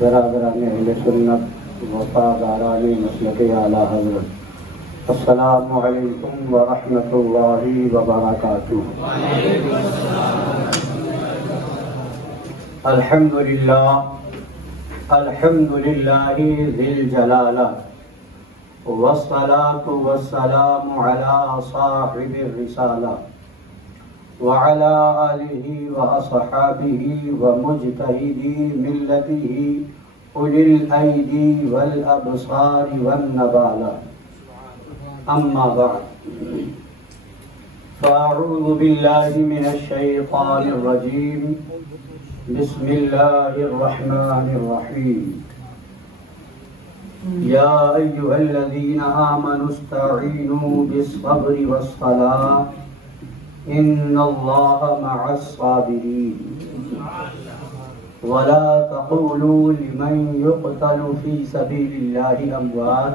बराबरान अहले सुन्नत वफ़ादारान मसलक आला हज़रत, अस्सलामु अलैकुम व रहमतुल्लाहि व बरकातुहू। अल्हम्दुलिल्लाह अल्हम्दुलिल्लाहि ज़िल जलाला वस्सलातु वस्सलामु अला साहिबिर रिसाला व अला आलिहि व अस्हाबिहि व मुज्तहिदी मिल्लतिहि उलिल ऐदी वल अबसारि वन नबाला। अम्मा बअद, फ़अऊज़ु बिल्लाहि मिनश शैतानिर रजीम। बिस्मिल्लाहिर रहमानिर रहीम। या अय्युहल्लज़ीना आमनुस्तईनू बिस्सब्रि वस्सलाह इन्नल्लाहा मअस्साबिरीन। वला तक़ूलू लिमन युक़तलु फ़ी सबीलिल्लाहि अमवात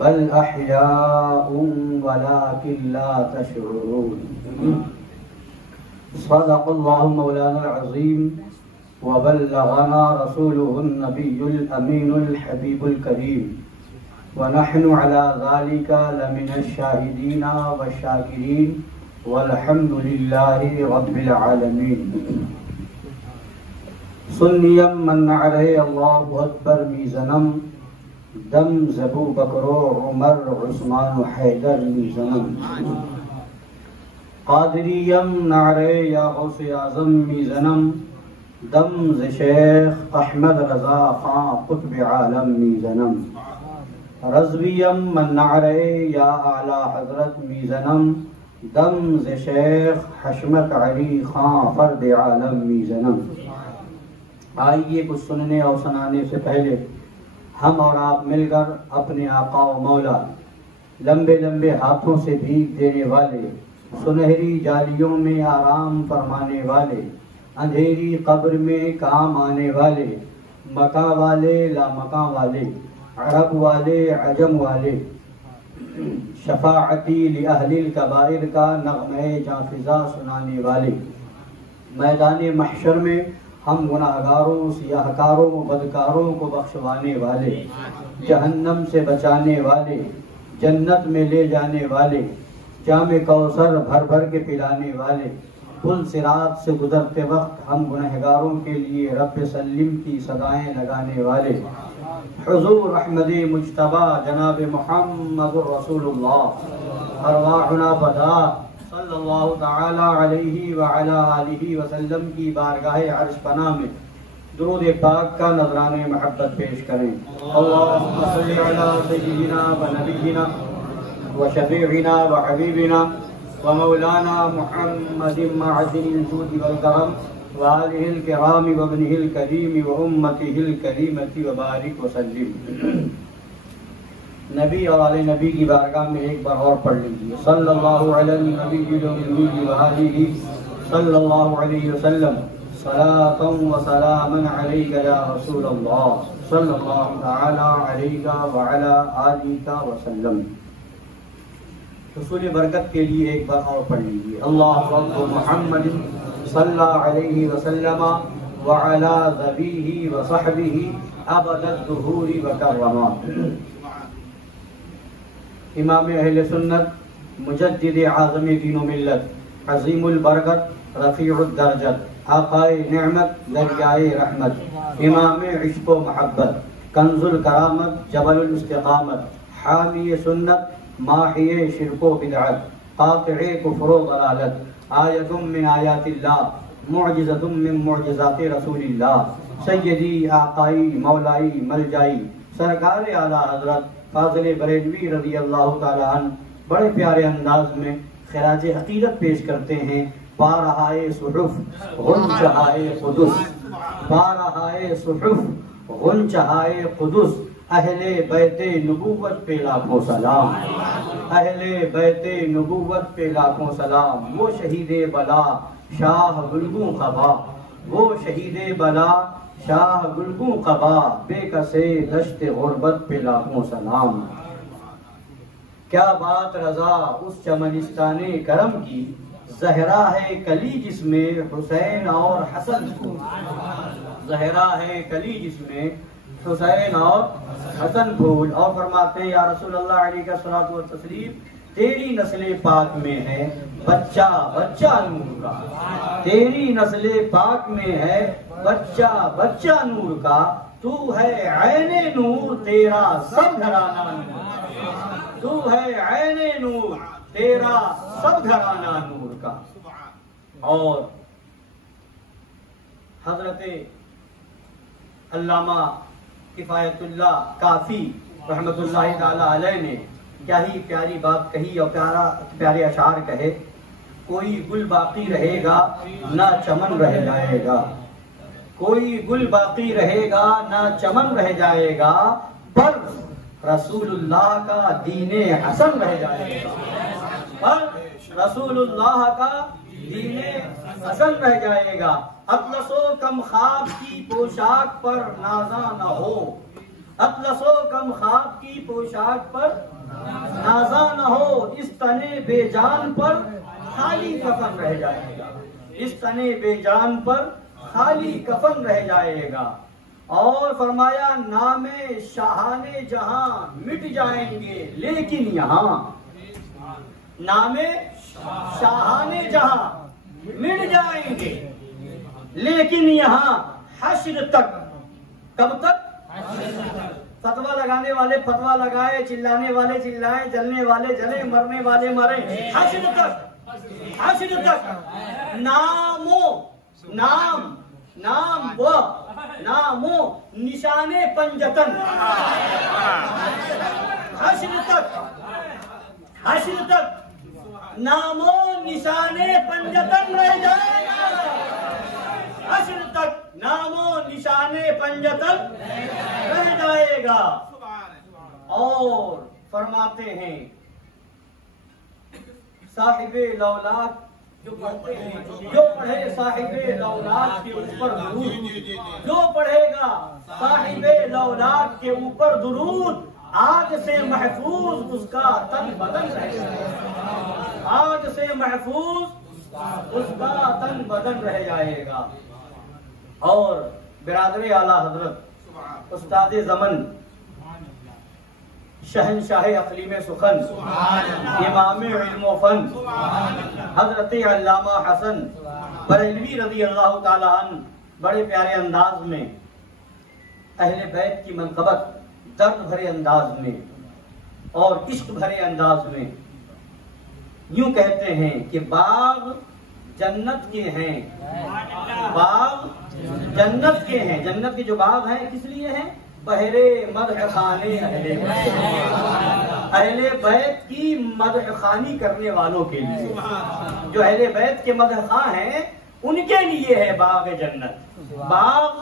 बल अहयाउन वलाकिन ला तशऊरून। सदक़ल्लाहु मौलाना अज़ीम व बल्लगना रसूलुहुन नबियुल अमीनुल हबीबुल करीम व नहनु अला ज़ालिका लमिनश शाहिदीना व शाकिरीन वल्हम्दुलिल्लाहि रब्बिल आलमीन। सुन्नियम मन अलैहि अल्लाहु अकबर मीज़नम दम ज़बू बकरो उमर उस्मान हैदर मीज़नम। क़ादिरियम नारे या गौसे आज़म मीज़नम दम ज़ शेख अहमद रज़ा ख़ां क़ुत्ब आलम मीज़नम। रज़वियम मन नारे या आला हज़रत मीज़नम दम ज़ शेख हशमत अली ख़ां फ़र्द आलम मीज़नम। आइए कुछ सुनने और सुनाने से पहले हम और आप मिलकर अपने आका व मौला लंबे लंबे हाथों से भीख देने वाले, सुनहरी जालियों में आराम फरमाने वाले, अंधेरी कब्र में काम आने वाले, मका वाले ला मका वाले, अरब वाले अजम वाले, शफाअती li अहलिल कबाइर का नग़्मे जाफ़िज़ा सुनाने वाले, मैदान महशर में हम गुनाहगारों, सियाहकारों, बदकारों को बख्शवाने वाले, जहन्नम से बचाने वाले, जन्नत में ले जाने वाले, जामे कौसर भर भर के पिलाने वाले, पुल सिरात से गुजरते वक्त हम गुनहगारों के लिए रब्ब सल्लिम की सदाएं लगाने वाले, हुज़ूर अहमद मुज्तबा जनाब मुहम्मदुर रसूलुल्लाह अरवाहुना फदा सल्लल्लाहु तआला अलैहि व अला आलिहि वसल्लम की बारगाह अर्श पनाह में दुरूद पाक का नजराने मोहब्बत पेश करें। अल्लाहुम्मा सल्लि अला सय्यिदिना व नबिय्यिना व शफीइना व हबीबिना व मौलाना मुहम्मदिन मअदिल जूद वल करम व आलिहिल किराम व इब्निहिल करीम व उम्मतिहिल करीमति व बारिक व सल्लिम। नबी और आले नबी की बारगाह में एक बार और पढ़ लीजिए, सल्लल्लाहु अलैहि व आलिहि सल्लल्लाहु अलैहि वसल्लम सलातन व सलामन अलैका या रसूलल्लाह सल्लल्लाहु तआला अलैका व अला आलिका व सल्लम। हुसूल बरकत के लिए एक बार और पढ़ लीजिए, अल्लाहु अक्बर मुहम्मद सल्लल्लाहु अलैहि वसल्लम व अला ज़बीही व सहबिही अबदद दुहूरी व कररमा। इमाम अहले सुन्नत मुजद्दिद आज़म दीन व मिल्लत अज़ीमुल बरकत रफ़ीउद दरजत आक़ाए नेमत दरियाए रहमत इमाम इश्क़ व मोहब्बत कंजुल करामत जबलुल इस्तिक़ामत हामी सुन्नत माहिए शिर्क व बिदअत क़ातिए कुफ़्र व दलालत आयतुम मिन आयातिल्लाह मुअजिज़तुम मिन मुअजिज़ाति रसूलिल्लाह सय्यदी आक़ाई मौलाई मलजाई सरकार आला हज़रत फाज़िल बरेलवी रज़ी अल्लाह ताला अन्हु बड़े प्यारे अंदाज में खिराज अक़ीदत पेश करते हैं। पारहाए सुहुफ़ गुंचहाए क़ुदुस, पारहाए सुहुफ़ गुंचहाए क़ुदुस अहले बैते नबूवत पे लाखों सलाम, अहले बैते नबूवत पे लाखों सलाम। वो शहीदे बला शाह बुलगू ख़बा, वो शहीदे बला शाह गुलगू कबा बेकसे दश्ते गुर्बत पे लाखों सलाम। क्या बात रजा उस चमनिस्ताने करम की, जहरा है कली जिसमें हुसैन और हसन फूल। जहरा है कली जिसमें हुसैन और हसन फूल। और फरमाते हैं या रसूल अल्लाह अलैहिस्सलातु व तस्लीम, तेरी नस्ले पाक में है बच्चा बच्चा नूर का। तेरी नस्ले पाक में है बच्चा बच्चा नूर का। तू है ऐने नूर तेरा सब घराना नूर। तू है ऐने नूर तेरा सब घराना नूर का। और हजरत अल्लामा किफायतुल्लाह काफी रहमतुल्लाहि ताला अलैह ने क्या ही प्यारी बात कही और प्यारे अशार कहे। कोई गुल बाकी रहेगा ना चमन रह जाएगा। कोई गुल बाकी रहेगा ना चमन रह जाएगा, पर रसूलुल्लाह का दीने हसन रह जाएगा। पर रसूलुल्लाह का दीने हसन रह जाएगा। अतलसो कम ख्वाब की पोशाक पर नाजा न हो। अतलसो कम ख्वाब की पोशाक पर नाजा न हो। इस तने बेजान पर खाली कफन रह जाएगा। इस तने बेजान पर खाली कफन रह जाएगा। और फरमाया नामे शाहाने जहां मिट जाएंगे, लेकिन यहाँ नामे शाहाने जहां मिट जाएंगे, लेकिन यहाँ हश्र तक। कब तक? फतवा लगाने वाले फतवा लगाए, चिल्लाने वाले चिल्लाए, जलने वाले जले, मरने वाले मरे। हश्र तक, हश्र तक। नामो नाम नाम व नामो निशाने पंजतन। हश्र तक, हश्र तक नामो निशाने पंजतन रह जाएगा। हश्र तक नामो निशाने पंजतन रह जाएगा। और फरमाते हैं साहिबे लौलाद जो पढ़ते हैं, जो पढ़े साहिबे लौलाद के ऊपर दुरूद, जो पढ़ेगा साहिबे लौलाद के ऊपर दुरूद, आग से महफूज उसका तन बदन रहेगा। आग से महफूज उसका तन बदन रह जाएगा। और बिरादर आला हजरत उस्ताद जमन शहनशाह अक़लीम सुखन इमाम इल्म व फन हजरत अल्लामा हसन बरेलवी रज़ी अल्लाह ताला अन्हु बड़े प्यारे अंदाज में अहले बैत की मनक़बत दर्द भरे अंदाज में और इश्क भरे अंदाज में यूं कहते हैं कि बाग जन्नत के हैं। बाग जन्नत के हैं। जन्नत के जो बाग हैं किस लिए हैं? बहरे मदह खाने अहले बैत। अहले बैत की मदह खानी करने वालों के लिए, जो अहले बैत के मदह खां हैं उनके लिए है बाग जन्नत। बाग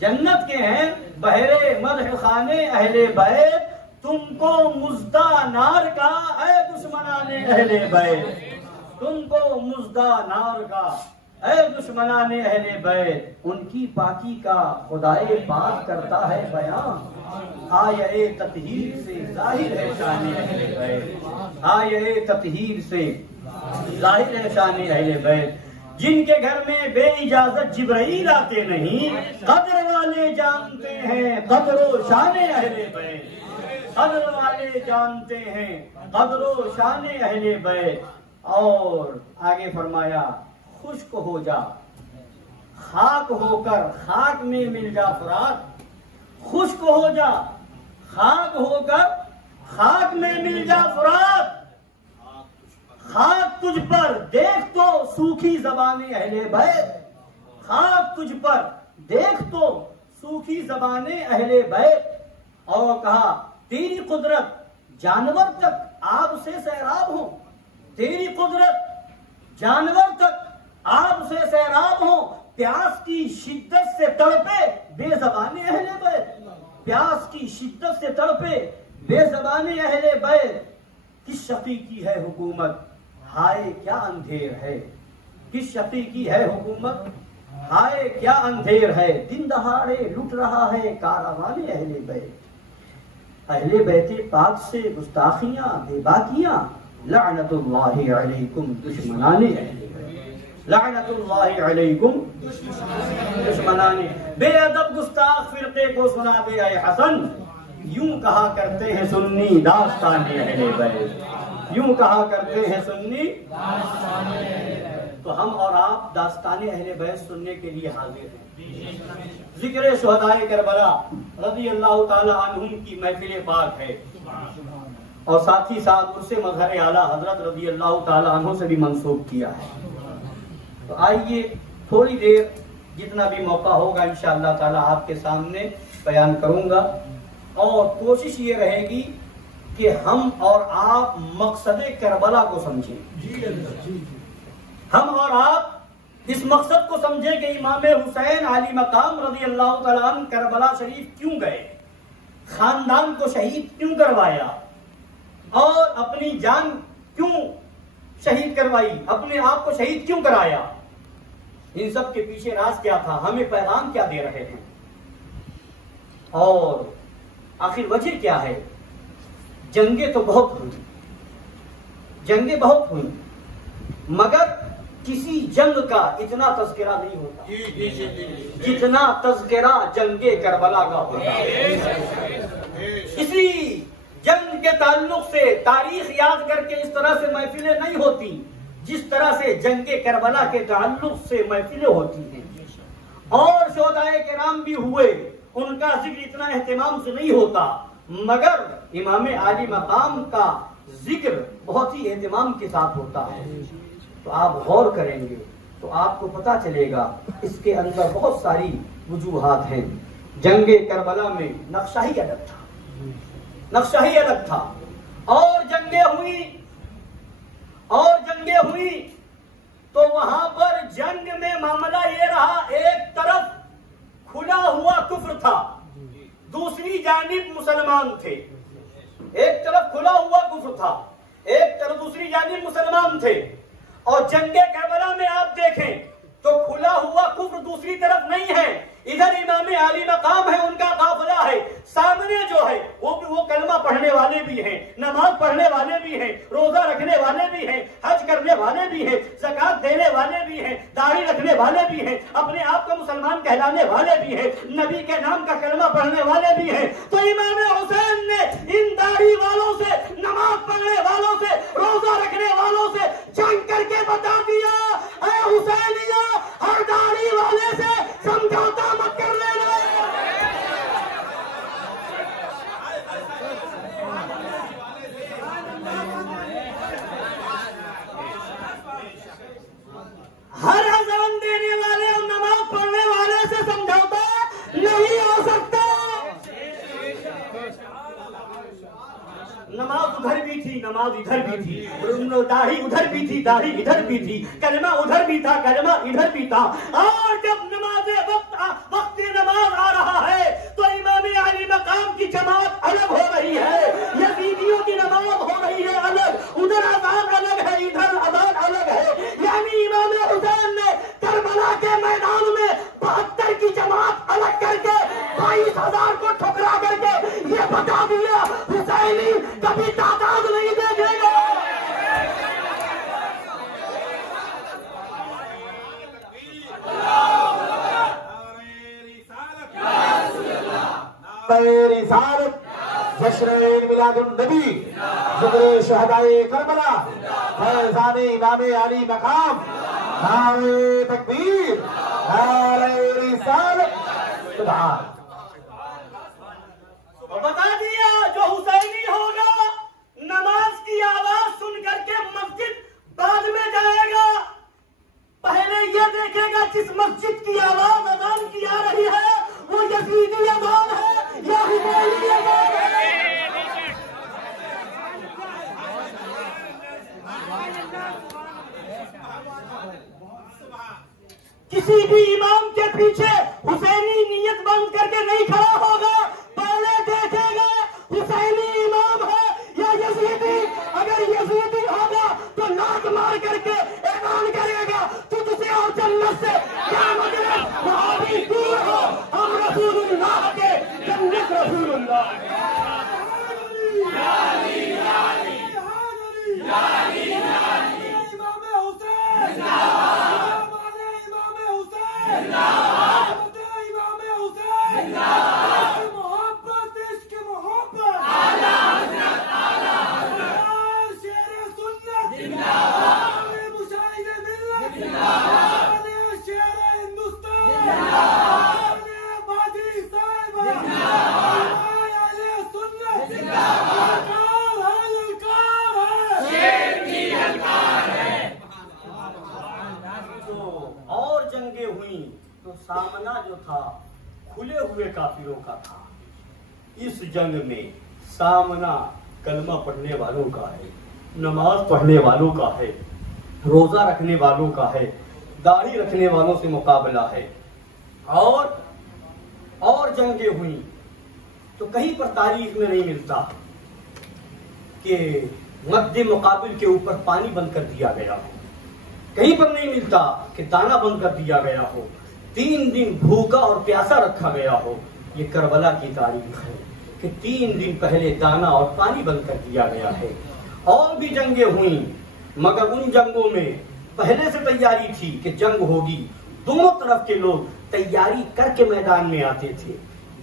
जन्नत के हैं बहरे मदह खाने अहले बैत। तुमको मुज्दा नार का ऐ दुश्मनाने अहले बैत। तुमको मुज्दा नार का ऐ दुश्मनाने अहले बैत। उनकी पाकी का खुदाए पाक करता है बयान। आये ततहीर से जाहिर है शाने अहले बैत। आये ततहीर से जाहिर है शाने अहले बैत। जिनके घर में बेइजाजत जिब्राइल आते नहीं, कद्र वाले जानते हैं कद्रो शाने अहले बैत। कद्र वाले जानते हैं कद्रो शाने अहले बैत। और आगे फरमाया खुश्क हो जा खाक होकर खाक में मिल जा फुरात। खुश्क हो जा खाक होकर खाक में मिल जा फुरात। खाक तुझ पर देख तो सूखी ज़बाने अहले बैत। खाक तुझ पर देख तो सूखी ज़बाने अहले बैत। और कहा तेरी कुदरत जानवर तक आग से सैराब हो। तेरी कुदरत जानवर तक आग से सैराब हो। प्यास की शिद्दत से तड़पे बेज़बाने अहले बैत। प्यास की शिद्दत से तड़पे बेज़बाने अहले बैत। किस शकी की है हुकूमत हाय क्या अंधेर है। किस शकी की है हुकूमत हाय क्या अंधेर है, दिन दहाड़े लुट रहा है कारवाने अहले बैत। अहले बैते पाक से गुस्ताखियां बेबाकियां, लअनतुल्लाहि अलैकुम दुश्मनाने अहले बैत, लअनतुल्लाहि अलैकुम दुश्मनाने। बेअदब गुस्ताख फिरके को सुना दे ऐ हसन, यूं कहा करते हैं सुन्नी दास्ताने अहले बैत, यूं कहा करते हैं सुन्नी दास्ताने अहले बैत। तो हम और आप दास्ताने अहले बैत सुनने के लिए हाजिर हैं। जिक्र शुहदाए करबला रज़ी अल्लाह ताला अन्हुम की महफिल पाक है और साथ ही साथ उससे मज़हर आला हजरत रज़ी अल्लाह ताला अन्हु से भी मंसूब किया है। तो आइए थोड़ी देर जितना भी मौका होगा इंशाअल्लाह ताला आपके सामने बयान करूंगा और कोशिश ये रहेगी कि हम और आप मकसद करबला को समझें। हम और आप इस मकसद को समझे कि इमाम हुसैन आली मकाम रज़ी अल्लाह तआला अन्हु करबला शरीफ क्यों गए, खानदान को शहीद क्यों करवाया और अपनी जान क्यों शहीद करवाई, अपने आप को शहीद क्यों कराया, इन सब के पीछे राज क्या था, हमें पैगाम क्या दे रहे हैं और आखिर वजह क्या है। जंगें तो बहुत हुई, जंगें बहुत हुई, मगर किसी जंग का इतना तज़किरा नहीं होता जितना तज़किरा जंगे करबला का होता है। इसी जंग के ताल्लुक से तारीख याद करके इस तरह से महफिलें नहीं होती जिस तरह से जंगे करबला के ताल्लुक से महफिलें होती हैं। और शोहदाए किराम भी हुए, उनका जिक्र इतना एहतमाम से नहीं होता, मगर इमाम आली मकाम का जिक्र बहुत ही एहतमाम के साथ होता है। तो आप गौर करेंगे तो आपको पता चलेगा इसके अंदर बहुत सारी वजूहात हैं। जंगे करबला में नक्शा ही अलग था, नक्शा ही अलग था। और जंगे हुई तो वहां पर जंग में मामला ये रहा, एक तरफ खुला हुआ कुफ्र था, दूसरी जानिब मुसलमान थे। एक तरफ खुला हुआ कुफ्र था, एक तरफ दूसरी जानिब मुसलमान थे। और जंगे करबला में आप देखें तो खुला हुआ कुफ्र दूसरी तरफ नहीं है, इधर इमाम आली मकाम है, उनका काफिला है, सामने जो है वो कलमा पढ़ने वाले भी हैं, नमाज पढ़ने वाले भी हैं, रोजा रखने वाले भी हैं, हज करने वाले भी हैं, ज़कात देने वाले भी हैं, दाढ़ी रखने वाले भी हैं, अपने आप को मुसलमान कहलाने वाले भी हैं, नबी के नाम का कलमा पढ़ने वाले भी हैं। तो इमाम हुसैन ने इन दाढ़ी वालों से, नमाज पढ़ने वालों से, रोजा रखने वालों से जंग करके बता दिया, ऐ हुसैनिया, हर दाढ़ी वाले से समझौता मत कर लेना। हर अजान देने वाले और नमाज पढ़ने वाले से समझौता नहीं हो सकता। नमाज उधर भी थी, नमाज इधर भी थी, दाढ़ी उधर भी थी, दाढ़ी इधर भी थी, कलमा उधर भी था, कलमा इधर भी था। और जब वक्त नमाज आ रहा है तो इमाम आली मकाम की जमात अलग हो रही है, यजीदियों की नमाज हो रही है अलग, उधर अजान अलग है, इधर अजान अलग है। यानी इमाम हुसैन ने करबला के मैदान में 72 की जमात अलग करके 22,000 को ठुकरा करके ये बता दिया, हुसैनी कभी तादाद नहीं देखेगा। जश्न मिलादुन नबी, जिक्र शहदाए करबला, फैज़ाने इमाम आली मकाम, नारे तकबीर, नारे रिसालत, सुभान। बता दिया जो हुसैनी होगा नमाज की आवाज सुन करके मस्जिद बाद में जाएगा, पहले ये देखेगा जिस मस्जिद की आवाज अजान की आ रही है वो यजीदी अजान है या हुसैनी अजान है। किसी भी इमाम के पीछे हुसैनी नियत बंद करके नहीं खड़ा होगा, पहले देखेगा हुसैनी इमाम है या यजीदी। अगर यजीदी होगा तो लात मार करके ऐलान करेगा तुझसे और जन्नत से क्या मतलब अल्लाह के जन्नत रसूलुल्लाह। और जंगें हुई तो सामना जो था खुले हुए काफिरों का था। इस जंग में सामना कलमा पढ़ने वालों का है, नमाज पढ़ने वालों का है, रोजा रखने वालों का है, दाढ़ी रखने वालों से मुकाबला है। और जंगें हुई तो कहीं पर तारीख में नहीं मिलता कि मद्दे मुकाबिल के ऊपर पानी बंद कर दिया गया हो, कहीं पर नहीं मिलता कि दाना बंद कर दिया गया हो, 3 दिन भूखा और प्यासा रखा गया हो। ये करबला की तारीख है कि 3 दिन पहले दाना और पानी बंद कर दिया गया है। और भी जंगें हुई मगर उन जंगों में पहले से तैयारी थी कि जंग होगी। दोनों तरफ के लोग तैयारी करके मैदान में आते थे,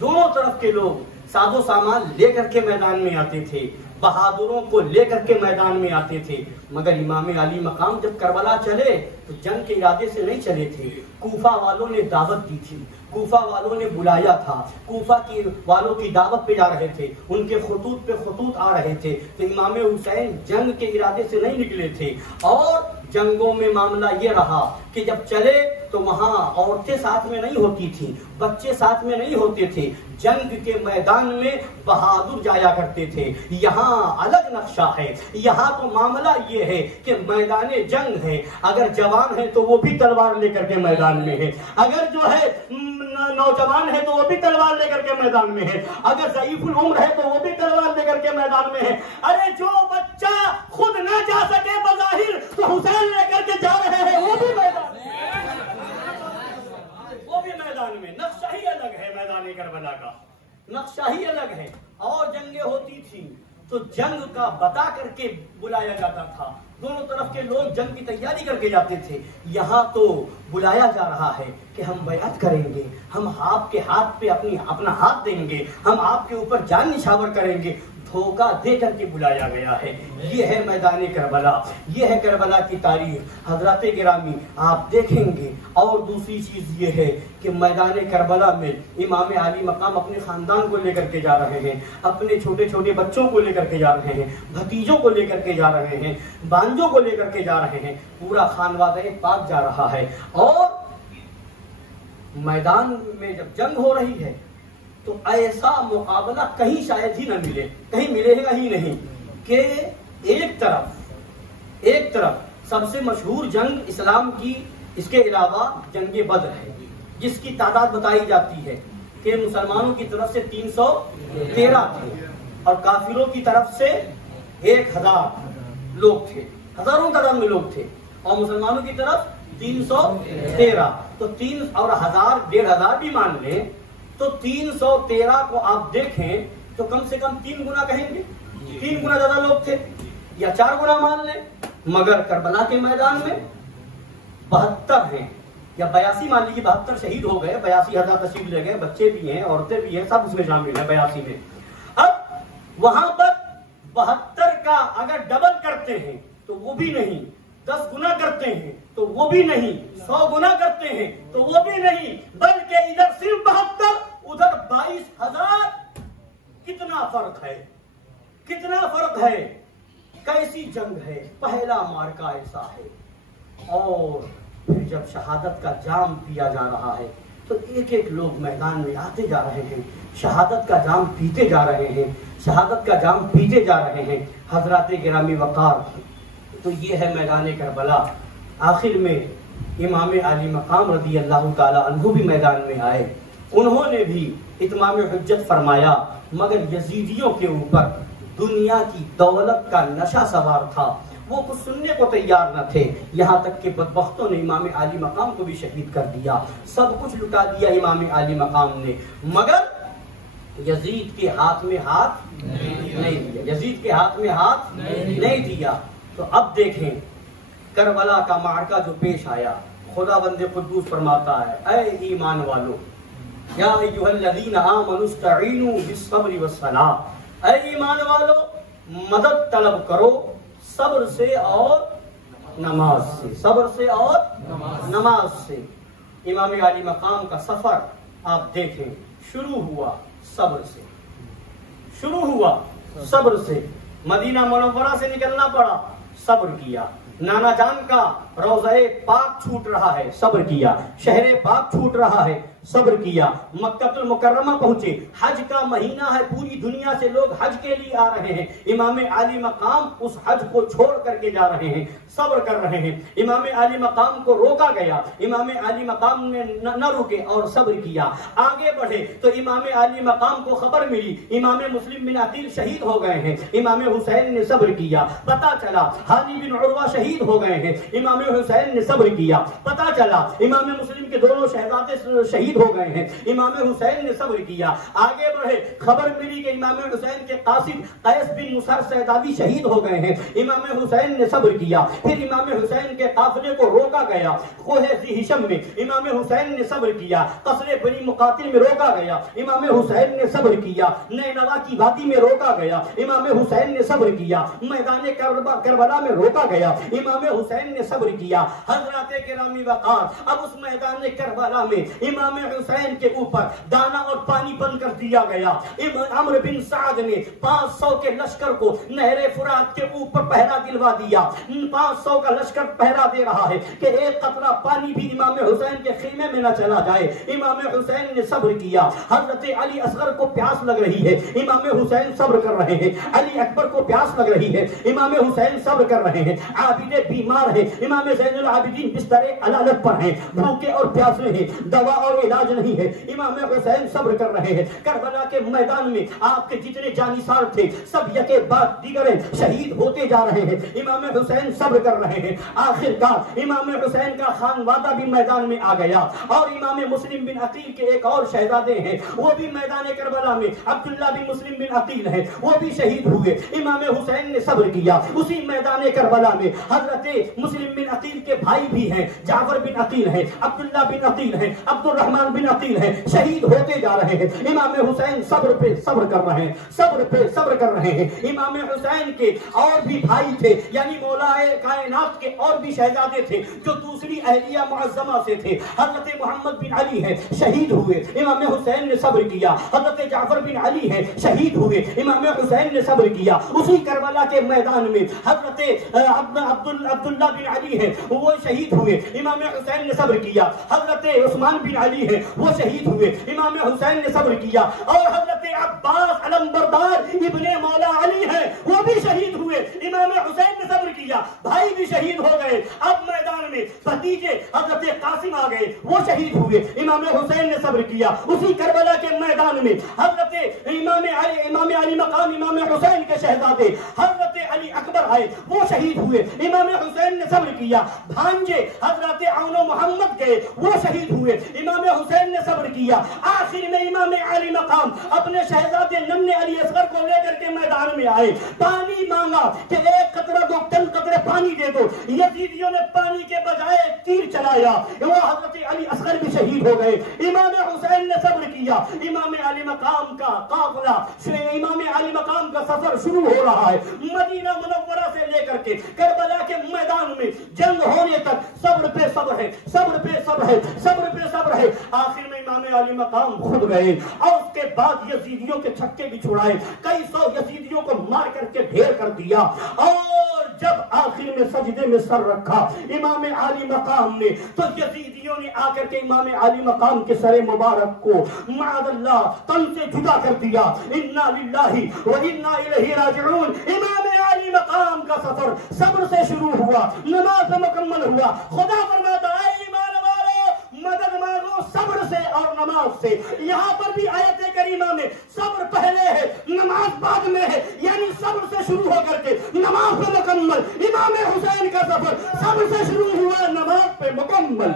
दोनों तरफ के लोग साजो सामान लेकर के मैदान में आते थे, बहादुरों को लेकर के मैदान में आते थे। मगर इमाम अली मकाम जब करबला चले तो जंग के इरादे से नहीं चले थे। कूफा वालों ने दावत दी थी, कूफा वालों ने बुलाया था, कूफा की वालों की दावत पे जा रहे थे, उनके खुतूत पे खुतूत आ रहे थे। तो इमाम हुसैन जंग के इरादे से नहीं निकले थे। और जंगों में मामला ये रहा कि जब चले तो वहां औरतें साथ में नहीं होती थी, बच्चे साथ में नहीं होते थे। जंग के मैदान में बहादुर जाया करते थे। यहाँ अलग नक्शा है। यहाँ तो मामला ये है कि मैदान जंग है, अगर जवान है तो वो भी तलवार लेकर के मैदान में है, अगर जो है नौजवान है तो वो भी तलवार लेकर के मैदान में है, अगर ज़ईफुल उम्र है तो वो भी तलवार लेकर के मैदान में है। अरे जो बच्चा खुद ना जा सके बज़ाहिर तो हुसैन लेकर के जा रहे हैं, वो भी मैदान में। नक्शा ही अलग है, मैदान करबला का नक्शा ही अलग है। और जंगें होती थी तो जंग का बता करके बुलाया जाता था, दोनों तरफ के लोग जंग की तैयारी करके जाते थे। यहाँ तो बुलाया जा रहा है कि हम बयात करेंगे, हम आपके हाथ पे अपना हाथ देंगे, हम आपके ऊपर जान निछावर करेंगे। धोखा दे करके बुलाया गया है। ये है मैदान करबला, ये है करबला की तारीख। हजरत गिरामी आप देखेंगे। और दूसरी चीज ये है कि मैदान करबला में इमाम अली मकाम अपने खानदान को लेकर के जा रहे हैं, अपने छोटे छोटे बच्चों को लेकर के जा रहे हैं, भतीजों को लेकर के जा रहे हैं, बांजों को लेकर के जा रहे हैं। पूरा खानवादा पाक जा रहा है। और मैदान में जब जंग हो रही है तो ऐसा मुकाबला कहीं शायद ही न मिले, कहीं मिलेगा ही नहीं कि एक तरफ सबसे मशहूर जंग इस्लाम की, इसके अलावा जंग बद्र है जिसकी तादाद बताई जाती है कि मुसलमानों की तरफ से 313 थे और काफिरों की तरफ से 1000 लोग थे, हजारों तादाद में लोग थे। और मुसलमानों की तरफ 313, तो 3 और 1000 1500 भी मान लें तो 313 को आप देखें तो कम से कम 3 गुना कहेंगे, 3 गुना ज्यादा लोग थे या 4 गुना मान लें। मगर करबला के मैदान में 72 हैं या 82 मान लीजिए, 72 शहीद हो गए, 82,000 तशरीफ ले गए, बच्चे भी हैं, औरतें भी हैं, सब उसमें शामिल है 82 में। अब वहां पर 72 का अगर डबल करते हैं तो वो भी नहीं, 10 गुना करते हैं तो वो भी नहीं, 100 गुना करते हैं तो वो भी नहीं, बल्कि इधर सिर्फ 72 उधर 22,000। कितना फर्क है, कितना फर्क है। कैसी जंग है, पहला मार्का ऐसा है। और फिर जब शहादत का जाम पिया जा रहा है तो एक एक लोग मैदान में आते जा रहे हैं, शहादत का जाम पीते जा रहे हैं, शहादत का जाम पीते जा रहे हैं। हजरत गिरामी वकार, तो ये है मैदान करबला। आखिर में इमाम अली मकाम रज़ी अल्लाह ताला अन्हु भी मैदान में आए, उन्होंने भी इत्माम हुज्जत फरमाया। मगर यजीदियों के ऊपर दुनिया की दौलत का नशा सवार था, वो कुछ सुनने को तैयार न थे। यहाँ तक कि बदबख्तों ने इमाम आली मकाम को भी शहीद कर दिया, सब कुछ लुटा दिया इमाम आली मकाम ने, मगर यजीद के हाथ में हाथ नहीं दिया, यजीद के हाथ में हाथ नहीं दिया। तो अब देखें करबला का मार्का जो पेश आया, खुदा बंदे कुद्दूस फरमाता है, ऐ ईमान वालो, या अय्युहल्लज़ीना आमनु इस्तईनु बिस्सब्रि वस्सलाह, ऐ ईमान वालो मदद तलब करो सब्र से और नमाज से, सब्र से और नमाज से। इमाम आली मकाम का सफर आप देखें, शुरू हुआ सब्र से, शुरू हुआ सब्र से। मदीना मुनव्वरा से निकलना पड़ा, सब्र किया। नाना जान का रोज़े पाक छूट रहा है, सब्र किया। शहरे पाक छूट रहा है, सब्र किया। मक्कातुल मुकर्रमा पहुंचे, हज का महीना है, पूरी दुनिया से लोग हज के लिए आ रहे हैं, इमाम आली मकाम उस हज को छोड़ करके जा रहे हैं, सब्र कर रहे हैं। इमाम आली मकाम को रोका गया, इमाम आली मकाम ने न रुके और सब्र किया, आगे बढ़े। तो इमाम आली मकाम को खबर मिली इमाम मुस्लिम बिन अकील शहीद हो गए हैं, इमाम हुसैन ने सब्र किया। पता चला हानी बिन उर्वा शहीद हो गए हैं, इमाम हुसैन ने सब्र किया। पता चला इमाम मुस्लिम के दोनों शहजादे शहीद हो गए हैं, इमाम हुसैन ने सब्र किया। आगे बढ़े, खबर मिली कि इमाम हुसैन के कासिम कैस बिन मुसर सैदादी शहीद हो गए हैं, इमाम हुसैन ने सब्र किया। फिर इमाम हुसैन के काफिले को रोका गया, कोहे हिशम में इमाम हुसैन ने सब्र किया। कसरे बनी मुकातिल में रोका गया, इमाम हुसैन ने सब्र किया। नैनवा की वादी में रोका गया, इमाम हुसैन ने सब्र किया। मैदान करबला में रोका गया, इमाम हुसैन ने सब्र किया। हज़रात किरामी वक़ार, अब उस मैदान करबला में इमाम हुसैन के ऊपर दाना और पानी बंद कर दिया गया। अम्र बिन साद ने 500 के लश्कर को नहरे फुरात के ऊपर पहरा दिलवा दिया। 500 का लश्कर पहरा दे रहा है कि एक कतरा पानी भी इमाम हुसैन के खीमे में न चला जाए। इमाम हुसैन ने सब्र किया। हजरत अली असगर को प्यास लग रही है, इमाम हुसैन सब्र कर रहे हैं। अली अकबर को प्यास लग रही है, इमाम हुसैन सब्र कर रहे हैं। आबिदे बीमार है, इमाम ज़ैनुल आबिदीन बिस्तरे अलालत पर हैं, भूखे और प्यासे हैं, दवा और इलाज नहीं है, इमाम हुसैन सब्र कर रहे हैं। करबला के मैदान में आपके जितने जानिसार थे सब यके बाद दीगरे शहीद होते जा रहे हैं, इमाम हुसैन सब्र कर रहे हैं। आखिरकार इमाम हुसैन का खानवादा भी मैदान में आ गया और इमाम मुस्लिम बिन अकील के एक और शहजादे हैं, वो भी मैदान करबला में अब्दुल्ला बिन मुस्लिम बिन अकील है, वो भी शहीद हुए। इमाम हुसैन ने सब्र किया। उसी मैदान करबला में हजरत मुस्लिम बिन अकील के भाई भी हैं, जाफर बिन अकील है, अब्दुल्ला बिन अकील है, अब्दुल रहमान बिन अकील है, शहीद होते जा रहे हैं। इमाम हुसैन सब्र पे सब्र कर रहे हैं, सब्र पे सब्र कर रहे हैं। इमाम हुसैन के और भी भाई थे, यानी मौलाए कायनात के और भी शहजादे थे जो दूसरी अहलिया मुअज्जमा से थे। हजरत मोहम्मद बिन अली है, शहीद हुए, इमाम हुसैन ने सब्र किया। हजरत जाफर बिन अली है, शहीद हुए, इमाम हुसैन ने सब्र किया। उसी करबला के मैदान में हजरत अब्दुल्ला बिन अली है, वो शहीद हुए, इमाम हुसैन ने सब्र किया। हजरत उस्मान बिन अली है, वो शहीद हुए, इमाम हुसैन ने सब्र किया। और हजरत अब्बास अलमबरदार इब्ने मौला अली है, वो भी शहीद हुए, इमाम हुसैन ने सब्र किया। भाई भी शहीद हो गए। अब मैदान में भतीजे हजरत कासिम आ गए, वो शहीद हुए, इमाम हुसैन ने सब्र किया। उसी करबला के मैदान में हजरत इमाम अली मकाम इमाम हुसैन के शहजादे हजरत अली अकबर आए, वो शहीद हुए, इमाम हुसैन ने सब्र किया। भांजे हजरत औनो मोहम्मद गए, वो शहीद हुए, इमाम हुसैन ने सब्र किया। आखिर में इमाम अली मकाम अपने शहजादे नन्हे अली असगर को लेकर के मैदान में आए, पानी मांगा कि एक कतरा दो, 10 कतरे पानी दे दो। यजीदियों ने पानी के बजाय तीर चलाया, वो हजरत अली असगर भी शहीद हो गए। इमाम हुसैन ने सब्र किया। इमाम अली मकाम का काफिला, इमाम अली मकाम का सफर शुरू हो रहा है। मदीना मुनव्वरा से लेकर के करबला के मैदान में जंग होने तक सब्र पे सब्र है, सब्र पे सब्र है, सब्र पे सब्र है। आखिर में इमाम अली मकाम खुद गए और उसके बाद यजीदियों के छक्के भी छुड़ाए, कई सौ यजीदियों को मार करके ढेर कर दिया। और जब आखिर में सजदे में सर रखा इमाम अली मकाम ने, तो यजीदियों ने आकर के इमाम अली मकाम के सरे मुबारक को माअल्लाह तन से जुदा कर दिया। इन्ना लिल्लाहि व इन्ना इलैहि राजिऊन। इमाम अली मकाम का सफर सब्र से शुरू हुआ, नमाज मुकम्मल हुआ। खुदा फरमाता है ईमान वालों मदद मांगो सब्र से और नमाज से। यहाँ पर भी आयत करीमा में सब्र पहले है, नमाज बाद में है, यानी सब्र से शुरू होकर के नमाज पे मुकम्मल। इमाम अब से शुरू हुआ नमाज पे मुकम्मल।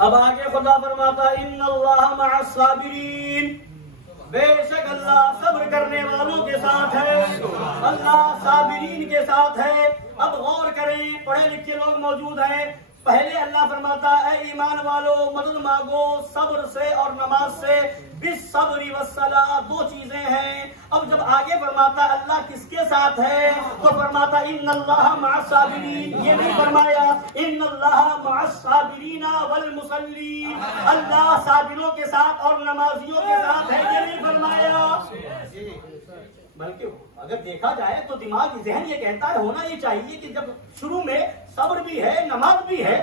अब आगे खुदा फरमाता इन्नल्लाह मअस साबिरीन, बेशक अल्लाह सब्र करने वालों के साथ है, अल्लाह साबिरीन के साथ है। अब गौर करें, पढ़े लिखे लोग मौजूद हैं। पहले अल्लाह फरमाता है ईमान वालों मदद मांगो सब्र से और नमाज से, बिस्सब्री वस्सला, दो चीजें हैं। अब जब आगे फरमाता अल्लाह किसके साथ है तो फरमाता इन्नल्लाह मअस साबिरीन, ये नहीं फरमाया इन्नल्लाह मअस साबिरीना वल मुसल्लीन, अल्लाह साबिरों के साथ और नमाजियों के साथ है, ये नहीं फरमाया। बल्कि अगर देखा जाए तो दिमाग ज़हन ये कहता है, होना ये चाहिए कि जब शुरू में सब्र भी है नमाज भी है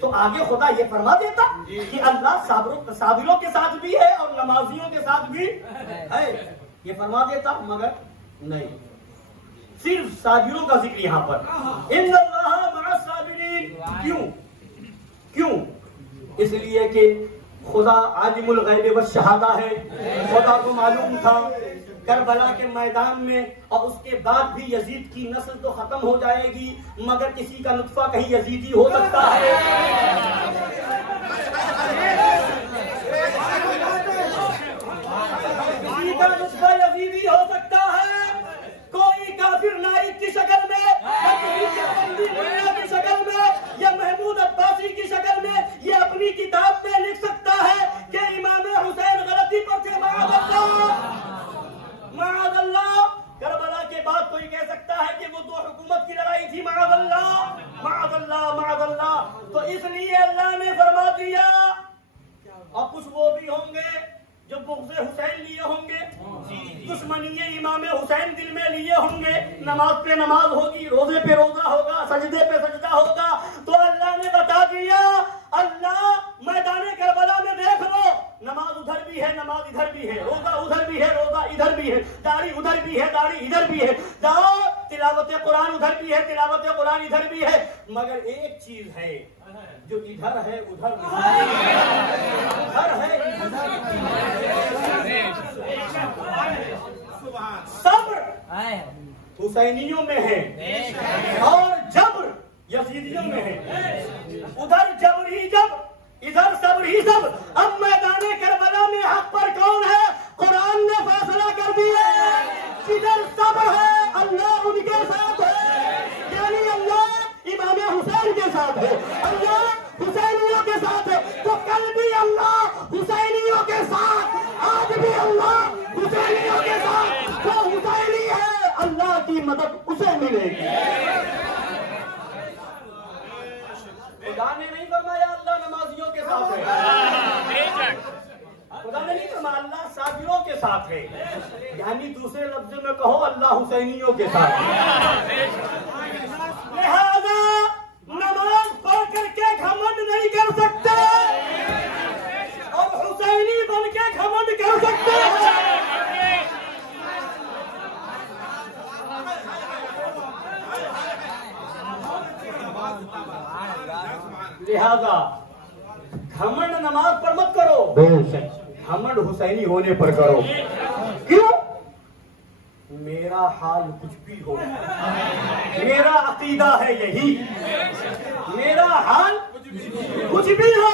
तो आगे खुदा ये फरमा देता कि अल्लाह साबिरों के साथ भी है और नमाजियों के साथ भी है, ये फरमा देता। मगर नहीं, सिर्फ साबिरों का जिक्र यहाँ पर इन्नल्लाह मअस साबिरीन। क्यों? इसलिए कि खुदा आलिमुल गैब व शहादा है। खुदा को मालूम था करबला के मैदान में और उसके बाद भी यजीद की नस्ल तो खत्म हो जाएगी, मगर किसी का नुत्फा कहीं यजीदी हो सकता है। किसी का नुत्फा यजीदी हो सकता है, कोई काफिर नाइक की शक्ल में या किसी के बंदी मुल्ला की शक्ल में या महमूद अब्बासी की शक्ल में ये अपनी किताब में लिख सकता है कि इमाम हुसैन गलती पर थे, माअज़ल्लाह। करबला के बाद कोई कह सकता है कि वो दो हुकूमत की लड़ाई थी, माअज़ल्लाह। तो इसलिए अल्लाह ने फरमा दिया, और कुछ वो भी होंगे जो बुग़्ज़े हुसैन लिए होंगे, दुश्मनी इमाम हुसैन दिल में लिए होंगे, नमाज पे नमाज होगी, रोजे पे रोजा होगा, सजदे पे सजदा होगा। तो अल्लाह ने बता दिया, अल्लाह मैदान करबला में देख लो, नमाज उधर भी है नमाज इधर भी है, रोजा उधर भी है रोजा इधर भी है, दाढ़ी उधर भी है दाढ़ी इधर भी है, जाओ तिलावत कुरान उधर भी है तिलावत कुरान इधर भी है। मगर एक चीज है जो इधर है उधर सब्र हुसैनियों में है और जब्र यजीदियों में है। उधर जब्र ही जब्र, इधर सब्र ही सब्र। अब मैदान करबला में हक पर कौन है? कुरान ने फैसला कर दिया, जिधर सब्र है अल्लाह उनके साथ है, यानी अल्लाह इमाम हुसैन के साथ है, अल्लाह हुसैनियों के साथ है। तो कल भी अल्लाह हुसैनियों के साथ, आज भी अल्लाह हुसैनियों के साथ। जो हुसैनी है अल्लाह की मदद उसे मिलेगी। खुदा ने नहीं फरमाया अल्लाह नमाजियों के साथ है, खुदा ने नहीं फरमाया अल्लाह साबिरों के साथ है, यानी दूसरे लफ्ज़ों में कहो अल्लाह हुसैनियों के साथ है। लिहाजा नमाज पढ़ करके घमंड नहीं कर सकते और हुसैनी बन के घमंड कर सकते हैं। लिहाजा घमंड नमाज पर मत करो, घमंड हुसैनी होने पर करो। क्यों? मेरा हाल कुछ भी हो, मेरा अकीदा है यही, मेरा हाल कुछ भी हो,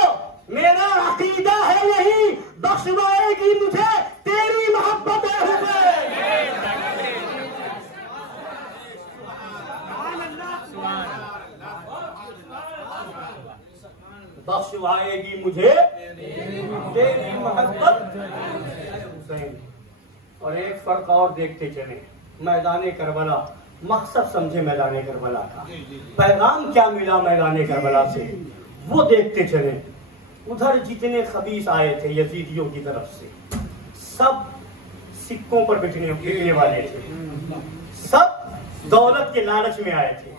मेरा अकीदा है यही, बख्शवाएगी मुझे तेरी मोहब्बत है हुसैन। बख्शवाएगी मुझे तेरी मोहब्बत हुसैन। और एक फर्क और देखते चले, मैदान करबला, मकसद समझे मैदान करबला का, पैगाम क्या मिला मैदान करबला से वो देखते चले। उधर जितने खबीस आए थे यजीदियों की तरफ से, सब सिक्कों पर बिकने वाले थे, सब दौलत के लालच में आए थे,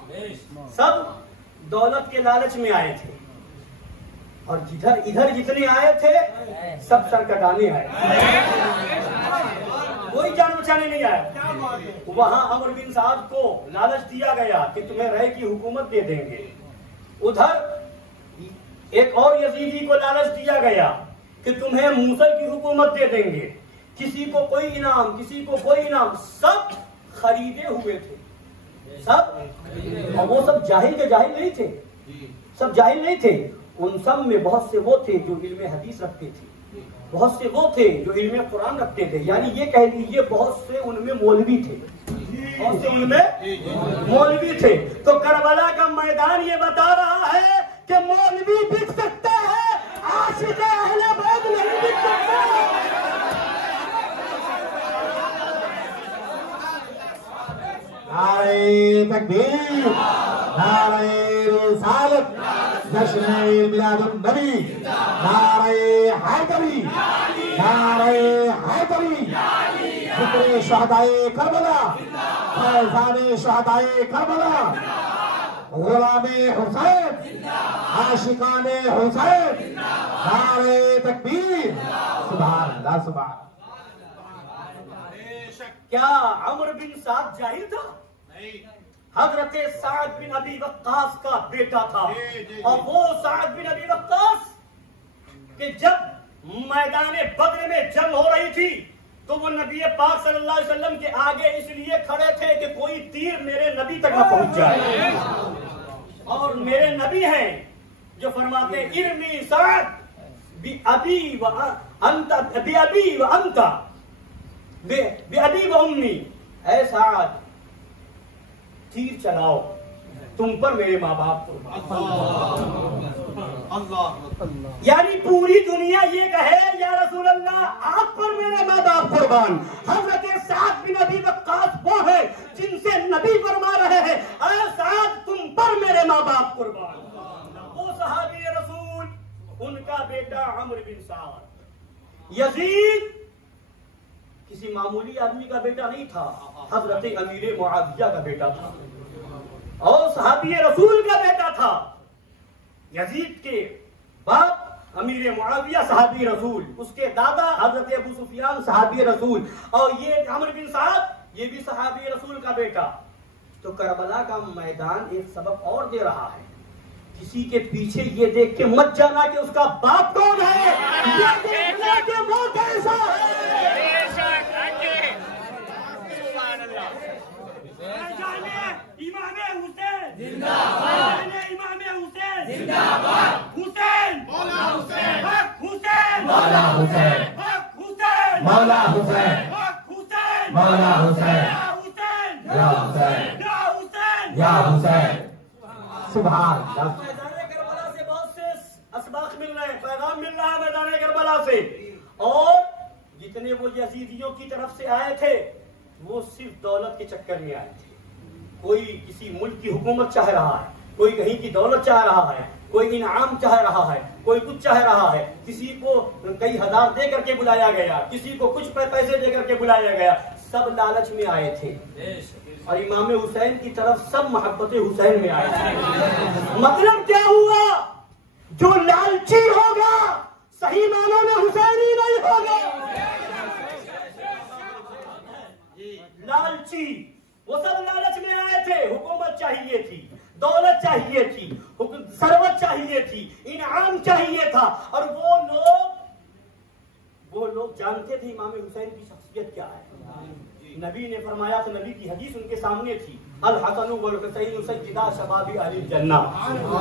सब दौलत के लालच में आए थे। और जिधर इधर जितने आए थे सब सर कटाने आए, कोई जान बचाने नहीं आया। वहां अमर बिन साद को लालच दिया गया कि तुम्हें रह की हुकूमत दे देंगे। उधर एक और यजीदी को लालच दिया गया कि तुम्हें मूसल की हुकूमत दे देंगे। किसी को कोई इनाम, किसी को कोई इनाम, सब खरीदे हुए थे सब। और वो सब जाहिल के जाहिल नहीं थे, सब जाहिल नहीं थे। उन सब में बहुत से वो थे जो इल्म हदीस रखते थे, बहुत से वो थे जो इल्म कुरान रखते थे। यानी ये कह लीजिए बहुत से उनमें मौलवी थे, बहुत से उनमें मौलवी थे। तो करबला का मैदान ये बता रहा है कि मौलवी बिक सकता है, आशिक़ अहले बैत नहीं बिक सकता। नारे तकबीर, नारे रिसालत, जश्न मिलादुन नबी, नारे हैदरी, नारे हैदरी, जिक्र शहदाए करबला, फैज़ाने शहदाए करबला, गुलामे हुसैन, आशिकाने हुसैन, नारे तकबीर, सुभान अल्लाह सुभान। क्या अमर बिन साद जाहिल था? हजरत साद बिन अबी वक्कास का बेटा था। और वो साद बिन अबी वक्कास कि जब मैदान बद्र में जंग हो रही थी तो वो नबी पाक सल्लल्लाहु अलैहि वसल्लम के आगे इसलिए खड़े थे कि कोई तीर मेरे नबी तक न पहुंच जाए। और मेरे नबी हैं जो फरमाते इरमी साद बि अबी व अंता, बि अबी व अंता, बि अबी व उम्मी, ऐ साद तीर चलाओ, तुम पर मेरे माँ बाप कुर्बान। यानी पूरी दुनिया ये कहे या रसूल अल्लाह आप पर मेरे माँ बाप कुर्बान। हजरत साद बिन अबी वक्कास वो है जिनसे नबी फरमा रहे हैं ऐ साद तुम पर मेरे माँ बाप कुर्बान। वो सहाबी रसूल, उनका बेटा अमर बिन साद। यजीद किसी मामूली आदमी का बेटा नहीं था, हजरत अमीर मुआविया का बेटा था और सहाबी रसूल का बेटा था। यजीद के बाप अमीर मुआविया सहाबी रसूल, उसके दादा हजरत अबू सुफियान सहाबी रसूल, और ये अमर बिन साद ये भी सहाबी रसूल का बेटा। तो करबला का मैदान एक सबक और दे रहा है, किसी के पीछे ये देख के मत जाना कि उसका बाप कौन है, ये देखना कि वो कैसा है। इमाम हुसैन जिंदाबाद, इमाम हुसैन जिंदाबाद, हुसैन मौला हुसैन, हुसैन मौला हुसैन, हुसैन मौला हुसैन, हुसैन मौला हुसैन, हुसैन या हुसैन, या हुसैन, या हुसैन। सुभान अल्लाह। मैदान करबला से बहुत से असबाक मिल रहे हैं, पैगाम मिल रहा है मैदान करबला से। और जितने वो यजीदियों की तरफ से आए थे वो सिर्फ दौलत के चक्कर में आए थे। कोई किसी मुल्क की हुकूमत चाह रहा है, कोई कहीं की दौलत चाह रहा है, कोई इनाम चाह रहा है, कोई कुछ चाह रहा है। किसी को कई हजार दे करके बुलाया गया, किसी को कुछ पैसे दे करके बुलाया गया, सब लालच में आए थे। और इमाम हुसैन की तरफ सब मोहब्बत हुसैन में आए थे। मतलब क्या हुआ, जो लालची होगा सही मानों में हुसैनी नहीं होगा। लालची वो सब लालच में आए थे, हुकूमत चाहिए थी, दौलत चाहिए थी, सरवत चाहिए थी, इनाम चाहिए था। और वो लोग जानते थे इमाम हुसैन की शख्सियत क्या है। नबी ने फरमाया तो नबी की हदीस उनके सामने थी, अल हसन वल हुसैन सय्यदा शबाबी अहलिल जन्ना।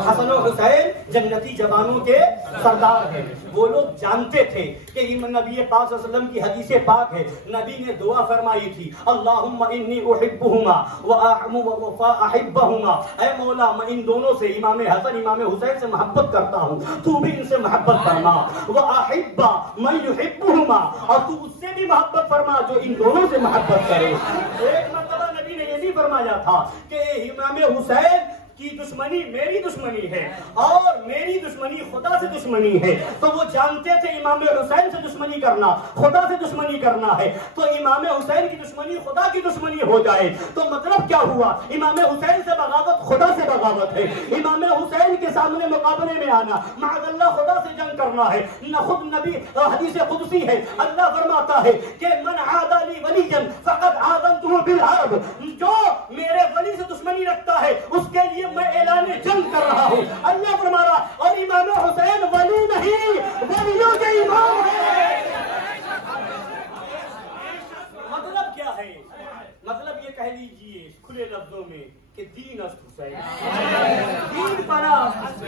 हसन और हुसैन जन्नती जवानों के सरदार हैं। वो लोग जानते थे कि नबी पाक सल्लल्लाहु अलैहि वसल्लम की हदीस पाक है। नबी ने दुआ फरमाई थी, अल्लाहुम्मा इन्नी उहिब्बुहुमा व अहिब्बुहुमा, ऐ मौला मैं इन दोनों से, इमाम हसन इमाम हुसैन से मोहब्बत करता हूँ, तू भी इनसे मोहब्बत फरमा। व अहिब्बा मैं युहिब्बुहुमा, और तू उससे भी मोहब्बत फरमा जो इन दोनों से मोहब्बत करे। एक मतलब नबी ने ये भी फरमाया था कि इमाम हुसैन की दुश्मनी मेरी दुश्मनी है और मेरी दुश्मनी खुदा से दुश्मनी है, तो वो जानते थे इमाम हुसैन से दुश्मनी करना खुदा से दुश्मनी करना है, तो इमाम हुसैन की दुश्मनी खुदा की दुश्मनी हो जाए तो मतलब क्या हुआ? इमाम हुसैन से बगावत खुदा से बगावत है। इमाम हुसैन के सामने मुकाबले में आना माअल्लाह खुदा से जंग करना है। न खुद नबी हदीस कुदसी है, अल्लाह फरमाता है कि मन आदाली वलीयन फकद आज़मतुहु बिल हर्ब, जो मेरे वली से दुश्मनी रखता है उसके लिए मैं ऐलान जंग कर रहा हूँ। अल्लाह फरमा रहा, और इमाम हुसैन वली नहीं वलियों के इमाम है। मतलब क्या है? मतलब ये कह लीजिए खुले लफ्जों में कि दीन अस्त हुसैन, दीन परास्त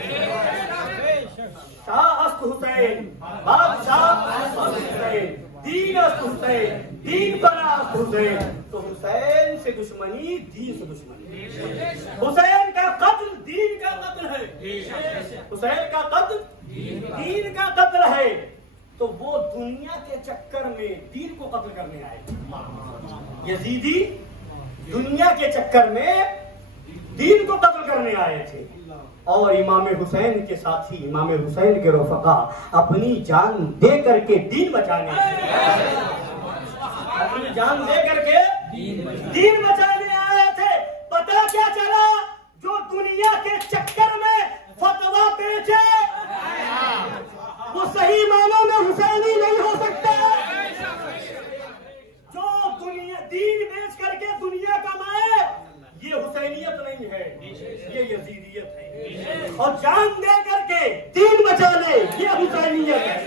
शाह अस्त हुसैन, बादशाह अस्त हुसैन, दीन अस्त हुसैन, दीन परास्त हुसैन। तो हुसैन से दुश्मनी दीन से दुश्मनी, हुसैन का कत्ल दीन का कत्ल है, हुसैन का कत्ल दीन का कत्ल है। तो वो दुनिया के चक्कर में दीन को कत्ल करने आए। यजीदी दुनिया के चक्कर में दीन को कत्ल करने आए थे, और इमाम हुसैन के साथी इमाम हुसैन के रफ़क़ा अपनी जान दे करके दीन बचाने, अपनी जान दे करके दीन बचाने आए थे। पता क्या चला? जो दुनिया के चक्कर में फतवा बेचे वो सही मानों में हुसैनी नहीं हो सकता। जो दुनिया दीन बेच करके दुनिया कमाए ये हुसैनियत नहीं है, ये यजीदियत है। और जान दे करके दीन बचा ले ये हुसैनियत है।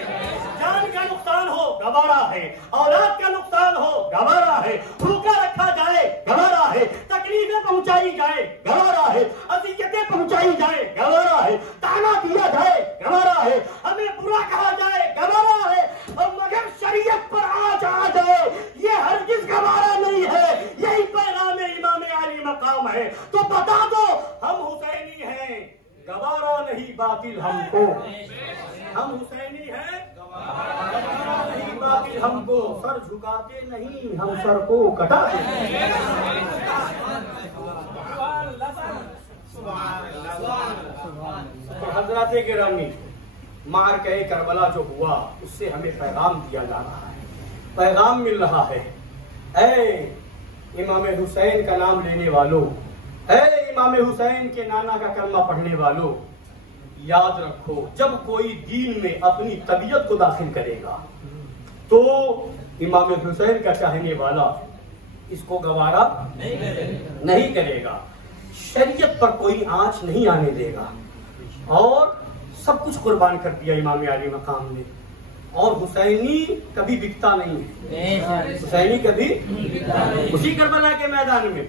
जान का नुकसान हो गवारा है, औलाद का नुकसान हो गवारा है, भूखा रखा जाए गवारा है, तकलीफें पहुंचाई जाए गवारा है, अज़ियतें पहुंचाई जाए गवारा है, ताना दिया जाए गवारा है, हमें बुरा कहा जाए गवारा है, और मगर शरीयत पर आँच आ जाए ये हरगिज़ गवारा नहीं है। यही पैगाम इमाम आली मकाम है। तो बता दो हम हुसैनी हैं, गवारा नहीं बातिल हमको, हम हुसैनी हैं गवारा नहीं बातिल हमको, सर झुकाते नहीं हम सर को कटाते। तो हजरत गिरामी मार के करबला जो हुआ उससे हमें पैगाम दिया जा रहा है, पैगाम मिल रहा है। ऐ इमाम हुसैन का नाम लेने वालों, ऐ इमाम हुसैन के नाना का कलमा पढ़ने वालों, याद रखो जब कोई दीन में अपनी तबीयत को दाखिल करेगा तो इमाम हुसैन का चाहने वाला इसको गवारा नहीं करेगा, शरीयत पर कोई आंच नहीं आने देगा, और सब कुछ कुर्बान कर दिया इमाम आली मकाम ने। और हुसैनी कभी बिकता नहीं है, हुसैनी कभी उसी करबला के मैदान में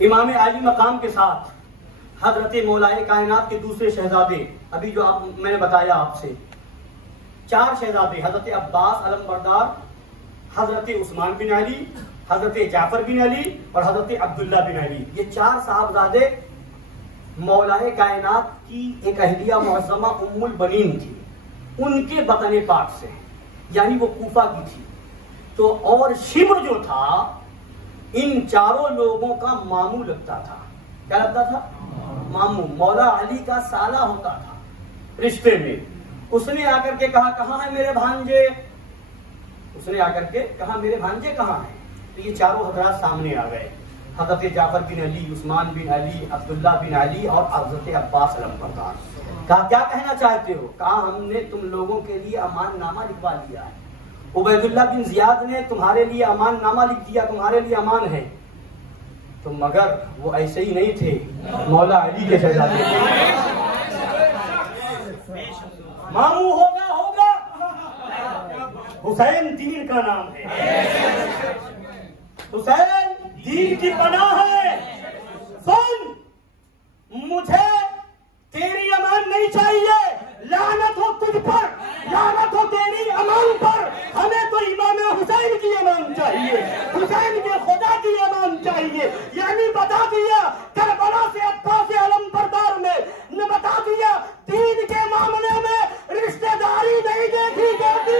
इमाम आली मकाम के साथ हजरत मौलाए कायनात के दूसरे शहजादे, अभी जो मैंने बताया आपसे, 4 शहजादे, हजरत अब्बास अलमबरदार, हजरत उस्मान बिन अली, हजरत जाफर बिन अली और हजरत अब्दुल्ला बिन अली, ये 4 साहबजादे मौलाए कायनात की एक अहलिया मुअज़्ज़मा उम्मुल बनीन थी, उनके बतने पाक से, यानी वो कूफा की थी। तो और शिम्र जो था इन चारों लोगों का मामू लगता था। क्या लगता था? मामू। मौला अली का साला होता था रिश्ते में। उसने आकर के कहा कहाँ है मेरे भांजे, उसने आकर के कहा मेरे भांजे कहाँ हैं? तो ये चारों हजरात सामने आ गए, हजरत जाफर बिन अली, उस्मान बिन अली, अब्दुल्ला बिन अली और हजरत अब्बास अलमबरदार। कहा क्या कहना चाहते हो? कहा हमने तुम लोगों के लिए अमान नामा लिखवा दिया है, उबैदुल्लाह बिन जियाद ने तुम्हारे लिए अमान नामा लिख दिया, तुम्हारे लिए अमान है। तो मगर वो ऐसे ही नहीं थे, मौला अली के शहजादे थे। मामू होगा, हुसैन दीन का नाम है, हुसैन दीन की पनाह है। सुन, मुझे तेरी अमान नहीं चाहिए, लानत हो तुझ पर, लानत हो तेरी अमान पर। हमें तो इमाम हुसैन की अमान चाहिए, हुसैन के खुदा की अमान चाहिए। यानी बता दिया करबला से अब्बास अलमबरदार ने बता दिया दीन के मामले में रिश्तेदारी नहीं देखी जाती।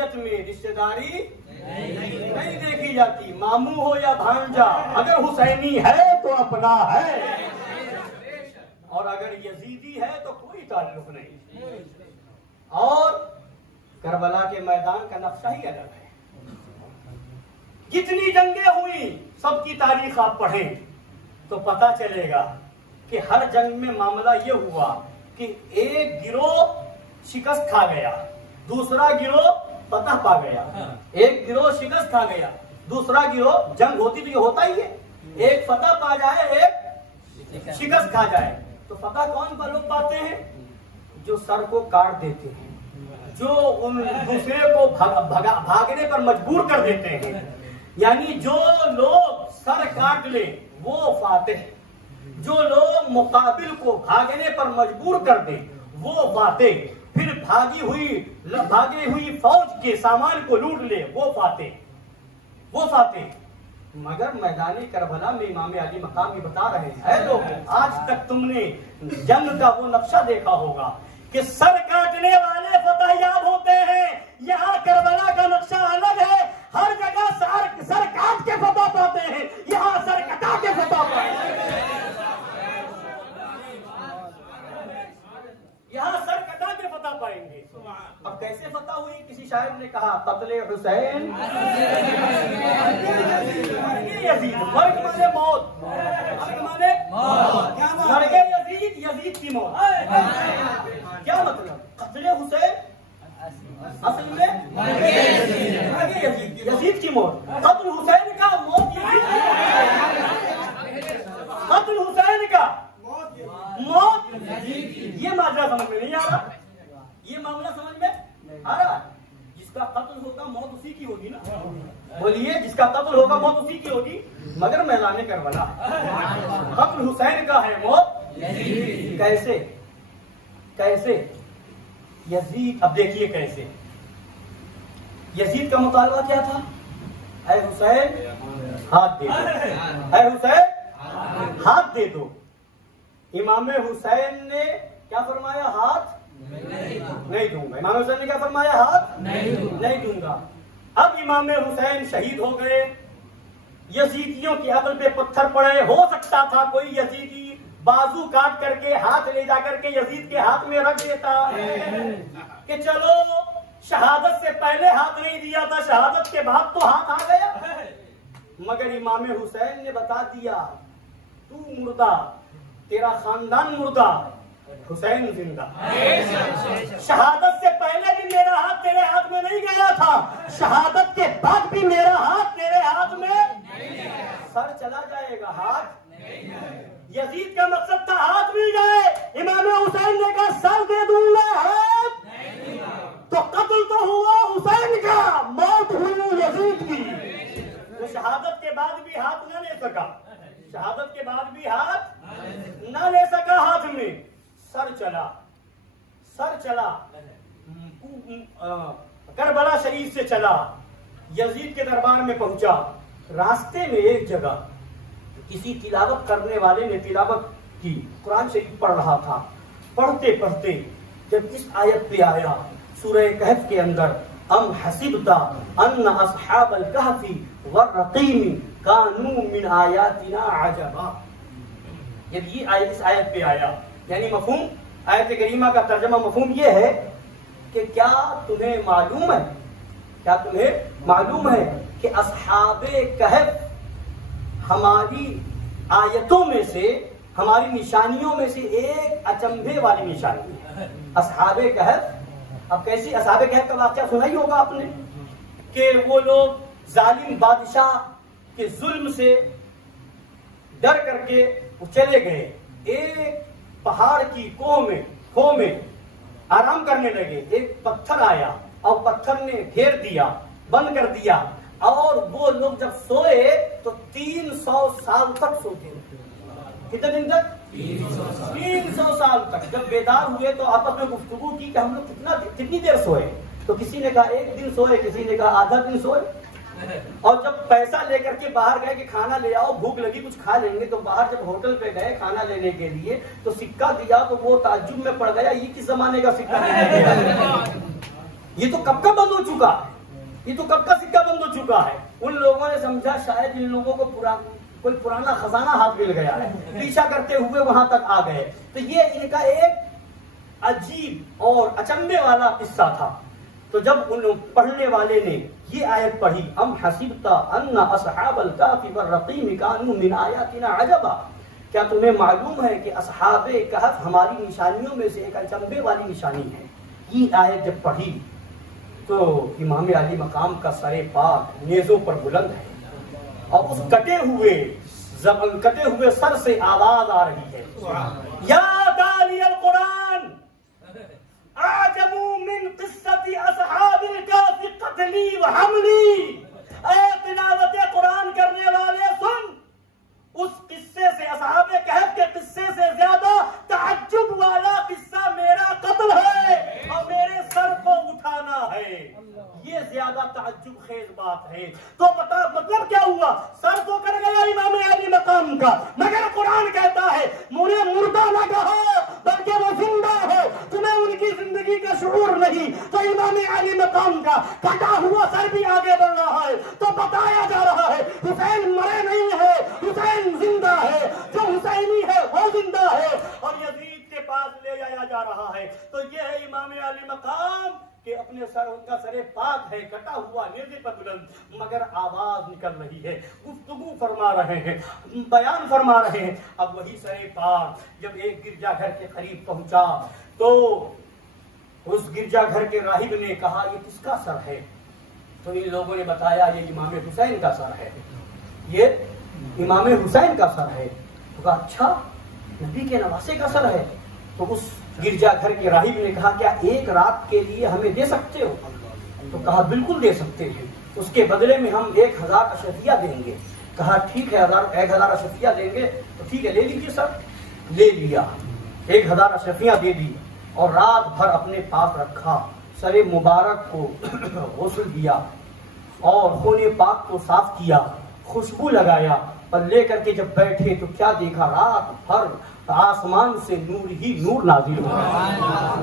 शरीयत में रिश्तेदारी नहीं देखी जाती, मामू हो या भांजा, अगर हुसैनी है तो अपना है, और अगर यजीदी है तो कोई ताल्लुक नहीं। और करबला के मैदान का नक्शा ही अलग है। जितनी जंगें हुई सबकी तारीख आप पढ़ें तो पता चलेगा कि हर जंग में मामला ये हुआ कि एक गिरोह शिकस्त खा गया, दूसरा गिरोह फतह पा गया। एक गिरोह शिकस्त खा गया, दूसरा गिरोह, जंग होती तो ये होता ही है, एक फतह पा जाए एक शिकस्त खा जाए। तो फतह कौन पर लोग पाते हैं? जो सर को काट देते हैं, जो उन दूसरे को भागने पर मजबूर कर देते हैं। यानी जो लोग सर काट ले वो फातेह, जो लोग मुकाबिल को भागने पर मजबूर कर दे वो फातेह, फिर भागी हुई फौज के सामान को लूट ले वो फातेह। मगर मैदानी करबला में इमाम अली मकाम ये बता रहे हैं, लोग आज तक तुमने जंग का वो नक्शा देखा होगा कि सर काटने वाले फतहयाब होते हैं। यहाँ करबला का नक्शा अलग है, हर जगह सर काट के फतह पाते हैं, यहाँ सर कटा के फतह पाते हैं। यहाँ सर कटा के फतह पाएंगे। अब कैसे फतह हुई? किसी शायर ने कहा कत्ले हुसैन यजीद, मर्ग माने मौत, मर्ग माने मर्ग यजीद, यजीद की मौत। क्या मतलब? कत्ले हुसैन असल में यजीद की मौत, कत्ल हुसैन का मौत, कत्ल हुसैन का मौत। ये माजरा समझ में नहीं आ रहा, ये मामला समझ में आ रहा। जिसका कत्ल होगा मौत उसी की होगी ना, बोलिए, जिसका कत्ल होगा मौत उसी की होगी। मगर मैदान करबला कत्ल हुसैन का है, मौत कैसे? कैसे यजीद? अब देखिए कैसे यजीद का मुतालबा क्या था? ऐ हुसैन हाथ दे दो, ऐ हुसैन हाथ दे दो। इमाम हुसैन ने क्या फरमाया? हाथ नहीं दूंगा। इमाम हुसैन ने क्या फरमाया? हाथ नहीं दूंगा। अब इमाम हुसैन शहीद हो गए, यजीदियों की अकल पे पत्थर पड़े। हो सकता था कोई यजीदी बाजू काट करके हाथ ले जाकर के यजीद के हाथ में रख देता कि चलो शहादत से पहले हाथ नहीं दिया था, शहादत के बाद तो हाथ आ गया। मगर इमाम हुसैन ने बता दिया, तू मुर्दा, तेरा खानदान मुर्दा, हुसैन जिंदा। शहादत से पहले भी मेरा हाथ तेरे हाथ में नहीं गया था, शहादत के बाद भी मेरा हाथ तेरे हाथ में सर चला जाएगा, हाथ यजीद का मकसद था हाथ मिल जाए। इमाम हुसैन ने कहा सर दे दूंगा, हाथ तो कत्ल तो हुआ हुसैन का, मौत हुई यजीद की। तो शहादत के बाद भी हाथ न ले सका, शहादत के बाद भी हाथ न ले सका, हाथ में सर चला, सर चला, करबला शरीफ से चला, यजीद के दरबार में पहुंचा। रास्ते में एक जगह किसी तिलावत करने वाले ने तिलावत की, कुरान शरीफ पढ़ रहा था। पढ़ते पढ़ते जब इस आयत पे आया सूरह कहफ के अंदर, अम हसिबता अन्न अस्हाबल कहफी वर्रक़ीम कानू मिन आयातिना अजबा। जब ये आयत इस आयत पे आया, यानी मफहूम आयत करीमा का तर्जमा मफहूम ये है कि क्या तुम्हें मालूम है, क्या तुम्हें मालूम है कि अस्हाबे कहफ हमारी आयतों में से, हमारी निशानियों में से एक अचंभे वाली निशानी है। अस्हाबे कहफ, अब कैसी? अस्हाबे कहफ का वाक़या सुना ही होगा आपने कि वो लोग जालिम बादशाह के जुल्म से डर करके वो चले गए, एक पहाड़ की खो में आराम करने लगे। एक पत्थर आया और पत्थर ने घेर दिया, बंद कर दिया, और वो लोग जब सोए तो 300 साल तक सोते। कितने दिन तक? 300 साल तक। जब बेदार हुए तो आपस में गुफ्तगू की कि हम लोग कितनी देर सोए, तो किसी ने कहा एक दिन सोए, किसी ने कहा आधा दिन सोए। और जब पैसा लेकर के बाहर गए कि खाना ले आओ, भूख लगी कुछ खा लेंगे, तो बाहर जब होटल पे गए खाना लेने के लिए तो सिक्का दिया तो वो ताज्जुब में पड़ गया, ये किस जमाने का सिक्का देने गया। ये तो कब का बंद हो चुका है, ये तो कब का सिक्का बंद हो चुका है। उन लोगों ने समझा शायद इन लोगों को कोई पुराना खजाना हाथ मिल गया है, पीछा करते हुए वहां तक आ गए। तो ये इनका एक अजीब और अचंभे वाला किस्सा था। तो जब उन पढ़ने वाले ने ये आयत पढ़ी, अम हसीबता अन्ना असहाबल काफी वररक़ीम कानू मिन आयातिना अजबा, क्या तुम्हें मालूम है कि असहाबे कहफ हमारी निशानियों में से एक अचंभे वाली निशानी है। ये आयत जब पढ़ी तो इमाम आली मकाम का सरे पाक नेज़ों पर बुलंद है और उस कटे हुए सर से आवाज आ रही है, या दालियल कुरान आजमू मिन क़िस्सति असहाबिल काफ़ी क़त्ली व हमली। ऐ तिलावत कुरान करने वाले सुन, उस किस्से से, असहाबे कहफ के किस्से से ज्यादा ताज्जुब वाला किस्सा मेरा कत्ल है और मेरे सर को उठाना है। ये ज्यादा ताज्जुब खेज बात है। तो बता मतलब क्या हुआ, सर तो कर गया इमाम अली मकाम का, मगर कुरान कहता है मुझे मुर्दा न कहो बल्कि वो जिंदा हो, तुम्हें उनकी जिंदगी का शऊर नहीं। तो इमाम अली मकाम का कटा हुआ सर भी आगे बढ़ रहा है। तो बताया जा रहा है हुसैन मरे नहीं है, हुसैन जिंदा है, जो हुसैनी है वो जिंदा है और यजीद के पास ले जाया जा रहा है। तो ये है इमाम अली मकाम कि अपने सर, उनका सरे पाक है, कटा हुआ, नेज़े पर बुलंद, मगर आवाज निकल रही है, गुफ्तगू फरमा रहे हैं, बयान फरमा रहे हैं। अब वही सरे पाक जब एक गिरजाघर के करीब पहुंचा तो उस गिरजाघर के राहिब ने कहा ये किसका सर है। तो इन लोगों ने बताया ये इमाम हुसैन का सर है, ये इमाम हुसैन का सर है। तो कहा अच्छा, नबी के नवासे का सर है। तो उस गिरजाघर के राहिब ने कहा क्या एक रात के लिए हमें दे सकते हो। तो कहा बिल्कुल दे सकते हैं, उसके बदले में हम 1000 अशफिया देंगे। कहा ठीक है, 1000 अशफिया देंगे। तो ठीक है, ले लीजिए सर। ले लिया, 1000 अशफिया दे दी और रात भर अपने पास रखा। सरे मुबारक को गुस्ल दिया और खूने पाक को साफ किया, खुशबू लगाया और लेकर के जब बैठे तो क्या देखा, रात भर आसमान से नूर ही नूर नाजिल हुआ,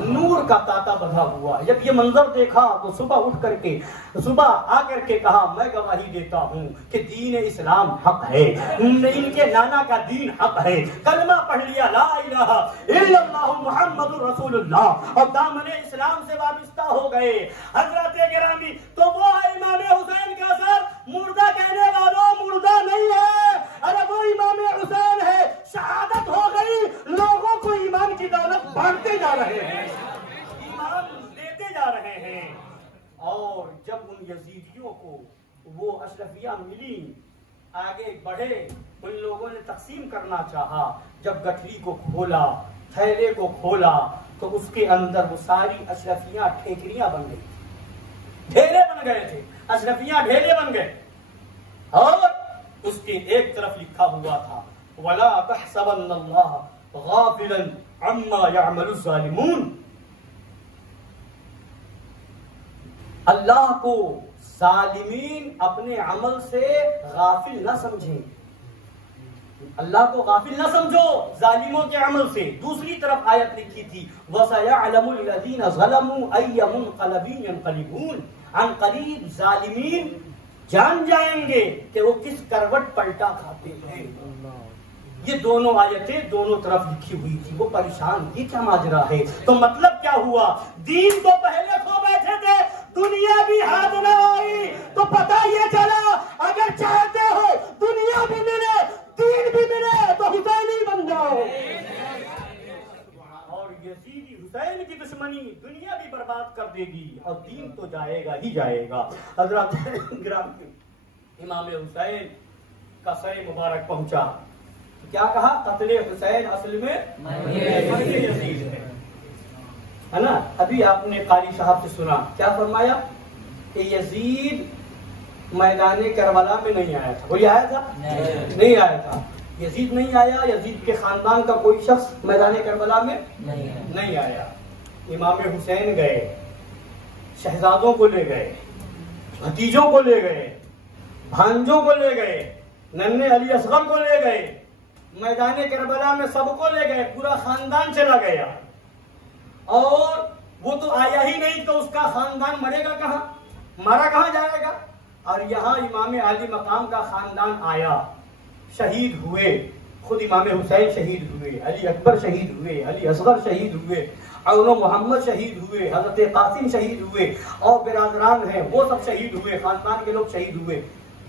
नूर का तांता बंधा हुआ। जब ये मंजर देखा तो सुबह उठ करके, सुबह आकर के कहा मैं गवाही देता हूँ कि दीन इस्लाम हक है, इनके नाना का दीन हक है। कलमा पढ़ लिया ला इलाहा इल्लल्लाहु मुहम्मदुर रसूलुल्लाह और दामने इस्लाम से वाबस्ता हो गए। हजरत गिरामी, तो वो है इमाम हुसैन का सर। मुर्दा कहने वालों, मुर्दा नहीं है, अरे वो इमाम हुसैन है। शहादत हो गई, लोगों को ईमान की दौलत बांटते जा रहे हैं, ईमान देते जा रहे हैं। और जब उन यजीदियों को वो अशरफिया मिली, आगे बढ़े, उन लोगों ने तकसीम करना चाहा। जब गठरी को खोला, थैले को खोला तो उसके अंदर वो सारी अशरफियां ठेकरियां बन गई, ढेले बन गए थे, अशरफियां ढेले बन गए। और उसके एक तरफ लिखा हुआ था वला तहसबन्नल्लाह गाफिलन अम्मा यअमलुज़ ज़ालिमून। अल्लाह को जालिमीन अपने अमल से गाफिल न समझें, अल्लाह को गाफिल न समझो जालिमों के अमल से। दूसरी तरफ आयत लिखी थी वसयअलमुल लज़ीना ज़लमू अय्य मुनक़लबिन यनक़लिबून, अन क़रीब जालिमीन जान जाएंगे कि वो किस करवट पलटा खाते हैं। ये दोनों आयतें दोनों तरफ लिखी हुई थी। वो परेशान, ये क्या माजरा है। तो मतलब क्या हुआ, दीन को पहले खो बैठे थे, दुनिया भी हाथ न आई तो पता ये चला अगर चाहते हो दुनिया भी मिले दीन भी मिले तो हुसैनी बन जाओ। और यजीदी हुसैन की दुश्मनी दुनिया भी बर्बाद कर देगी और दीन तो जाएगा ही जाएगा। हजरत गिरामी, इमाम हुसैन का सर मुबारक पहुंचा, क्या कहा, कत्ले हुसैन असल में यजीद है ना। अभी आपने कारी साहब से सुना, क्या फरमाया कि यजीद मैदान करबला में नहीं आया था। कोई आया था? नहीं आया था। यजीद नहीं आया, यजीद के खानदान का कोई शख्स मैदान करबला में नहीं आया। इमाम हुसैन गए, शहजादों को ले गए, भतीजों को ले गए, भांजों को ले गए, नन्हे अली असगर को ले गए, मैदान करबला में सबको ले गए, पूरा खानदान चला गया। और वो तो आया ही नहीं तो उसका खानदान मरेगा कहाँ, मारा कहाँ जाएगा। और यहाँ इमाम आली मकाम का खानदान आया, शहीद हुए, खुद इमाम हुसैन शहीद हुए, अली अकबर शहीद हुए, अली असगर शहीद हुए, और मोहम्मद शहीद हुए, हजरत कासिम शहीद हुए, और बिरादरान हैं वो सब शहीद हुए, खानदान के लोग शहीद हुए।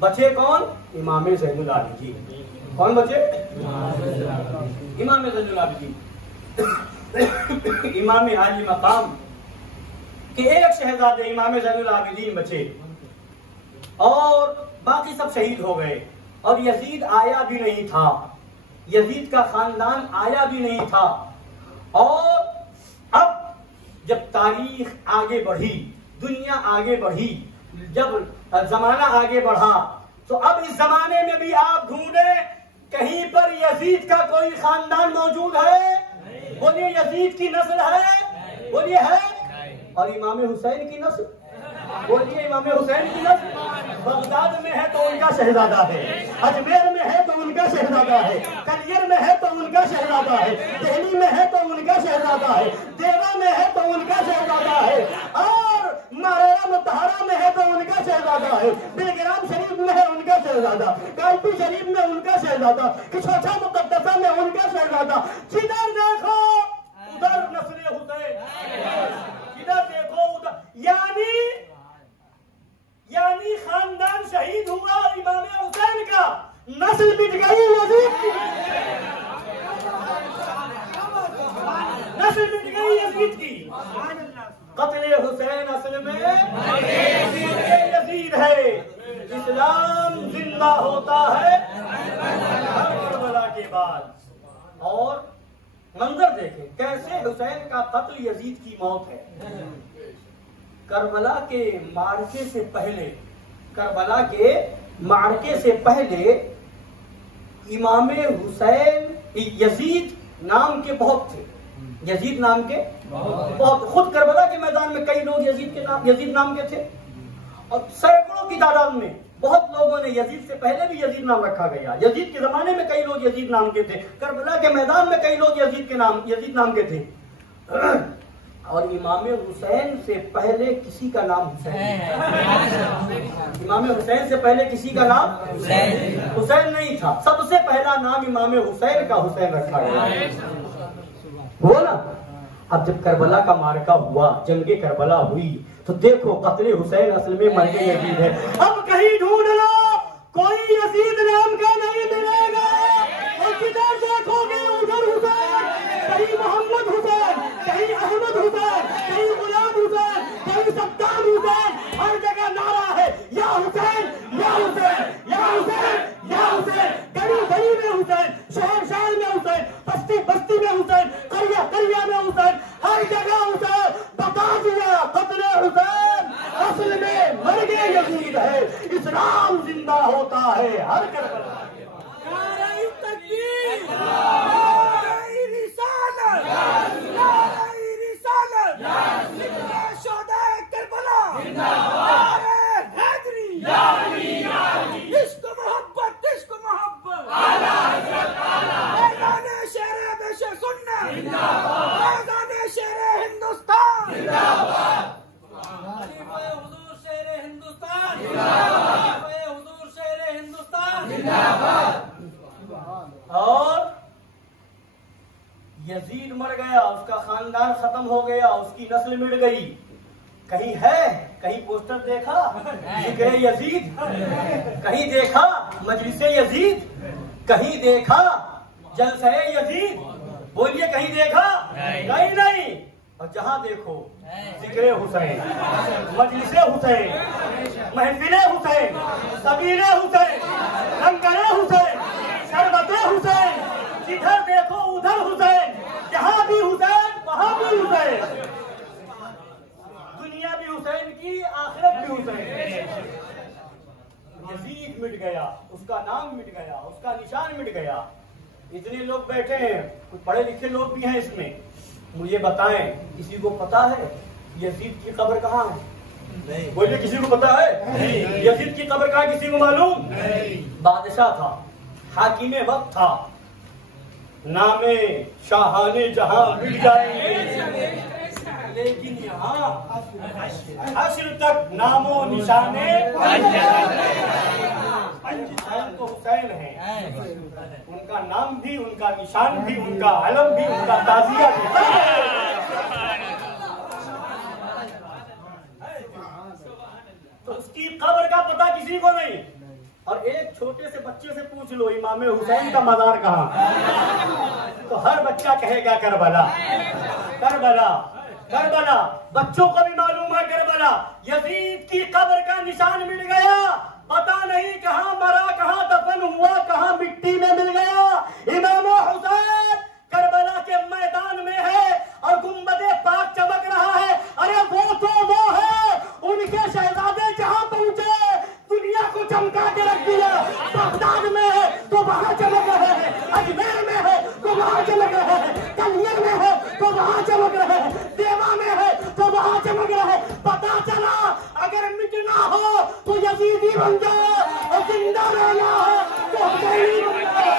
बचे कौन? इमाम ज़ैनुल आबिदीन। कौन बचे? इमाम ज़ैनुल आबिदीन। इमाम आली मकाम के एक शहजादे इमाम ज़ैनुल आबिदीन बचे और बाकी सब शहीद हो गए। और यजीद आया भी नहीं था, यजीद का खानदान आया भी नहीं था। और अब जब तारीख आगे बढ़ी, दुनिया आगे बढ़ी, जब जमाना आगे बढ़ा, तो अब इस जमाने में भी आप ढूंढे कहीं पर यजीद का कोई खानदान मौजूद है? बोलिए यजीद की नस्ल है? बोलिए है? और इमाम हुसैन की नस्ल? बोलिए इमाम हुसैन की नस्ल? बगदाद में है तो उनका शहजादा है, अजमेर में है तो उनका शहजादा है, कलियर में है तो उनका शहजादा है, दिल्ली में है तो उनका शहजादा है, देवा में है तो उनका शहजादा है, और मारेरा मुतहरा में है तो उनका शहजादा है, बेलग्राम शरीफ में है उनका शहजादा, कालपी शरीफ में उनका शहजादा, किशोछा मुकद्दसा में उनका शहजादा। जिधर देखो उधर नस्ल हुसैन, जिधर देखो उधर, यानी खानदान शहीद हुआ इमाम हुसैन का, नस्ल मिट गई यजीद की, नस्ल मिट गई यजीद की। कत्ले हुसैन असल में यजीद है। इस्लाम जिंदा होता है करबला के बाद। और मंजर देखें कैसे हुसैन का कत्ल यजीद की मौत है। करबला के मार्के से पहले, करबला के मार्के से पहले इमाम हुसैन, यजीद नाम के बहुत थे, यजीद नाम के बहुत, खुद करबला के मैदान में कई लोग यजीद नाम के थे, और सैकड़ों की तादाद में बहुत लोगों ने, यजीद से पहले भी यजीद नाम रखा गया, यजीद के जमाने में कई लोग यजीद नाम के थे, करबला के मैदान में कई लोग यजीद नाम के थे। और इमाम हुसैन से पहले किसी का नाम हुसैन, इमाम हुसैन से पहले किसी का नाम हुसैन नहीं था। सबसे पहला नाम इमाम हुसैन का हुसैन रखा गया, हुआ ना। अब जब करबला का मार्का हुआ, जंगे करबला हुई, तो देखो कत्ले हुसैन असल में मर गए यजीद है। अब कहीं ढूंढ लो कोई यजीद नाम का नहीं मिलेगा, और किधर देखोगे उधर हुसैन, कहीं मोहम्मद हुसैन, कहीं अहमद हुसैन, कहीं गुलाम हुसैन, कहीं सद्दाम हुसैन, हर जगह नारा है या हुसैन या हुसैन या हुसैन या हुसैन। गली गली में हुसैन, शहर शहर में हुसैन, बस्ती बस्ती में हुसैन, करिया करिया में हुसैन, हर जगह हुसैन। बता दिया कत्ले हुसैन असल में मर गए यजीद है। इस्लाम जिंदा होता है हर करबला। और यजीद मर गया, उसका खानदान खत्म हो गया, उसकी नस्ल मिट गई। कहीं है, कहीं पोस्टर देखा जिक्र यजीद, कहीं देखा मजलिसे यजीद, कहीं देखा जलसे यजीद? बोलिए कहीं देखा? कहीं नहीं। और जहां देखो जिक्र हुसैन, मजलिसे हुसैन, महफिले हुसैन, सबीले हुसैन, लंगरे हुसैन, शरबते हुसैन, जिधर देखो उधर हुसैन, जहां भी हुसैन वहां भी हुसैन। दुनिया भी हुसैन की, आखिरत भी हुसैन। यजीद मिट गया, उसका नाम मिट गया, उसका निशान मिट गया। इतने लोग बैठे हैं, कुछ पढ़े लिखे लोग भी हैं इसमें, मुझे बताएं किसी को पता है यजीद की कब्र कहाँ है? नहीं। बोलिए किसी को पता है? नहीं। यजीद की कब्र कहाँ, किसी को मालूम? नहीं। बादशाह था, हाकिमे वक्त था, नामे शाहाने जहां मिट जाएंगे, लेकिन यहाँ हश्र तक नामो निशाने हुसैन तो हुसैन है, उनका नाम भी, उनका निशान भी, उनका अलम भी, उनका ताजिया भी। तो उसकी कब्र का पता किसी को नहीं। और एक छोटे से बच्चे से पूछ लो इमाम हुसैन का मज़ार कहाँ, तो हर बच्चा कहेगा करबला, करबला, करबला। बच्चों को भी मालूम है करबला। यजीद की कब्र का निशान मिल गया, पता नहीं कहाँ मरा, कहाँ दफन हुआ, कहाँ मिट्टी में मिल गया। इमाम हुसैन करबला के मैदान में है और गुंबदे पाक चमक रहा है। अरे वो है, उनके शहजादे जहाँ पहुंचे दुनिया को चमका के रख दिया। बगदाद में है तो वहां चमक रहे हैं, अजमेर में है तो वहां चमक रहे हैं, कलियर में है तो वहां चमक रहे हैं, देवा में है तो वहां चमक रहे हैं। पता चला अगर मिटना हो तो यजीदी बन जाओ और जिंदा रहना है तो हुसैनी बन जाओ।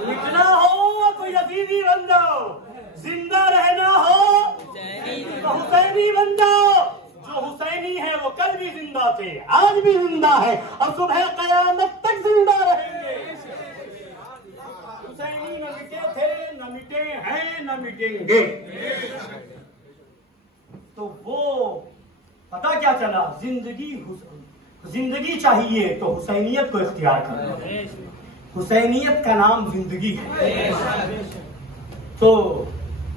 लिखना हो तो यजीदी बन जाओ, जिंदा रहना हो तो हुसैनी बन जाओ। जो हुसैनी है वो कल भी जिंदा थे, आज भी जिंदा है और सुबह कयामत तक जिंदा रहेंगे। हुसैनी न मिटे थे, न मिटे हैं, न मिटेंगे। तो वो पता क्या चला, जिंदगी चाहिए तो हुसैनियत को इख्तियार करना। हुसैनियत का नाम जिंदगी है। तो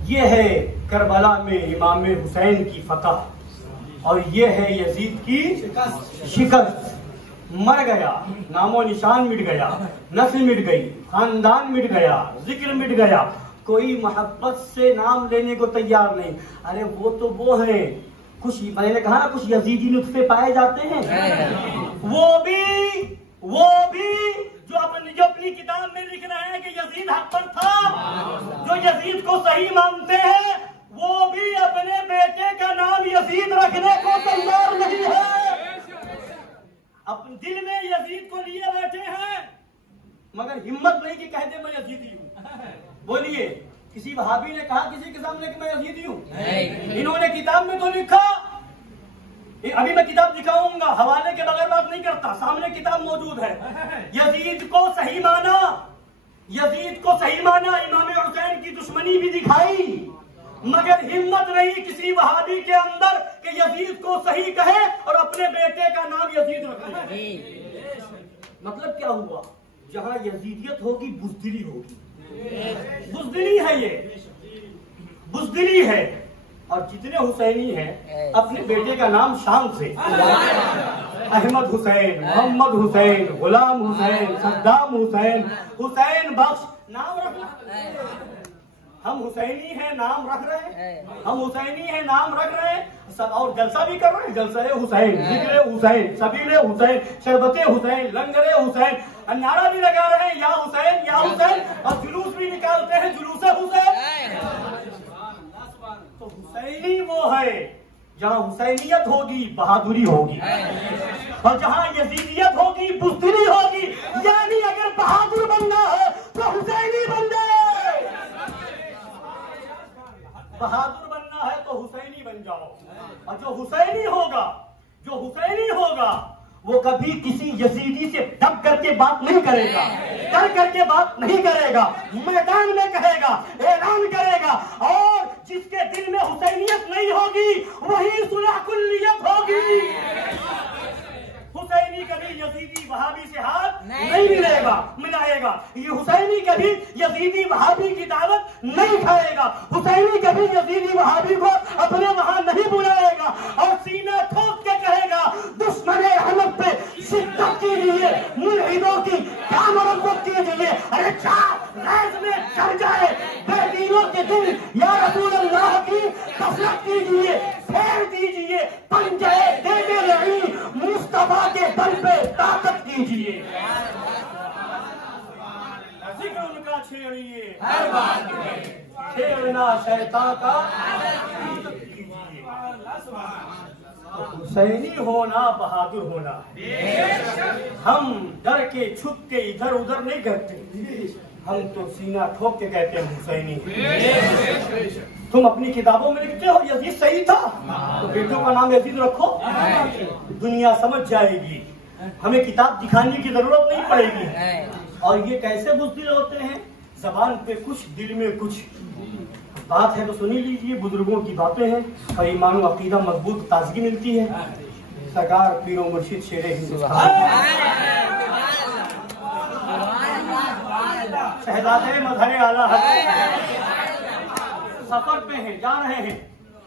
ये है करबला में इमाम हुसैन की फतह और ये है यजीद की शिकस्त। मर गया, नामो निशान मिट गया, नस्ल मिट गई, खानदान मिट गया, जिक्र मिट गया, कोई मोहब्बत से नाम लेने को तैयार नहीं। अरे वो है, कुछ मैंने कहा ना कुछ यजीदी नुस्खे पाए जाते हैं। वो भी जो अपनी किताब में लिख रहे हैं कि यजीद हक पर था, जो यजीद को सही मानते हैं, वो भी अपने बेटे का नाम यजीद रखने को तैयार नहीं है। अपने दिल में यजीद को लिए बैठे हैं मगर हिम्मत नहीं कि कह दे मैं यजीदी हूँ। बोलिए, किसी वहाबी ने कहा किसी के सामने कि मैं यजीदी हूँ? इन्होंने किताब में तो लिखा, अभी मैं किताब दिखाऊंगा, हवाले के बगैर बात नहीं करता, सामने किताब मौजूद है। यजीद को सही माना, यजीद को सही माना, इमाम हुसैन की दुश्मनी भी दिखाई, मगर हिम्मत नहीं किसी वहाबी के अंदर कि यजीद को सही कहे और अपने बेटे का नाम यजीद रख ले। मतलब क्या हुआ, जहां यजीदियत होगी बुज़दिली होगी। बुज़दिली है, ये बुज़दिली है। और जितने हुसैनी हैं अपने बेटे का नाम शान से, अहमद हुसैन, मोहम्मद हुसैन, गुलाम हुसैन, सद्दाम हुसैन, हुसैन बख्श नाम रखना। हम हुसैनी हैं नाम रख रहे हैं, हम हुसैनी हैं नाम रख रहे हैं, सब और जलसा भी कर रहे हैं। जलसा हुसैन, जिक्र हुसैन, सबीले हुसैन, शरबते हुसैन, लंगरे हुसैन, नारा भी लगा रहे हैं या हुसैन या हुसैन, और जुलूस भी निकालते हैं जुलूस हुसैन। तो हुसैनी वो है जहाँ हुसैनियत होगी बहादुरी होगी, और जहाँ यजीदियत होगी बुज़दिली होगी। यानी अगर बहादुर बनना है तो हुसैनी बन जाए, बहादुर बनना है तो हुसैनी बन जाओ। और जो हुसैनी होगा वो कभी किसी यजीदी से दब करके बात नहीं करेगा, डर करके बात नहीं करेगा, मैदान में कहेगा, ऐलान करेगा। और जिसके दिल में हुसैनियत नहीं होगी वही सुलह कुल्लियत होगी। हुसैनी कभी यजीदी वहाबी से हाथ नहीं मिलाएगा। ये हुसैनी कभी यजीदी वहाबी की दावत नहीं खाएगा। हुसैनी कभी यजीदी वहाबी को अपने वहां नहीं बुलाएगा और सीना ठोक के कहेगा दुश्मन अहमद पे शिद्दत कीजिए, मुल्हिदों की क्या मरम्मत कीजिए। अरे चार में चढ़ जाए बेटी मदीनों के दिल या रसूल अल्लाह की कसरत कीजिए, फेर दीजिए, पंजे देने नहीं, मुस्तफा के दल पे ताकत कीजिए। जिक्र उनका छेड़िए, हर बात छेड़ना शैतान का हुसैनी होना बहादुर होना है। हम डर के छुप के इधर उधर नहीं करते, हम तो सीना ठोक के कहते हैं हुसैनी। तुम अपनी किताबों में लिखते हो यजीद सही था, तो बेटों का नाम यजीद रखो, दुनिया समझ जाएगी, हमें किताब दिखाने की जरूरत नहीं पड़ेगी। और ये कैसे बुज़दिल होते हैं, जबान पे कुछ दिल में कुछ बात है तो सुनी लीजिए, बुजुर्गों की बातें हैं और ईमान व अकीदा मजबूत ताजगी मिलती है। सरकार पीरो मुर्शिद शेरे हिंदुस्तान शहजादे मजहरे आला सफर पे हैं, जा रहे हैं,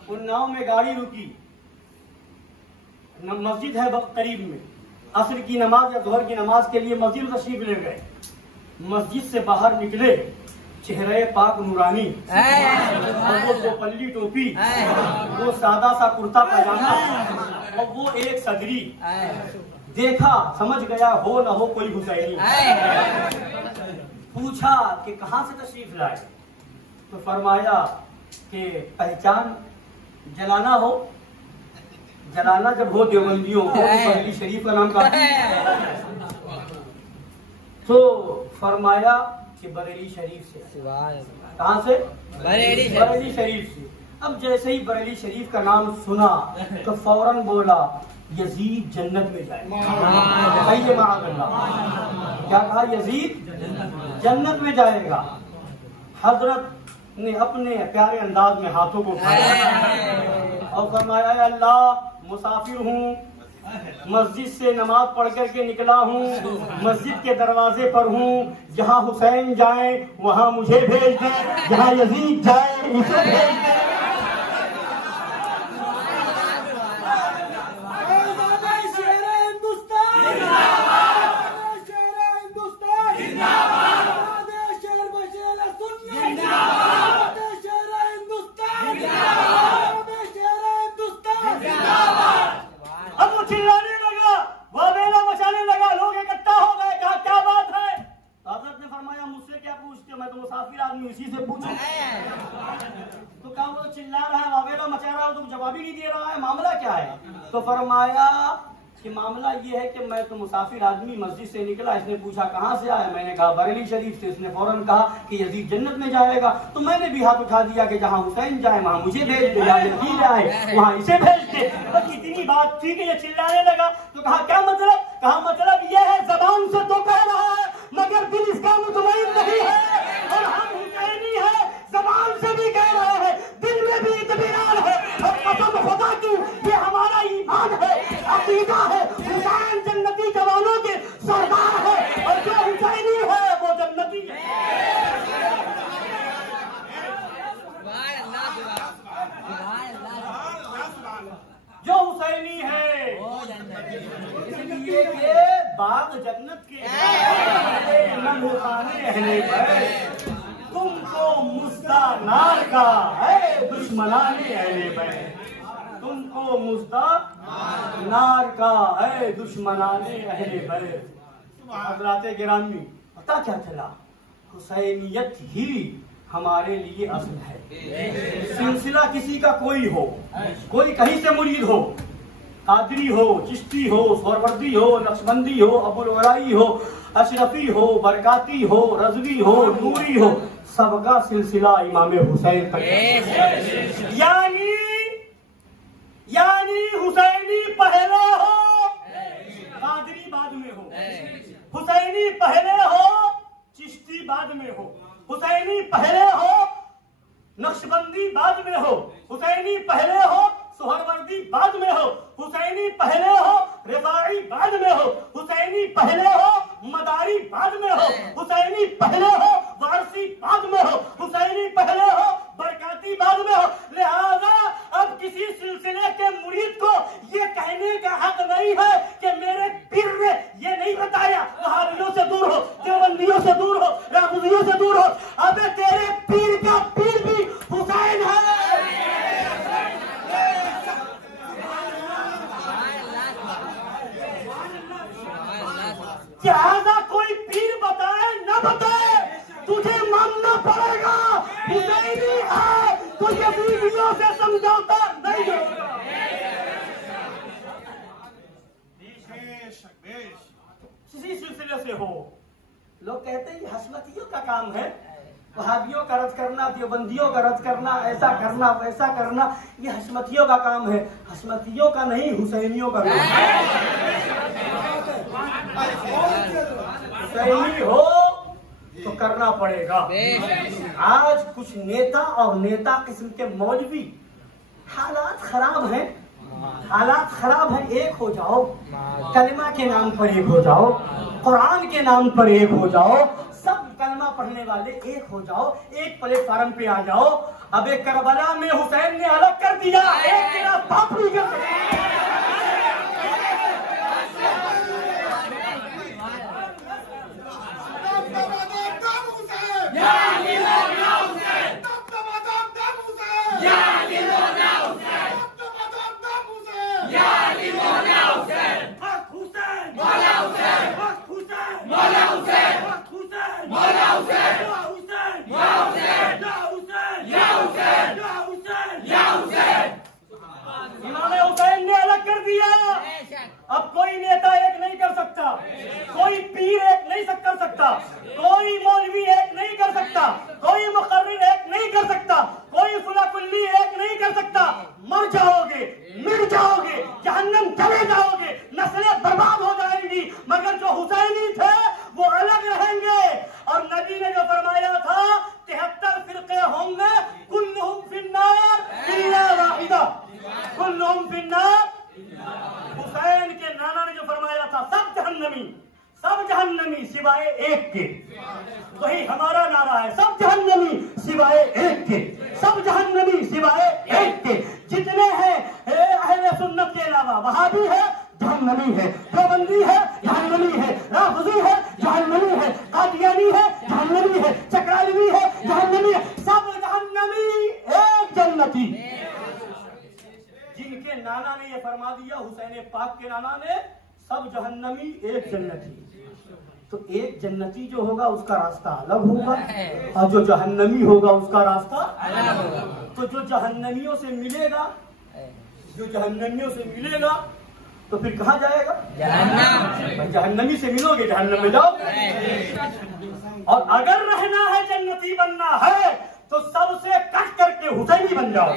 उन नाव में गाड़ी रुकी, मस्जिद है करीब में, असर की नमाज या दोहर की नमाज के लिए मस्जिद तशरीफ ले गए। मस्जिद से बाहर निकले, चेहरे पाक नूरानी, वो पल्ली टोपी, वो सादा सा कुर्ता पजामा और वो एक सदरी, देखा समझ गया हो न हो कोई हुसैनी। पूछा कि कहाँ से तशरीफ लाए, तो फरमाया कि पहचान जलाना हो, जलाना जब हो देवबंदियों को बरेली शरीफ का नाम काफी, तो फरमाया कि बरेली शरीफ से। कहाँ से? बरेली शरीफ से। अब जैसे ही बरेली शरीफ का नाम सुना तो फौरन बोला यजीद जन्नत में जाएगा। क्या कहा? यजीद जन्नत में जाएगा। हजरत ने अपने प्यारे अंदाज में हाथों को उठाया और फरमाया अल्लाह मुसाफिर हूँ, मस्जिद से नमाज पढ़ करके निकला हूँ, मस्जिद के दरवाजे पर हूँ, जहाँ हुसैन जाए वहाँ मुझे भेज दे, जहाँ यजीद जाए इसे भेज दे। चिल्लाने लगा, वावेला मचाने लगा, लोग इकट्ठा हो गए, कहा क्या बात है? हजरत ने फरमाया मुझसे क्या पूछते, मैं तो मुसाफिर आदमी, इसी से पूछूं। तो कहा वो तो चिल्ला रहा है, वावेला मचा रहा है, तुम जवाब ही नहीं दे रहा है, मामला क्या है? तो फरमाया कि मामला ये है कि मैं तो मुसाफिर आदमी, मस्जिद से निकला, इसने पूछा कहाँ से आया, मैंने कहा बरेली शरीफ से। इसने फौरन कहा कि यजीद जन्नत में जाएगा, तो मैंने भी हाथ उठा दिया कि जहाँ हुसैन जाए वहाँ मुझे भेज दे, जहाँ यजीद जाए वहाँ इसे भेज दे। बस इतनी बात थी कि ये चिल्लाने लगा। तो कहा क्या मतलब? कहा मतलब ये है जबान से तो कह रहा है मगर दिल इसका मुतमईन नहीं है, और हम हुसैनी है, जबान से भी कह रहे हैं, दिल में भी इत्मीनान है, और कसम खुदा की ये हमारा ईमान है, अकीदा है, हुसैन जन्नती जवानों के सरदार है, और जो हुसैनी है वो जन्नती है। जो हुसैनी है इसलिए के बाग जन्नत के तुमको मुस्ता नार का है दुश्मनाने अहले बैत, तुमको मुस्ता नार का है दुश्मनाने अहले बैत। हज़रात गिरामी, पता क्या चला? हुसैनियत ही हमारे लिए असल है। सिलसिला किसी का कोई हो, कोई कहीं से मुरीद हो, कादरी हो, चिश्ती हो, सोहरवर्दी हो, नक्शबंदी हो, अबुल वराई हो, अशरफी हो, बरकाती हो, रजवी हो, नूरी हो, सबका सिलसिला इमाम हुसैन तक। यानी हुसैनी पहले हो, कादरी बाद में हो, हुसैनी पहले हो, चिश्ती बाद में हो, हुसैनी पहले हो, नक्शबंदी बाद में हो, हुसैनी पहले हो, सोहरवर्दी बाद में हो, हुसैनी पहले हो, रिफाई बाद में हो, हुसैनी पहले हो, मदारी बाद में हो, हुसैनी पहले हो, वारसी बाद में हो, हुसैनी पहले हो, बरकाती बाद में हो। लिहाजा अब किसी सिलसिले के मुरीद को ये कहने का हक नहीं है कि मेरे पीर ने ये नहीं बताया, वहाबियों से दूर हो, देवबंदियों से दूर हो, राफिजियों से दूर हो। अबे तेरे पीर का पीर लिहाजा कोई पीर बताए न बताए, तुझे मानना पड़ेगा। हुसैनी है तो यजीदियों से समझौता नहीं होगा। किसी सिलसिले से हो, लोग कहते हैं ये हशमतियों का काम है, वहाबियों का रद्द करना, देवबंदियों का रद्द करना, ऐसा करना वैसा करना, ये हशमतियों का काम है। हशमतियों का नहीं, हुसैनियों का काम है। हुसैनी हो तो करना पड़ेगा। आज कुछ नेता और नेता किस्म के मौलवी, हालात खराब हैं, हालात खराब है। एक हो जाओ, कलमा के नाम पर एक हो जाओ, कुरान के नाम पर एक हो जाओ, सब कलमा पढ़ने वाले एक हो जाओ, एक प्लेटफार्म पे आ जाओ। अब एक करबला में हुसैन ने अलग कर दिया, एक तेरा बाप नहीं कर सकता। इमाम हुसैन ने अलग कर दिया। अब कोई नेता एक नहीं कर सकता, कोई पीर एक नहीं कर सकता, कोई मौलवी एक नहीं कर सकता, कोई मुकर्रिर एक नहीं कर सकता, कोई फुलाकुल्ली एक नहीं कर सकता। मर जाओगे, मिट जाओगे, जहन्नम चले जाओगे, नस्लें बर्बाद हो जाएंगी, मगर जो हुसैनी थे वो अलग रहेंगे। और नबी ने जो फरमाया था 73 फिरके होंगे, कुल्लुहुम फिन्नार इल्ला वाहिदा, कुल्लुहुम फिन्नार। हुसैन के नाना ने जो फरमाया था सब जहन्नमी सिवाय एक के। वही हमारा नारा है, सब जहन्नमी सिवाय एक के, सब जहन्नमी सिवाय एक के। जितने हैं अहले सुन्नत के अलावा, वहाबी है जहन्नमी है, देवबंदी है जहन्नमी है, राफिजी है जहन्नमी है, कादियानी है जहन्नमी है, चक्रावी है जहन्नमी है, सब जहन्नमी एक जन्नती। जिनके नाना ने ये फरमा दिया, हुसैन पाक के नाना ने, सब जहन्नमी एक जन्नती। तो एक जन्नती जो होगा उसका रास्ता अलग होगा, और जो जहन्नमी होगा उसका रास्ता अलग होगा। तो जो जहन्नमियों से मिलेगा, जो जहन्नमियों से मिलेगा तो फिर कहाँ जाएगा? जहन्नम। जहन्नमी से मिलोगे, जहन्नम में जाओ। और अगर रहना है, जन्नती बनना है, तो सबसे कट करके हुसैनी बन जाओ।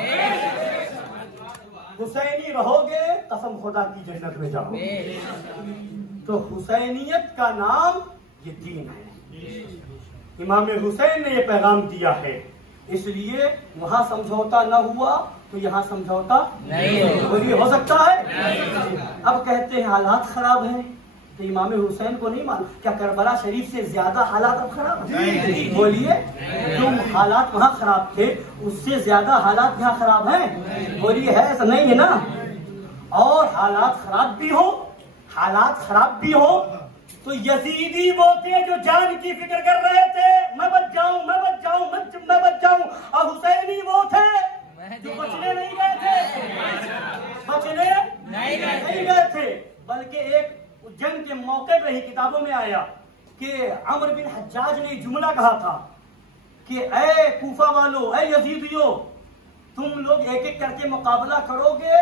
हुसैनी रहोगे, कसम खुदा की जन्नत में जाओगे। तो हुसैनियत का नाम ये दीन है। इमाम हुसैन ने ये पैगाम दिया है, इसलिए वहां समझौता न हुआ तो यहाँ समझौता नहीं हो सकता है। अब कहते हैं हालात खराब हैं, तो इमाम हुसैन को नहीं मान, क्या करबला शरीफ से ज्यादा हालात अब खराब हैं? बोलिए, जो हालात वहाँ खराब थे उससे ज्यादा हालात यहाँ खराब हैं? बोलिए, है ऐसा? नहीं है ना। और हालात खराब भी हो, हालात खराब भी हो, तो यजीदी वो थे जो जान की फिक्र कर रहे थे, मैं बच जाऊं, मैं बच जाऊं, मैं बच जाऊं। और हुसैनी वो थे जो बचने नहीं गए थे, बचने नहीं गए थे, बल्कि एक जंग के मौके पे ही किताबों में आया कि अमर बिन हज्जाज ने जुमला कहा था कि ऐ कूफा वालों, ऐ यजीदियों, तुम लोग एक एक करके मुकाबला करोगे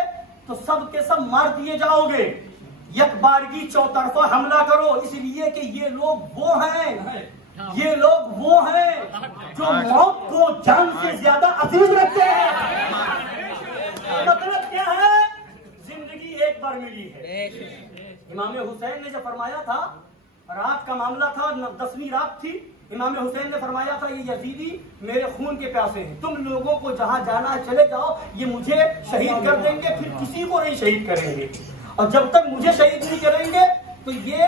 तो सब के सब मार दिए जाओगे। यकबारगी चौतरफा हमला करो, इसलिए कि ये लोग वो हैं, ये लोग वो हैं जो मौत को जान से ज्यादा अजीज रखते हैं। मतलब क्या है? जिंदगी एक बार मिली है। इमाम हुसैन ने जब फरमाया था, रात का मामला था, 10वीं रात थी, इमाम हुसैन ने फरमाया था ये यजीदी मेरे खून के प्यासे हैं, तुम लोगों को जहां जाना है चले जाओ, ये मुझे शहीद कर देंगे, फिर किसी को नहीं शहीद करेंगे, और जब तक मुझे शहीद नहीं करेंगे तो ये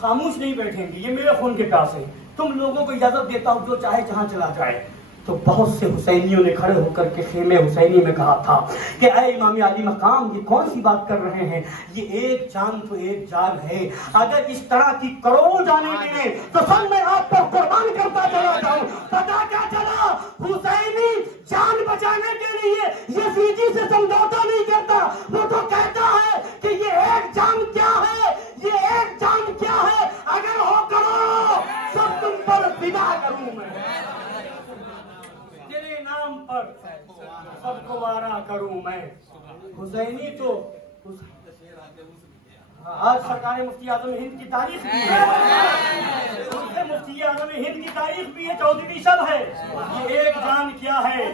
खामोश नहीं बैठेंगे, ये मेरे खून के प्यासे हैं, तुम लोगों को इजाजत देता हूं जो चाहे जहां चला जाए। तो बहुत से हुसैनियों ने खड़े होकर के खेमे हुसैनी में कहा था कि ऐ इमाम आली मकाम, ये कौन सी बात कर रहे हैं, ये एक जान तो एक जान है, अगर इस तरह की करोड़ों जाने मिले तो सब मैं आप पर कुर्बान करता चला जाऊं। पता क्या चला? हुसैनी जान बचाने के लिए यजीदी से समझौता नहीं करता, वो तो कहता है कि ये एक जान क्या है, ये एक जान क्या है, अगर होकर पर सबको वारा करूं मैं। हुसैनी तो आज सरकार मुफ्ती आजम हिंद की तारीख भी है, मुफ्ती आजम हिंद की तारीख भी है, चौधरी सब है। ये एक जान क्या है,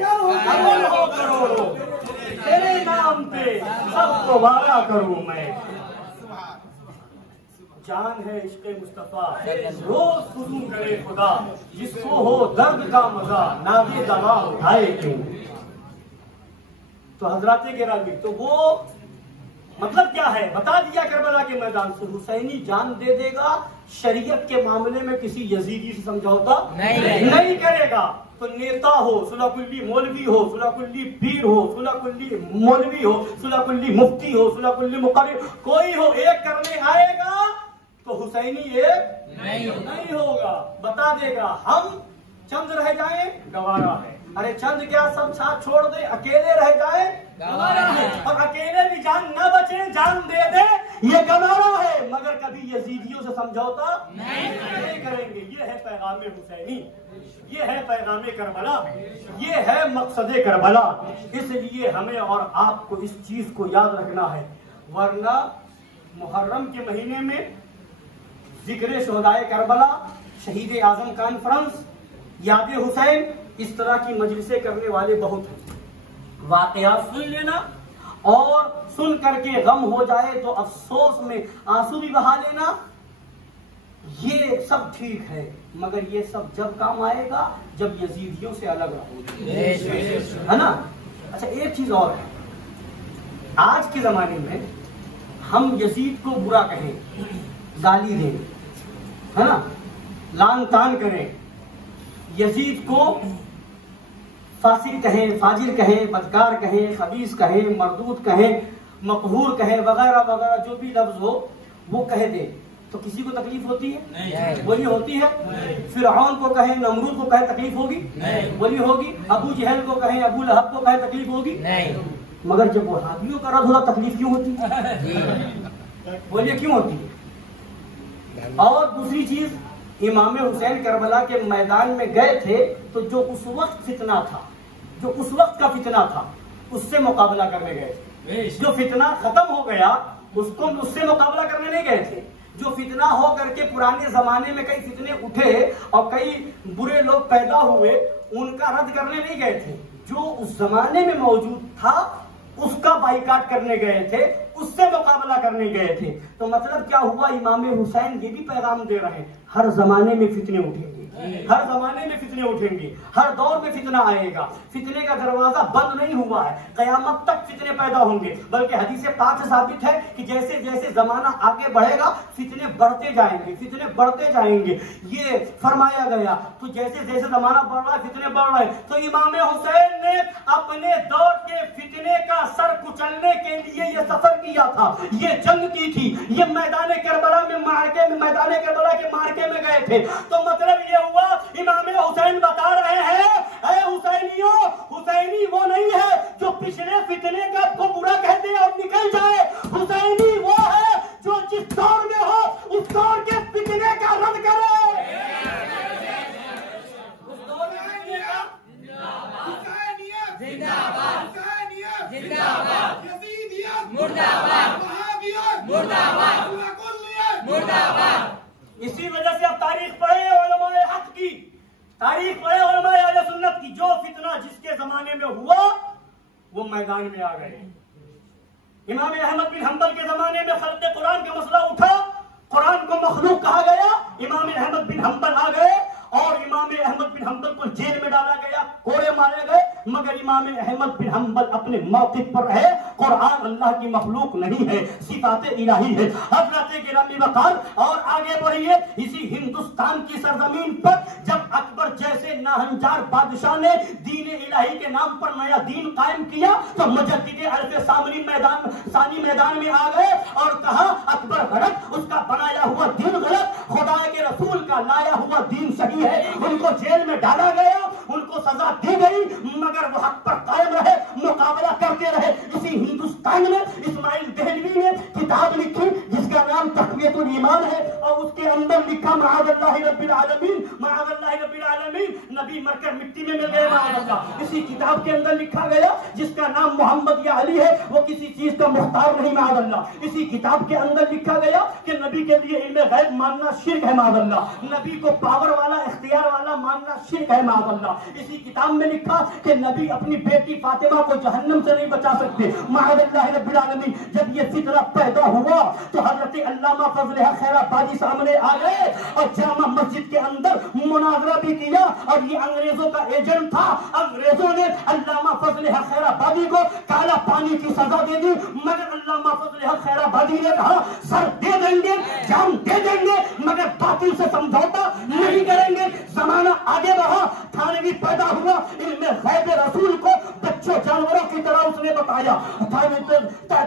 अमल हो करोड़ों तेरे नाम पे सबको वारा करूं मैं। जान है इश्क़ मुस्तफा रोज खुशू करे खुदा, जिसको हो दर्द का मजा नाज़े दवा उठाए क्यों। तो हजरात गिरामी, तो वो मतलब क्या है बता दिया करबला के मैदान से। हुसैनी जान दे देगा, शरीयत के मामले में किसी यजीदी से समझौता नहीं करेगा। तो नेता हो, सुलहकुल्ली मौलवी हो, सुलहकुल्ली पीर हो, सुलहकुल्ली मौलवी हो, सुलहकुल्ली मुफ्ती हो, सुलहकुल्ली मुकर्रिर, कोई हो, एक करने आएगा तो हुसैनी एक नहीं होगा। बता देगा हम चंद रह जाएं गवारा है। अरे चंद क्या सब साथ छोड़ दे, अकेले रह जाए गवारा है। और अकेले भी जान न बचे, जान दे दे, ये गवारा है। मगर कभी यजीदियों से समझौता नहीं करेंगे। ये है पैगाम हुसैनी, ये है पैगाम करबला, ये है मकसद करबला। इसलिए हमें और आपको इस चीज को याद रखना है, वरना मुहर्रम के महीने में जिक्र शोहदाए करबला, शहीद आजम कॉन्फ्रेंस, याद हुसैन, इस तरह की मजलिसें करने वाले बहुत हैं। वाकयात सुन लेना और सुन करके गम हो जाए तो अफसोस में आंसू भी बहा लेना, ये सब ठीक है। मगर ये सब जब काम आएगा जब यजीदियों से अलग रहोगे, है ना। अच्छा, एक चीज और है, आज के जमाने में हम यजीद को बुरा कहें, गाली दें, है ना, लान तान करें, यजीद को फासिक कहें, फाजिल कहें, बदकार कहें, खबीस कहें, मरदूद कहें, मकहूर कहें, वगैरह वगैरह जो भी लफ्ज हो वो कह दे, तो किसी को तकलीफ होती है? नहीं। बोली होती है? फिरऔन को कहें, नमरूद को कहें, तकलीफ होगी? नहीं। बोली होगी? अबू जहल को कहें, अबू लहब को कहें, तकलीफ होगी? नहीं। मगर जब वहाबियों का रद्द होता तकलीफ क्यों होती है? बोलिए क्यों होती है? और दूसरी चीज, इमाम हुसैन करबला के मैदान में गए थे तो जो उस वक्त फितना था, जो उस वक्त का फितना था, उससे मुकाबला करने गए थे। जो फितना खत्म हो गया उसको उससे मुकाबला करने नहीं गए थे। जो फितना हो करके पुराने जमाने में कई फितने उठे और कई बुरे लोग पैदा हुए, उनका रद्द करने नहीं गए थे। जो उस जमाने में मौजूद था उसका बाइकाट करने गए थे, उससे मुकाबला करने गए थे। तो मतलब क्या हुआ, इमाम हुसैन ये भी पैगाम दे रहे हैं, हर जमाने में फितने उठेंगे, हर जमाने में फितने उठेंगे, हर दौर में फितना आएगा। फितने का दरवाजा बंद नहीं हुआ है, कयामत तक फितने पैदा होंगे। बल्कि हदीस पाक से साबित है कि जैसे जैसे जमाना आगे बढ़ेगा फितने बढ़ते जाएंगे, फितने बढ़ते जाएंगे, ये फरमाया गया। तो जैसे जैसे जमाना बढ़ रहा है फितने बढ़ रहे हैं। तो इमाम हुसैन ने अपने दौर के फितने का सर कुचलने के लिए ये सफर किया था, ये जंग की थी, ये मैदान करबला में मार्के में मैदान करबला के मार्के में गए थे। तो मतलब ये हुआ, इमाम हुसैन बता रहे हैं, ऐ हुसैनियों, हुसैनी वो नहीं है जो पिछले फितने का को बुरा कहते और निकल जाए। हुसैनी वो है जो जिस दौर में हो उस दौर के फितने का रद्द करे। उस दौर में फितने का जिंदाबाद, जिंदाबाद, मुर्दाबाद, मुर्दाबाद। इसी वजह से अब तारीख पढ़े उलमाए हक की, तारीख पढ़े उलमाए अहले सुन्नत की। जो फितना जिसके जमाने में हुआ वो मैदान में आ गए। इमाम अहमद बिन हंबल के जमाने में खल्क़े कुरान का मसला उठा, कुरान को मखलूक कहा गया, इमाम अहमद बिन हंबल आ गए और इमाम अहमद बिन हंबल को जेल में डाला गया, कोड़े मारे गए। मगर इमाम अहमद बिन हंबल अपने मौक़िफ़ पर रहे। कुरान अल्लाह की मखलूक नहीं है, सिफ़ात इलाही है। हज़रत गिरामी वक़ार और आगे बढ़िए, इसी हिंदुस्तान की सरजमीन पर जब अकबर जैसे नाहंजार बादशाह ने दीन इलाही के नाम पर नया दीन कायम किया तो मुजद्दिद अरफ़ सानी मैदान में आ गए और कहा अकबर गलत, उसका बनाया हुआ दीन गलत, खुदा के रसूल का लाया हुआ दीन सही है। उनको जेल में डाला गया, उनको सजा दी गई, मगर वो हक पर कायम रहे, मुकाबला करते रहे। इसी हिंदुस्तान में इस्माइल देहलवी ने किताब लिखी जिसका जिसका नाम तक़वियतुल ईमान है, और उसके अंदर लिखा मआज़ल्लाहि रब्बिल आलमीन, मआज़ल्लाहि रब्बिल आलमीन, नबी मरकर मिट्टी में मिल गए मआज़ल्लाह। इसी किताब के अंदर लिखा गया जिसका नाम मोहम्मद या अली है वो किसी चीज का मुख्तार नहीं मआज़ल्लाह। इसी किताब के अंदर लिखा गया कि नबी के लिए इल्म गैब मानना शिर्क है मआज़ल्लाह। नबी को पावर वाला, इख्तियार वाला मानना शिर्क है मआज़ल्लाह। इसी किताब में लिखा कि नबी अपनी बेटी फातिमा को जहन्नम से नहीं बचा सकते मआज़ल्लाह रब्बिल आलमीन। जब ये फितरा पैदा हुआ तो हजरत अल्लामा फजल हक खैराबादी सामने आ गए और जामा मस्जिद के अंदर मुनाजरा भी किया, और ये अंग्रेजों का एजेंट था। अंग्रेजों ने अल्लामा फजल हक खैराबादी को काला पानी की सजा दे दी, मगर अल्लामा फजल हक खैराबादी ने कहा सर दे देंगे, जान दे देंगे, मगर बातिल से समझौता नहीं करेंगे। जमाना आगे बढ़ा, थानवी पैदा हुआ, इल्म गैब रसूल को बच्चों जानवरों की तरह उसने बताया।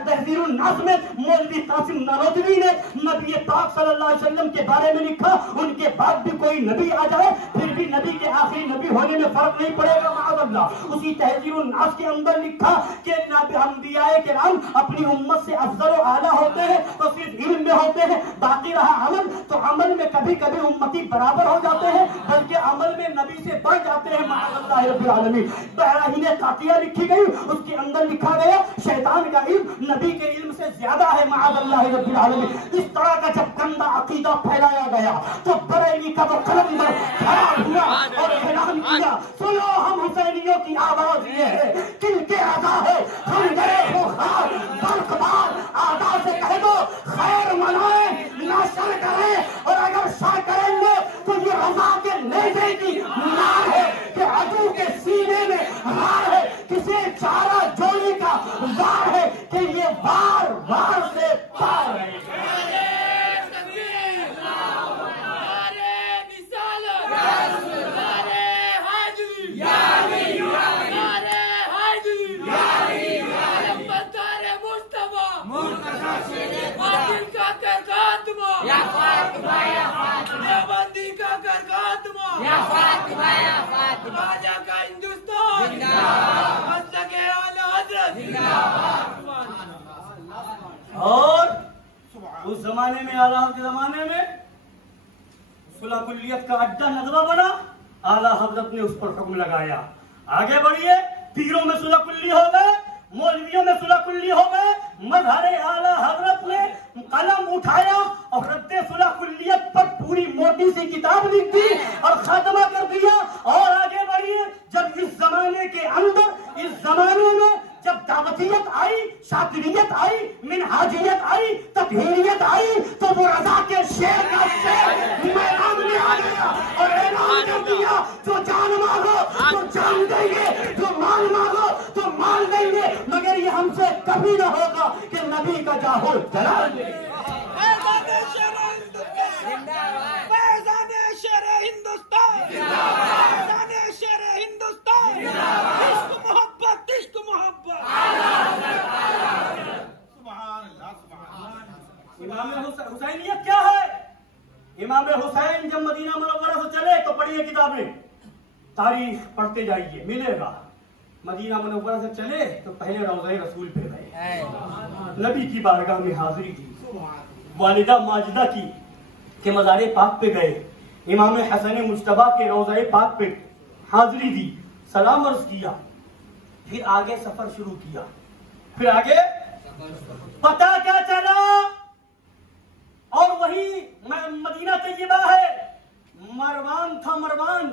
तहज़ीरुन नास में मौलवी कासिम नानोतवी ने नबी पाक सल्लल्लाहु अलैहि वसल्लम के बारे में लिखा, उनके बाद भी कोई नबी आ जाए फिर भी नबी के आखिरी नबी होने में फर्क नहीं पड़ेगा मआज़ल्लाह। उसी तहज़ीरुन नास के अंदर लिखा कि अंबियाए किराम अपनी उम्मत से अफजल व आला होते हैं तो सिर्फ इल्म में होते हैं, बाकी रहा अमल तो अमल में कभी कभी उम्मती बराबर हो जाते हैं, बल्कि अमल में नबी से बढ़ जाते हैं मआज़ल्लाह रब्बिल आलमीन। बहराहीन कातिया लिखी गई, उसके अंदर लिखा गया शैतान का इल्म नबी के इल्म से ज्यादा है मआज़ल्लाह रब्बिल आलमीन। इस तरह का जब गंदा अकीदा फैलाया गया तो बरेली का वो कलंदर खड़ा हुआ और ऐलान किया, सुनो हम हुसैनियों की आवाज ये है, किनके अदा है हम गए हो खार बरकबार, आदा से कह दो खैर मनाए ना शर करें, और अगर शर करेंगे तो ये रजा के ले जाएगी मार है कि अदू के सीने में हार है, किसे चारा जोड़ी का वार है कि ये वार वार से पार है। और उस जमाने में, आला के जमाने में सुलह कुल्लियत का अड्डा नगवा बना, आला हजरत ने उस पर हुक्म लगाया आगे बढ़िए, पीरों में सुलह कुल्ली हो गए, मौलवियों में सुलह कुल्ली हो गए, मजहरे आला हजरत ने कलम उठाया और रद्दे सुलह कुल्लियत पर पूरी मोटी सी किताब लिख दी और खात्मा कर दिया। और आगे बढ़िए, जब इस जमाने के अंदर, इस जमाने में जब दावतियत आई, शातिरियत आई, मिनहाजियत आई, तत्हीरियत आई, तो वो रजा के शेर का शेर मैदान में आ गया और ऐलान कर दिया, जो जान मांगो तो जान देंगे, जो माल मांगो तो माल देंगे, मगर ये हमसे कभी न होगा कि नबी का जाहुल जला देंगे। इमाम हुसैनियत क्या है? इमाम हुसैन जब मदीना मुनव्वरा से चले तो पढ़िए किताबें, तारीख पढ़ते जाइए मिलेगा। मदीना मुनव्वरा से चले तो पहले रौज़े रसूल पे गए, नबी की बारगाह में हाजिरी दी, वालिदा माजिदा की के मज़ारे पाक पे गए, इमाम हसन मुज्तबा के रौज़े पाक पे हाजिरी दी, सलाम अर्ज किया, फिर आगे सफर शुरू किया। फिर आगे पता क्या चला, और वही मदीना तैयबा है, मरवान था मरवान।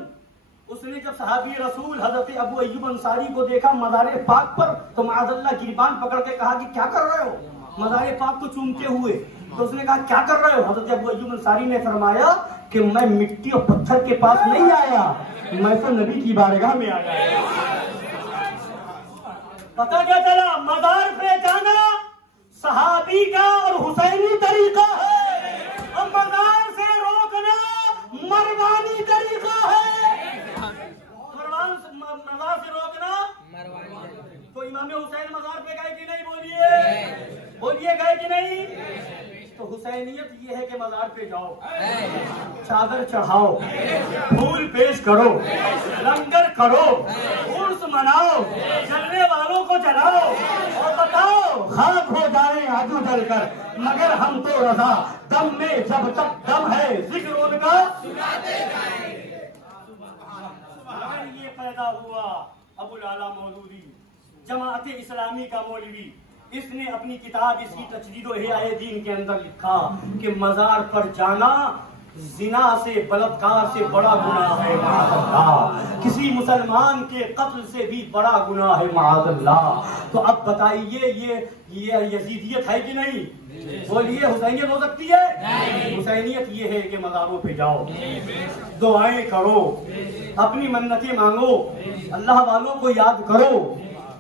उसने जब सहाबी रसूल हजरत अबू अय्यूब अंसारी को देखा मज़ारे पाक पर, तो माज़अल्लाह गिरबान पकड़ के कहा कि क्या कर रहे हो, मज़ारे पाक को चूमते हुए। तो उसने कहा क्या कर रहे हो? हजरत अबू अय्यूब अंसारी ने फरमाया कि मैं मिट्टी और पत्थर के पास नहीं आया, मैं तो नबी की बारगाह में आया। पता क्या चला, मज़ार पे जाना सहाबी का और हुसैनी तरीका है, और मज़ार से रोकना मरवानी तरीका है। मज़ार से रोकना, तो इमाम हुसैन मज़ार पे गए कि नहीं? बोलिए बोलिए, गए कि नहीं? तो हुसैनियत ये है कि मज़ार पे जाओ, चादर चढ़ाओ, फूल पेश करो, लंगर करो, उर्स मनाओ, जलने वालों को जलाओ और बताओ खाक हो जाए आजू जलकर, मगर हम तो रजा दम में जब तक दम है जिक्र उनका सुनाते जाएंगे। ये पैदा हुआ अबुल आला मौदूदी, जमात इस्लामी का मौलवी। इसने अपनी किताब इसकी तजदीद इहयाए दीन के अंदर लिखा कि मजार पर जाना जिना से बलात्कार से बड़ा गुनाह है माअल्लाह, किसी मुसलमान के कत्ल से भी बड़ा गुनाह है माअल्लाह। तो अब बताइए ये यजीदियत है कि नहीं? बोलिए, हुसैनियत हो सकती है? हुसैनियत ये है कि मज़ारों पे जाओ, दुआएं करो, अपनी मन्नतें मांगो, अल्लाह वालों को याद करो।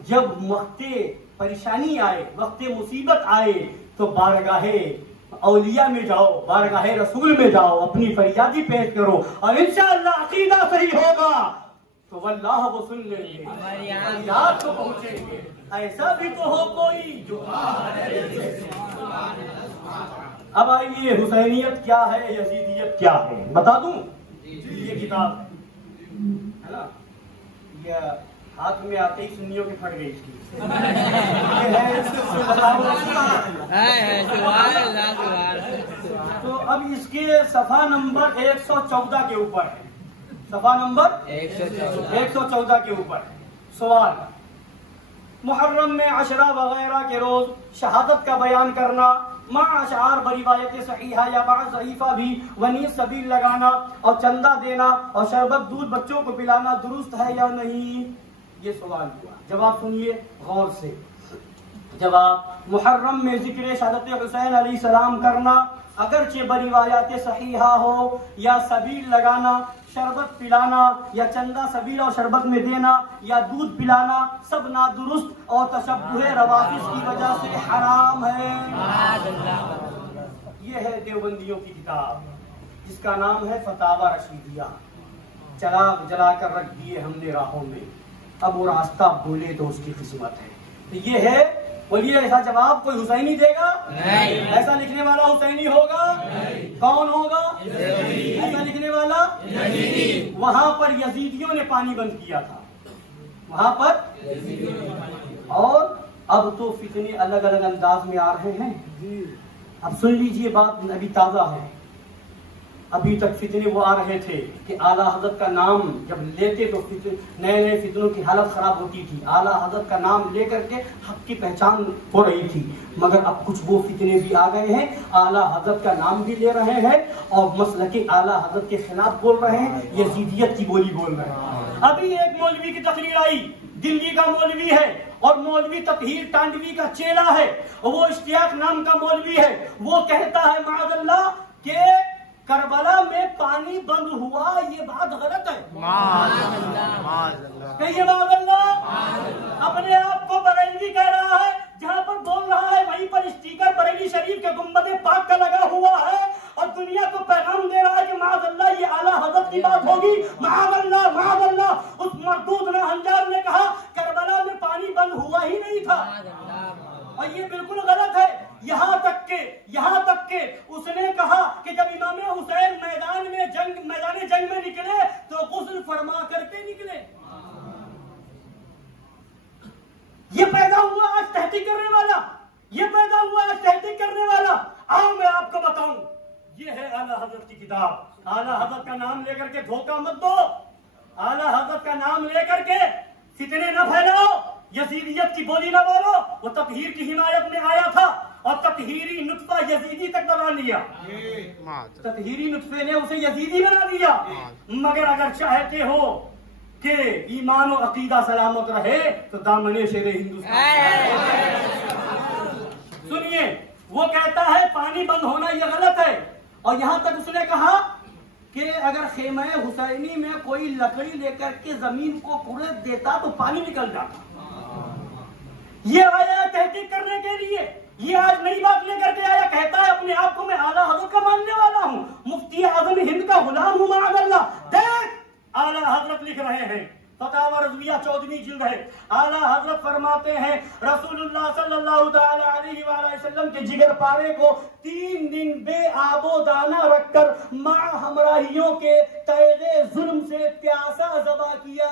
जब वक्ते परेशानी आए, वक्ते मुसीबत आए, तो बारगाहे औलिया में जाओ, बारगाहे रसूल में जाओ, अपनी फरियादी पेश करो, और इंशाअल्लाह अकीदा सही होगा तो वल्लाह वो सुन लेंगे, फरियाद को पहुंचेंगे। ऐसा भी तो हो कोई जो। अब आइए, हुसैनियत क्या है, यजीदियत क्या है, बता दूं? ये किताब है ना, ये हाथ में आते ही सुन्नियों के फट गई इसकी। तो अब इसके सफा नंबर 114 के ऊपर है, सफा नंबर 114 के ऊपर सवाल, मुहर्रम में अशरा वगैरह के रोज शहादत का बयान करना, मां अशार बरिवायत सहीहा या बाज़ ज़ईफ़ा भी वनी सबील लगाना और चंदा देना और शरबत दूध बच्चों को पिलाना दुरुस्त है या नहीं? ये सवाल हुआ। जवाब सुनिए गौर से। जवाब, मुहर्रम में जिक्र शहादत हुसैन अलैहिस्सलाम करना, अगरचे बरिवायत सहीहा हो, या सबील लगाना, शरबत पिलाना या चंदा सबील और शरबत में देना या दूध पिलाना, सब नादुरुस्त और तशब्बुह रवाफिज की वजह से हराम है। ये है देवबंदियों की किताब जिसका नाम है फतावा रशीदिया। चराग जलाकर रख दिए हमने राहों में, अब वो रास्ता भूले तो उसकी किस्मत है। तो ये है। बोलिए, ऐसा जवाब कोई हुसैनी देगा? नहीं। ऐसा लिखने वाला हुसैनी होगा? नहीं। कौन होगा? ऐसा लिखने वाला? यजीदी। वहां पर यजीदियों ने पानी बंद किया था, वहां पर। और अब तो फितने अलग अलग अंदाज में आ रहे हैं। अब सुन लीजिए, बात अभी ताजा है। अभी तक फितने वो आ रहे थे कि आला हजरत का नाम जब लेते तो नए नए फितनों की हालत खराब होती थी। आला हजरत का नाम लेकर के हक की पहचान हो रही थी, मगर अब कुछ वो फितने भी आ गए हैं, आला हजरत का नाम भी ले रहे हैं और मसलके आला हजरत के खिलाफ बोल रहे हैं, यजीदियत की बोली बोल रहे हैं। अभी एक मौलवी की तकरीर आई, दिल्ली का मौलवी है और मौलवी ततहीर टांडवी का चेला है, और वो इश्तियाक नाम का मौलवी है। वो कहता है माअल्लाह के करबला में पानी बंद हुआ, ये बात गलत है। कहिए माअल्लाह। अपने आप को बरेलवी कह रहा है, जहाँ पर बोल रहा है वहीं पर स्टीकर बरेली शरीफ के गुंबद पाक का लगा हुआ है और दुनिया को पैगाम दे रहा है कि माअल्लाह ये आला हजरत की बात होगी। माअल्लाह माअल्लाह। उस मरदूद नाहंजार ने कहा करबला में पानी बंद हुआ ही नहीं था, और ये बिल्कुल गलत है। यहाँ तक के उसने कहा कि जब इमाम हुसैन मैदान जंग में निकले तो गुस्ल फरमा करके निकले। ये पैदा हुआ आज तहकीक करने वाला, ये पैदा हुआ आज तहकीक करने वाला। आओ मैं आपको बताऊं, ये है आला हजरत की किताब। आला हजरत का नाम लेकर के धोखा मत दो, आला हजरत का नाम लेकर के फितने न फैलाओ, यजीदियत की बोली न बोलो। वो ततहीर की हिमायत में आया था और ततहीरी नुत्फा यजीदी तक बना लिया, ततहीरी नुत्फे ने उसे यजीदी बना दिया। मगर अगर चाहते हो कि ईमान और अकीदा सलामत रहे तो दामने शेरे हिंदुस्तान। सुनिए, वो कहता है पानी बंद होना ये गलत है, और यहां तक उसने कहा कि अगर खेमे हुसैनी में कोई लकड़ी लेकर के जमीन को कुरेद देता तो पानी निकल जाता। ये आया है तहकीक करने के लिए, ये आज नई बात लेकर के आया, कहता है अपने आप को मैं आला हजरत का मानने वाला हूँ, मुफ्ती आजम हिंद का गुलाम हूँ माअल्लाह। देख, आला हजरत लिख रहे हैं, फतावा रज़विया 14वीं जिल्द है। आला हजरत फरमाते हैं रसूलुल्लाह सल्लल्लाहु अलैहि वसल्लम के जिगर पारे को 3 दिन बेआबो दाना रखकर मां हमराहियों के तैरे जुल्म से प्यासा ज़बा किया।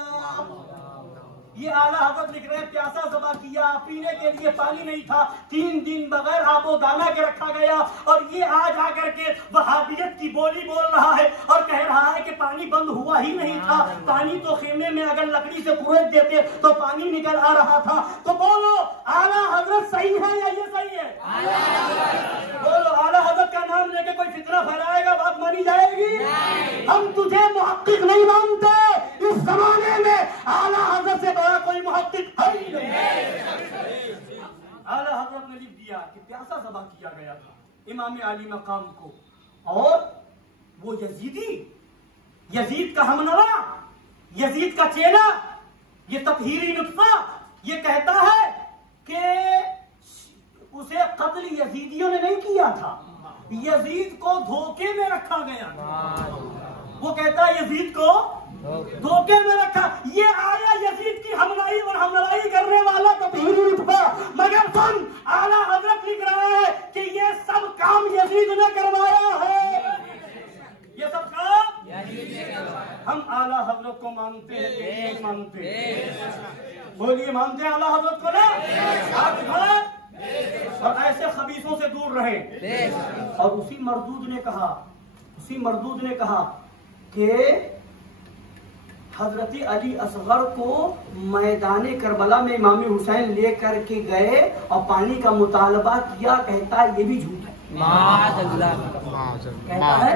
ये आला हज़रत लिख रहे हैं, प्यासा ज़बा किया, पीने के लिए पानी नहीं था, 3 दिन बगैर आबो दाना के रखा गया, और ये आज आकर के वहाबियत की बोली बोल रहा है और कह रहा है कि पानी बंद हुआ ही नहीं था। पानी तो खेमे में अगर लकड़ी से कुरेद देते तो पानी निकल आ रहा था। तो बोलो आला हज़रत सही है या ये सही है? बोलो आला हज़रत का नाम लेके कोई फितना फैलाएगा, बात मानी जाएगी? हम तुझे मुहक्किक नहीं मानते, इस जमाने में आला हज़रत से बड़ा कोई मुहक्किक है ही नहीं। आला हज़रत ने लिख दिया कि प्यासा ज़बा किया गया था इमाम आली मकाम को, और वो यजीद का हमनवा, यजीद का चेला, ये तत्हीरी नुत्फा ये कहता है कि उसे कत्ल यजीदियों ने नहीं किया था, यजीद को धोखे में रखा गया। वो कहता है यजीद को धोखे में रखा। ये आया यजीद की हमलाई और हमलाई करने वाला तत्हीरी नुत्फा, मगर सुन आला हज़रत लिख रहा है कि ये सब काम यजीद ने करवाया है, ये सब काम हम आला हज़रत को मानते हैं कि नहीं मानते? बोलिए मानते हैं आला हज़रत को ना? हाथ उठाएं और ऐसे खबीसों से दूर रहें। और उसी मरदूद ने कहा कि हजरत अली असगर को मैदान करबला में इमाम हुसैन लेकर के गए और पानी का मुतालबा किया। कहता है ये भी झूठ है, कहता है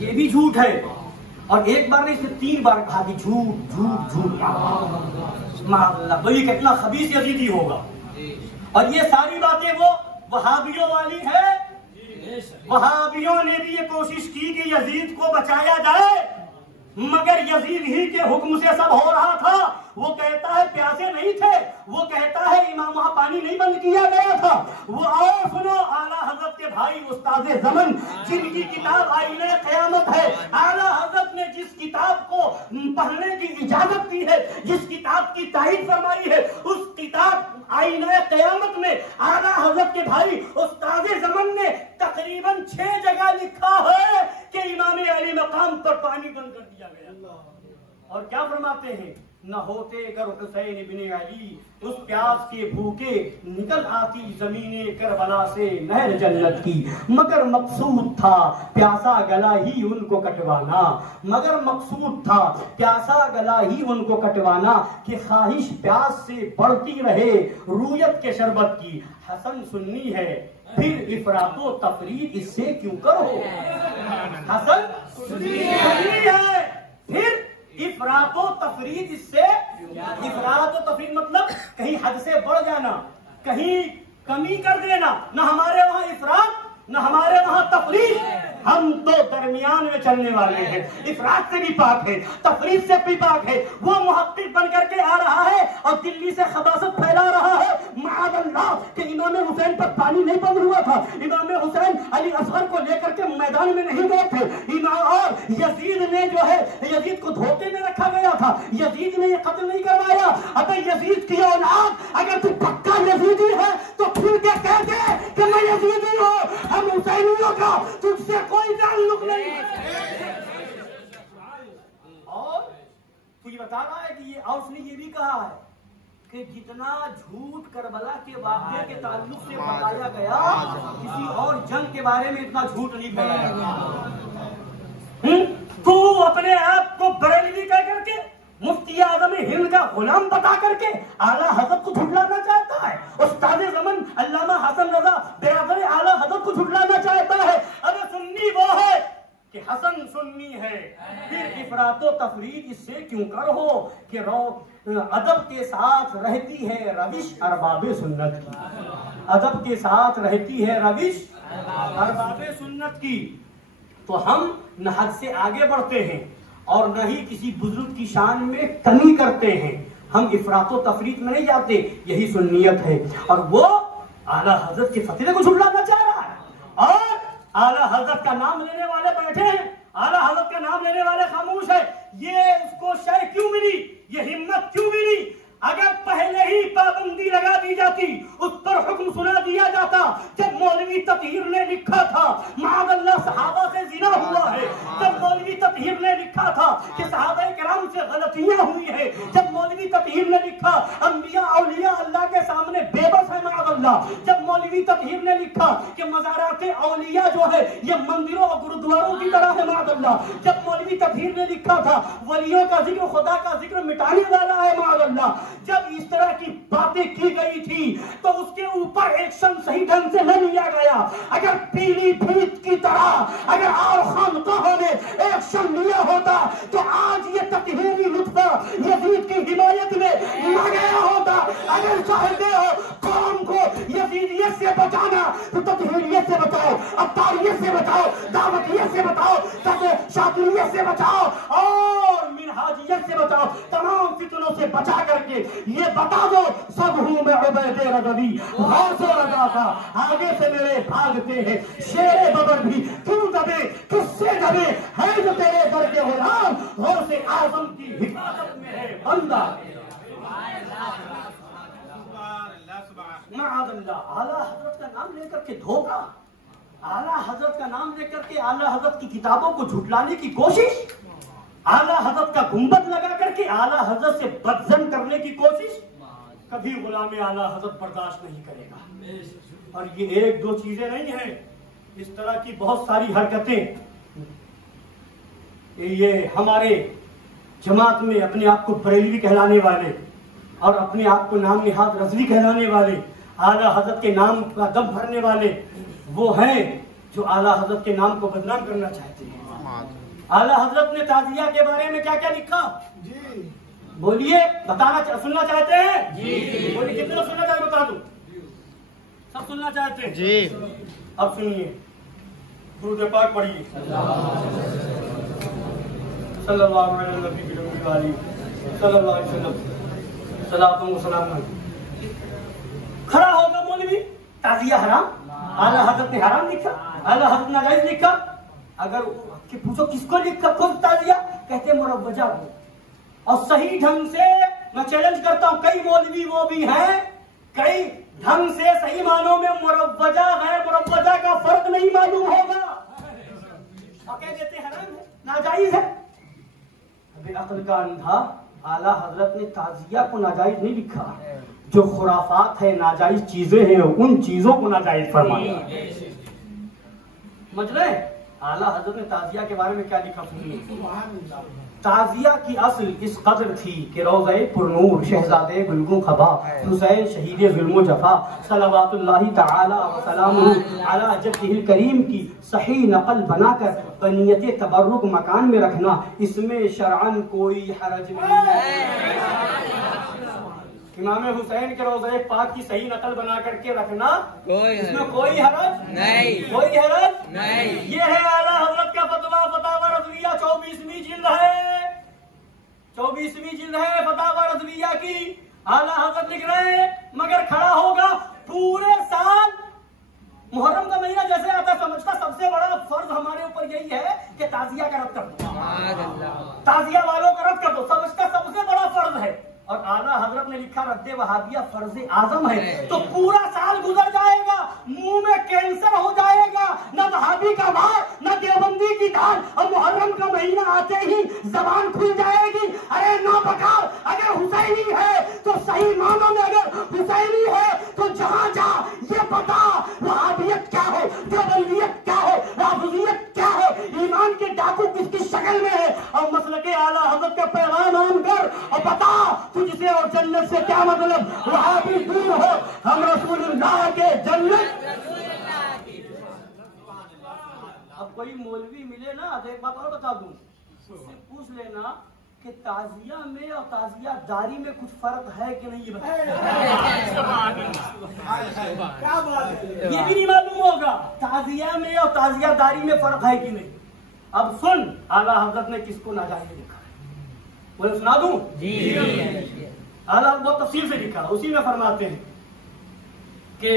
ये भी झूठ है। और एक बार नहीं, इसे 3 बार कहा कि झूठ झूठ झूठ। तो ये कितना खबीस यजीदी होगा। और ये सारी बातें वो वहाबियों वाली है। वहाबियों ने भी ये कोशिश की कि यजीद को बचाया जाए, मगर यजीद ही के हुक्म से सब हो रहा था। वो कहता है प्यासे नहीं थे, वो कहता है इमाम वहां पानी नहीं बंद किया गया था। वो और सुनो आला हज़रत के भाई उस्ताद ज़मन, जिनकी किताब आईने क़यामत है, आला हज़रत ने जिस किताब को पढ़ने की इजाजत दी है, जिस किताब की तारीफ फरमाई है, उस किताब आईने क़यामत में आला हज़रत के भाई उस्ताद ज़मन ने तकरीबन 6 जगह लिखा है कि इमाम अली मकाम पर पानी बंद कर दिया गया। और क्या फरमाते हैं, न होते कर हुसैन इब्ने अली उस प्यास के भूखे निकल आती ज़मीने करबला से नहर जन्नत की, मगर मकसूद था प्यासा गला ही उनको कटवाना, मगर मकसूद था प्यासा गला ही उनको कटवाना, कि ख्वाहिश प्यास से बढ़ती रहे रूयत के शरबत की। हसन सुन्नी है फिर इफरातो तफरीद इससे क्यों करो? हसन सुन्नी है फिर इफरातो तफरीद इससे, इफरातो तफरीद मतलब कहीं हद से बढ़ जाना, कहीं कमी कर देना। न हमारे वहां इफरात न हमारे वहां तफरीद, हम तो दरमियान में चलने वाले हैं। इफरात से भी पाक है, तफरीद से भी पाक है। वो मुहक्किक बन करके आ रहा है और दिल्ली से खबासत फैला रहा है माअल्लाह कि इमाम हुसैन पर पानी नहीं बंद हुआ था, इमाम हुसैन अली असगर को लेकर के मैदान में नहीं गए थे, और यजीद ने जो है यजीद को धोखे में रखा गया था, यजीद ने ये कत्ल नहीं करवाया। अबे यजीद की औलाद, अगर तू पक्का यजीदी है तो फिर क्या कहते कि मैं यजीदी हूँ, हम हुसैनियों का तुझसे कोई ताल्लुक नहीं। और तू ये बता रहा है कि ये, और उसने ये भी कहा है कि जितना झूठ करबला के वाक़े के ताल्लुक से बताया गया, किसी और जंग के बारे में इतना झूठ नहीं फैलाया गया। तू अपने आप को बरेलवी कह करके मुफ्ती आज़म हिंद का गुलाम बता करके आला हज़रत को झुठलाना चाहता है। उस्ताद ज़मन अल्लामा हसन रज़ा बिरादर आला हज़रत को झुठलाना चाहता है। अबे सुन्नी वो है कि हसन सुन्नी है, फिर इफरातो तफरीद इससे क्यों कर हो कि अदब के साथ रहती है रविश अरबाबे सुन्नत की, अदब के साथ रहती है रविश अरबाबे सुन्नत की। तो हम न हद से आगे बढ़ते हैं और न ही किसी बुजुर्ग की शान में कमी करते हैं, हम इफरातो तफरीद में नहीं जाते, यही सुन्नियत है। और वो आला हज़रत के फतवे को झुठलाना चाह रहा है और आला हज़रत का नाम लेने वाले बैठे हैं, आला हज़रत का नाम लेने वाले खामोश है। ये उसको शय क्यों मिली, ये हिम्मत क्यों मिली? अगर पहले ही पाबंदी लगा दी जाती, उस पर हुक्म सुना दिया जाता। जब मौलवी ततहीर ने लिखा था सहाबा से जिना हुआ है, जब मौलवी ततहीर ने लिखा था कि सहाबा किराम से गलती गलतियां हुई है। जब मौलवी ततहीर ने लिखा अंबिया औलिया अल्लाह के सामने बेबस है माअल्लाह, जब मौलवी ततहीर ने लिखा कि मज़ारात औलिया जो है ये मंदिरों और गुरुद्वारों की तरह है माअल्लाह, जब मौलवी ततहीर ने लिखा था वलियों का जिक्र खुदा का जिक्र मिटाने वाला है माअल्लाह, जब इस तरह की बातें की गई थी तो उसके ऊपर एक्शन सही ढंग से न लिया गया। अगर पीलीभीत की तरह अगर और खानकाहों ने एक्शन लिया होता तो आज ये तकहीरी लुत्फा यजीद की हिमायत में न गया होता। अगर चाहते हो कौम को यजीदियत से बचाना तो तकहीरियत से बचाओ, अब्तारियत से बचाओ, दावतियत से बचाओ, शाकिरियत से बचाओ और मिनहाजियत से बचाओ। तमाम फितनों से बचा करके ये बता दो सब हूं मैं उबैद रज़वी गौसे रज़ा था, आगे से मेरे भागते हैं शेरे बबर भी, क्यों दबे किससे दबे है जो तेरे दर के गुलाम, गौसे आज़म की हिफाजत में है बंदा। आला हजरत का नाम लेकर के धोखा, आला हजरत का नाम लेकर के आला हजरत की किताबों को झुटलाने की कोशिश, आला हजरत का गुंबद लगा करके आला हजरत से बदजन करने की कोशिश, कभी गुलाम आला हजरत बर्दाश्त नहीं करेगा। और ये एक दो चीजें नहीं है, इस तरह की बहुत सारी हरकतें ये हमारे जमात में अपने आप को बरेलवी कहलाने वाले और अपने आप को नाम निहाद रज़वी कहलाने वाले, आला हजरत के नाम का दम भरने वाले वो हैं जो आला हजरत के नाम को बदनाम करना चाहते हैं। आला हजरत ने ताज़िया के बारे में क्या क्या लिखा जी बोलिए, सुनना चाहते हैं जी? बोलिए कितने लोग सुनना चाहते बता दो, सब सुनना चाहते हैं जी? अब सुनिए, दुरूद पाक पढ़िए सल्लल्लाहु अलैहि वसल्लम। खड़ा होगा मौलवी, ताज़िया हराम, आला हजरत ने हराम लिखा, आला हजरत ने नाजायज लिखा। अगर कि पूछो किसको लिखा खुद ताज़िया, कहते मुरव्वजा को। और सही ढंग से मैं चैलेंज करता हूं, कई मौलवी वो भी हैं कई ढंग से सही मानों में मुरव्वजा है, मुरव्वजा का फर्क नहीं मालूम होगा और कह देते हराम है, नाजायज है। अबे अक्ल का अंधा, आला हजरत ने ताज़िया को नाजायज नहीं लिखा, जो खुराफात है नाजायज चीजें हैं उन चीजों को नाजायज फरमाया। समझ रहे? आला हजरत ने ताज़िया के बारे में क्या लिखा सुनिए। ताज़िया की असल इस कदर थी कि रोज़े पुरनूर शहजादे गुलगुं खबा हुसैन शहीद जुल्म जफा सलवातुल्लाहि तआला व सलामुहु अला जद्दिहिल करीम की सही नकल बनाकर बनियत तबर्रुक मकान में रखना, इसमें शरअन कोई हरज नहीं है। इमाम हुसैन के रोज़े पाक की सही नकल बना करके रखना, इसमें कोई हरज नहीं, कोई हरज नहीं। ये है आला हजरत का फतवा, फतावा रज़विया 24वीं जिल्द है, 24वीं जिल्द है फतावा रज़विया की। आला हजरत लिख रहे हैं मगर खड़ा होगा पूरे साल मुहर्रम का महीना जैसे आता, समझता सबसे बड़ा फर्ज हमारे ऊपर यही है कि ताज़िया का रद्द कर दो, ताज़िया वालों का रद्द कर दो, समझता सबसे बड़ा फर्ज है। और आला हजरत ने लिखा रद्दे वहाबिया फर्ज आजम है, तो पूरा साल गुजर जाएगा, मुंह में कैंसर हो जाएगा, न वहाबी का वार न देवबंदी की धार, और मुहर्रम का महीना आते ही जबान खुल जाएगी। अरे ना बकार, अगर हुसैनी है तो सही मानों में अगर हुसैनी है तो जहां जा ये बता वहाबियत क्या है, देवबंदियत क्या है, राफिजियत क्या है, ईमान के डाकू किसकी शक्ल में है, और मसलके आला हजरत का पैगाम आम कर और बता तुझसे और जन्नत से क्या मतलब, वहां भी दूर हो, हम रसूलुल्लाह के जन्नत। अब कोई मौलवी मिले ना तो एक बात और बता दूं, उससे पूछ लेना कि ताज़िया में और ताज़िया दारी में कुछ फर्क है कि नहीं, क्या बात है, ये भी नहीं मालूम होगा ताज़िया में और ताज़िया दारी में फर्क है कि नहीं। अब सुन आला हजरत ने किसको नाजायज लिखा है, बोले सुना दूं जी? आला बहुत तफसील से लिखा, उसी में फरमाते हैं कि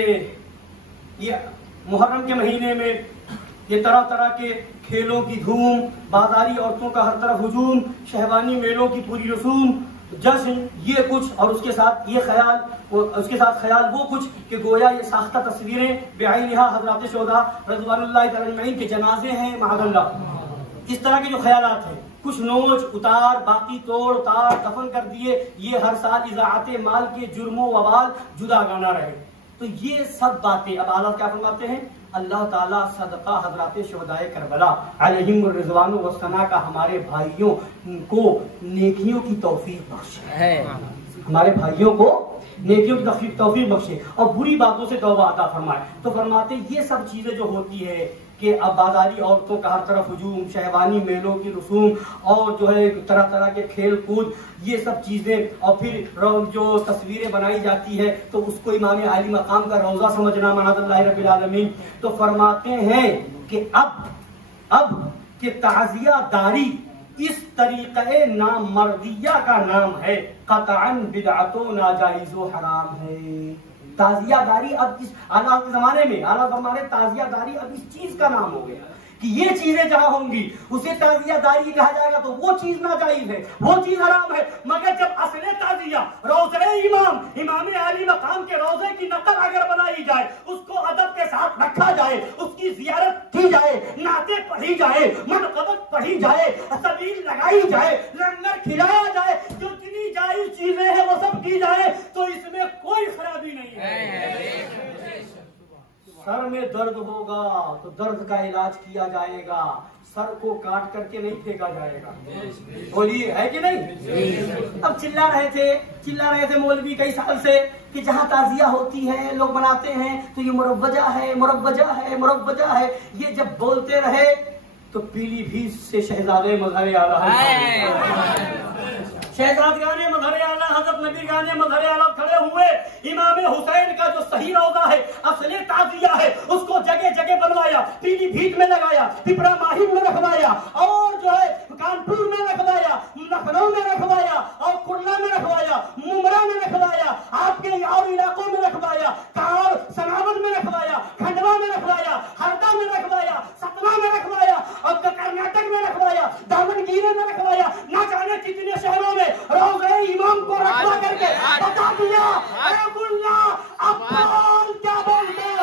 ये मुहर्रम के महीने में ये तरह तरह के खेलों की धूम, बाजारी औरतों का हर तरफ हुजूम, शहवानी मेलों की पूरी रसूम, जश्न, ये कुछ और उसके साथ ये ख्याल, उसके साथ ख्याल वो कुछ कि गोया ये साख्ता तस्वीरें बेआइनिहा हजरात शोदा रज़वानुल्लाह तआला अलैहिम के जनाजे हैं, माअल्लाह, इस तरह के जो ख्यालात हैं कुछ नोच उतार, बाकी तोड़ तार दफन कर दिए। ये हर साल इज़ाअते माल के जुर्मो वबाल जुदा गाना रहे। तो ये सब बातें अब आला क्या फरमाते हैं, अल्लाह ताला सदका हजरात शुहदाए करबला अलैहिम रिज़वान व सना का हमारे भाइयों को नेकियों की तौफीक बख्शे, हमारे भाइयों को नेकियों की तौफीक बख्शे और बुरी बातों से तौबा अता फरमाए। तो फरमाते ये सब चीजें जो होती है कि अब बाजारी औरतों का हर तरफ हुजूम, शहवानी मेलों की रसूम और जो है तरह तरह के खेल कूद, ये सब चीजें, और फिर जो तस्वीरें बनाई जाती है तो उसको इमाम आली मकाम का रौजा समझना मनाज़ल्लाहि रब्बिल आलमीन। तो फरमाते हैं कि अब कि ताज़िया दारी इस तरीक़े नामर्दिया का नाम है, क़तअन बिदअतो नाजाइज़ो हराम है। ताजियादारी अब इस आला के जमाने में आला फरमाने ताजियादारी अब इस चीज का नाम हो गया कि ये चीजें जहां होंगी उसे ताजियादारी कहा जाएगा, तो वो चीज नाजायज है, वो चीज हराम है। मगर जब असले ताजिया रोज़े इमाम आली मकाम के रोजे की नकल अगर बनाई जाए, उसको अदब के साथ रखा जाए, उसकी जियारत की जाए, नाते पढ़ी जाए, मनक़बत पढ़ी जाए, सबील लगाई जाए, लंगर खिलाया जाए, जो जितनी जायज चीजें हैं वो सब की जाए, तो इसमें कोई खराबी नहीं है। सर में दर्द होगा तो दर्द का इलाज किया जाएगा, सर को काट करके नहीं फेंका जाएगा। बोलिए है कि नहीं? अब चिल्ला रहे थे मौलवी कई साल से कि जहाँ ताजिया होती है लोग बनाते हैं तो ये मुरव्वजा है। ये जब बोलते रहे तो पीलीभीत से शहजादे मज़हर आला शहजादगाने मज़हर आला हज़रत नबी गाने मज़हर आला खड़े हुए। इमाम हुसैन का जो सही रौज़ा है, असले ताज़िया है, उसको जगह जगह बनवाया, पीलीभीत में लगाया, पिपरा माहिम में रखवाया, और जो है कानपुर में रखवाया, लखनऊ में रखवाया, और कुर्ला में रखवाया, मुमरा में रखवाया, आपके और इलाकों में रखवाया, कार सनावद में रखवाया, खंडवा में रखवाया, हरदा में रखवाया, सतना में रखवाया, और कर्नाटक में रखवाया, दावनगिरी में रखवाया, ना जाने कितने शहरों में रोज़े इमाम को रखवा करके बता दिया, अरे मुल्ला अब बोल क्या बोलते हैं,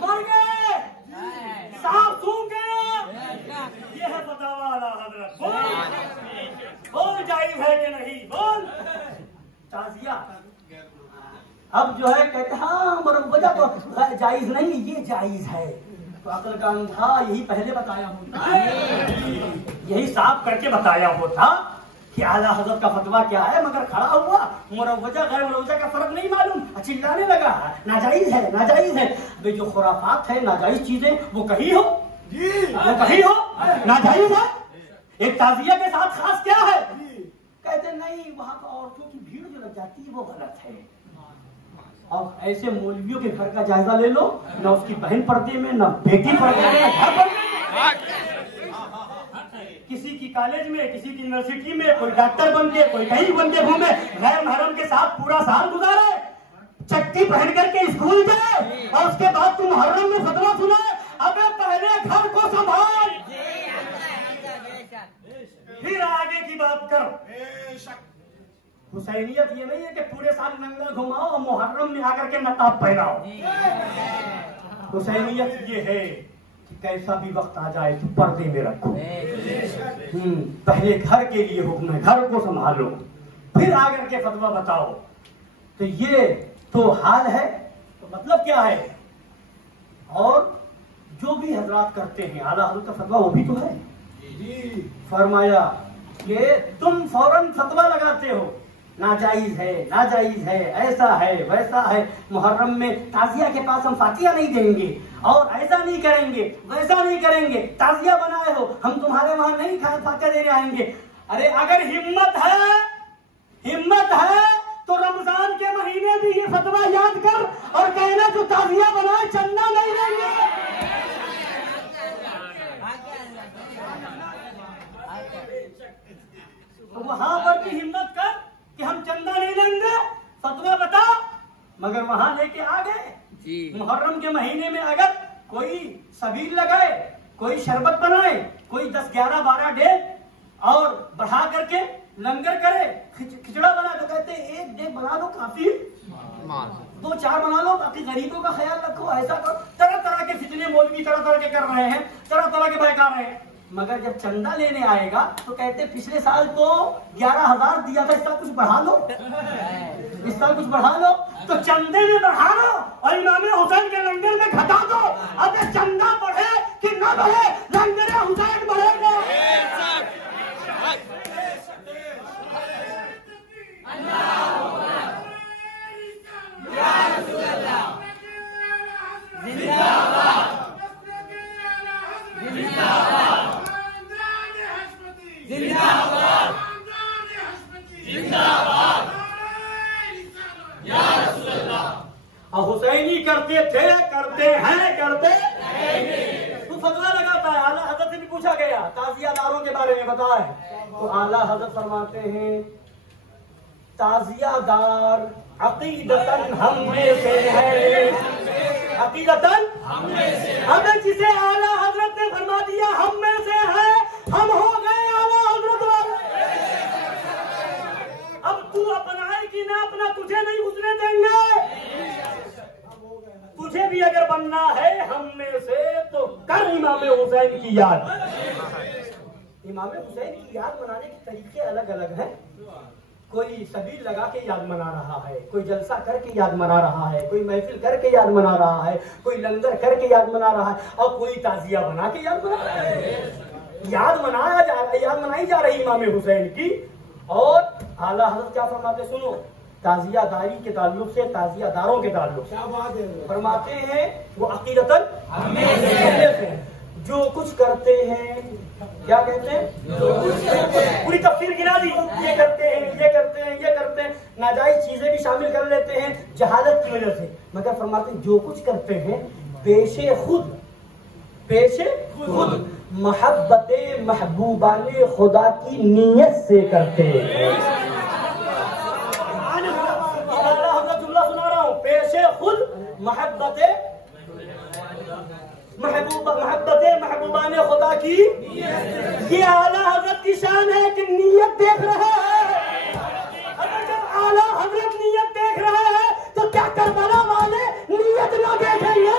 मर गए, सांप सूंघ गए। ये है फतवा आला हज़रत। बोल जायज है कि नहीं? बोल ताज़िया अब जो है कहते हाँ मुरव्वजा तो जायज नहीं, ये जायज है। तो अकल का अंधा यही पहले बताया होता, यही साफ करके बताया होता कि आला हज़रत का फतवा क्या है, मगर खड़ा हुआ मुरव्वजा गैर मुरव्वजा का फर्क नहीं मालूम, चिल्लाने लगा नाजायज है। भाई जो खुराफात है, नाजायज चीजें वो कहीं हो, नाजायज है। एक ताजिया के साथ खास क्या है? कहते नहीं, वहां पर औरतों की भीड़ जो लग जाती है वो गलत है। और ऐसे मौलवियों के घर का जायजा ले लो, ना उसकी बहन पर्दे में, ना बेटी पर्दे में, घर पर किसी की कॉलेज में, किसी की यूनिवर्सिटी में, कोई डॉक्टर बन के, कोई कहीं बन के घूमे, गैर महरम के साथ पूरा साल गुजारे, चट्टी पहन करके स्कूल जाए, और उसके बाद तुम मुहर्रम में फतवा सुनाए। अबे पहले घर को संभाल, फिर आगे की बात करो। हुसैनियत ये नहीं है कि पूरे साल नंगा घुमाओ और मुहर्रम में आकर के नकाब पहनाओ। हुसैनियत ये है कि कैसा भी वक्त आ जाए तो पर्दे में रखो। पहले घर के लिए हुक्म है, घर को संभालो, फिर आकर के फतवा बताओ। तो ये तो हाल है। तो मतलब क्या है? और जो भी हजरात करते हैं, आला हज़रत का फतवा वो भी तो है। फरमाया कि तुम फौरन फतवा लगाते हो, नाजायज है, ऐसा है वैसा है, मुहर्रम में ताजिया के पास हम फातिया नहीं देंगे, और ऐसा नहीं करेंगे, वैसा नहीं करेंगे, ताजिया बनाए हो, हम तुम्हारे वहां नहीं फातिया देने आएंगे। अरे अगर हिम्मत है तो रमजान के महीने भी ये फतवा याद कर और कहना जो ताजिया बनाए चंदा नहीं लेंगे। तो वहां पर भी हिम्मत कर कि हम चंदा नहीं लेंगे, फतवा बता। मगर वहां लेके आ गए। मुहर्रम के महीने में अगर कोई सबील लगाए, कोई शरबत बनाए, कोई 10, 11, 12 डेग और बढ़ा करके लंगर करे, खिचड़ा बना, तो कहते एक डेग बना दो काफी। दो चार बना लो, बाकी गरीबों का ख्याल रखो, ऐसा करो। तरह तरह के फितने मौलवी तरह तरह के कर रहे हैं, तरह तरह के बहका रहे हैं। मगर जब चंदा लेने आएगा तो कहते पिछले साल तो 11,000 दिया था, इस साल कुछ बढ़ा लो, इस साल कुछ बढ़ा लो। तो चंदे में बढ़ा लो और इमाम हुसैन के लंगर में घटा दो। अब चंदा बढ़े कि न बढ़े, लंगर हुसैन बढ़ेगा। हुसैनी करते थे, करते हैं, करते तो फतवा लगाता है। आला हजरत से भी पूछा गया ताजियादारों के बारे में बताए, तो आला हजरत फरमाते हैं ताजियादार अकीदतन हम में से है, अकीदतन हमें जिसे आला हजरत ने फरमा दिया हम में से है, हम हो गए आला हजरत वाले। अब तू अपनाए कि ना अपना, तुझे नहीं घुसने देंगे। तुझे भी अगर बनना है हम में से तो कर इमाम हुसैन की याद। इमाम हुसैन की याद मनाने के तरीके अलग अलग हैं। कोई सबील लगा के याद मना रहा है, कोई जलसा करके याद मना रहा है, कोई महफिल करके याद मना रहा है, कोई लंगर करके याद मना रहा है, और कोई ताजिया बना के याद मना रहा है। याद मनाई जा रही इमाम हुसैन की। और आला हज़रत क्या फरमाते, सुनो, ताजियादारी के ताल्लुक से, ताजियादारों के ताल्लुक से फरमाते हैं वो अकीदतन जो कुछ करते हैं, क्या कहते हैं, पूरी तफसीर गिना दी, ये करते हैं, ये करते हैं, ये करते हैं, नाजायज चीजें भी शामिल कर लेते हैं जहालत की वजह से। मगर फरमाते हैं जो कुछ करते हैं पेशे खुद मोहब्बते महबूबाने खुदा की नीयत से करते हैं। जुमला सुना रहा हूँ, पेशे खुद मोहब्बते महबूबाने खुदा की, ये आला हजरत की शान है कि नीयत देख रहा है। अगर जब आला हजरत नीयत देख रहा है तो क्या करबला वाले नीयत ना देखेंगे।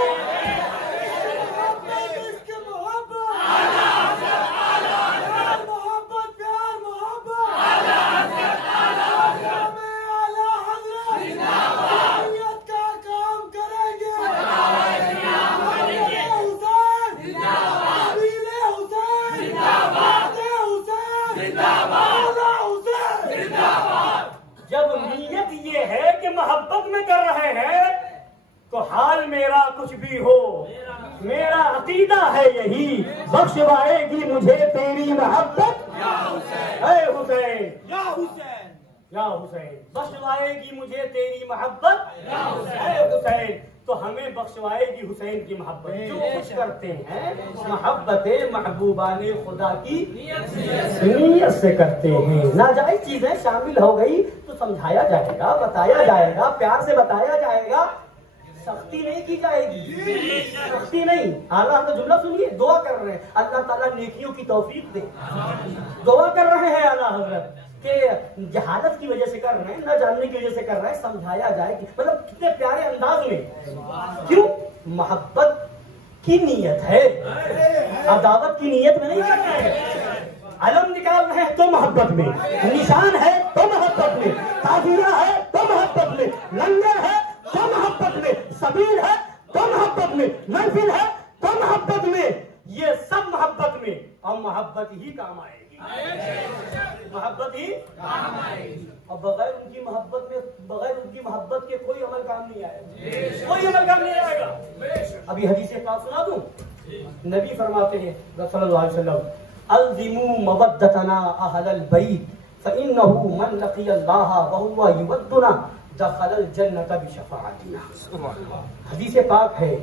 जब नीयत ये है कि मोहब्बत में कर रहे हैं तो हाल मेरा कुछ भी हो, मेरा अकीदा है यही, बख्शवाएगी मुझे तेरी मोहब्बत है हुसैन, या हुसैन, या हुसैन, बख्शवाएगी मुझे तेरी मोहब्बत है हुसैन। तो हमें बख्शवाएगी हुसैन की मोहब्बत। जो कुछ करते हैं मोहब्बते महबूबाने खुदा की नीयत से करते हैं। नाजायज चीजें शामिल हो गई तो समझाया जाएगा, बताया जाएगा, प्यार से बताया जाएगा, सख्ती नहीं की जाएगी, सख्ती नहीं। आला हम तो जुमला सुनिए, दुआ कर रहे हैं अल्लाह ताला नेकियों की तौफीक दे, दुआ कर रहे हैं आला हजरत के जहालत की वजह से कर रहे हैं, न जानने की वजह से कर रहे हैं, समझाया जाए कि मतलब कितने प्यारे अंदाज में। क्यों? मोहब्बत की नीयत है, अदावत की नीयत में नहीं कर रहे हैं। अलम निकाल रहे हैं तो मोहब्बत में, निशान है तो मोहब्बत में, ताजिया है तो मोहब्बत में, लंगर है तो मोहब्बत में, सबील है तो मोहब्बत में, महफिल है तो मोहब्बत में, ये सब मोहब्बत में। और मोहब्बत ही काम आएगी, मोहब्बत ही काम आएगी। और बगैर उनकी मोहब्बत में, बगैर उनकी मोहब्बत के कोई अमल काम नहीं आएगा, कोई अमल काम नहीं आएगा। अभी हदीस पाक सुना दूं, नबी फरमाते हैं सल्लल्लाहु अलैहि वसल्लम, अल्जिमू मवद्दतना अहलल बैत फइन्नहु मन लक़ियल्लाह व हुवा युवद्दुना दखलल जन्नत बिशफ़ाअतिना। हदीस पाक है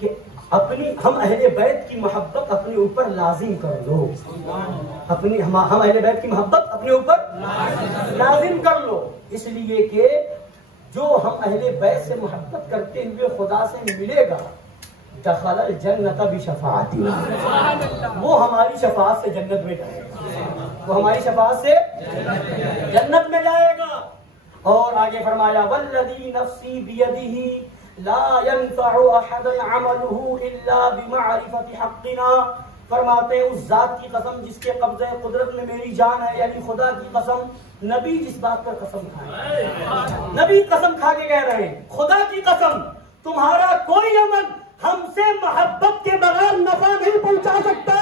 कि अपनी हम अहले बैत की मोहब्बत अपने ऊपर लाजिम कर लो, अपनी हम अहले बैत की मोहब्बत अपने ऊपर लाजिम कर लो, इसलिए कि जो हम अहले बैत से मोहब्बत करते हुए खुदा से मिलेगा, दखलल जन्नत बिशफ़ाअतिना, वो हमारी शफाअत से जन्नत में जाएगा, वो हमारी शफाअत से जन्नत में जाएगा। और आगे फरमाया वल्लदी नफ्सी बियदिही ला यनफउ अहदन अमलुहु इल्ला बिमअरिफति हक़्क़िना। फरमाते हैं उस जात की कसम जिसके कब्ज़े कुदरत में मेरी जान है, यानी खुदा की कसम। नबी जिस बात पर कसम खाए, नबी कसम खा के कह रहे हैं खुदा की कसम तुम्हारा कोई अमल हमसे मोहब्बत के बगैर नफा नहीं पहुंचा सकता।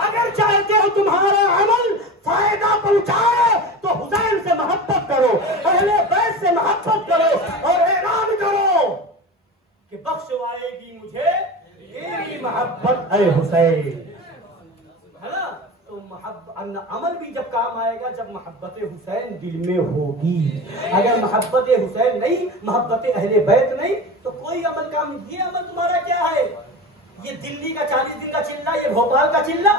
अगर चाहते हो तुम्हारा अमल फायदा पहुंचाए तो हुसैन से मोहब्बत करो, अहले बैत से मोहब्बत करो और ऐलान करो कि बख्शवाएगी मुझे तेरी मोहब्बत है हुसैन, है ना। तो अमल भी जब काम आएगा जब मोहब्बत हुसैन दिल में होगी। अगर मोहब्बत हुसैन नहीं, मोहब्बत अहले बैत नहीं, तो कोई अमल काम। ये अमल तुम्हारा क्या है? ये दिल्ली का 40 दिन का चिल्ला, ये भोपाल का चिल्ला,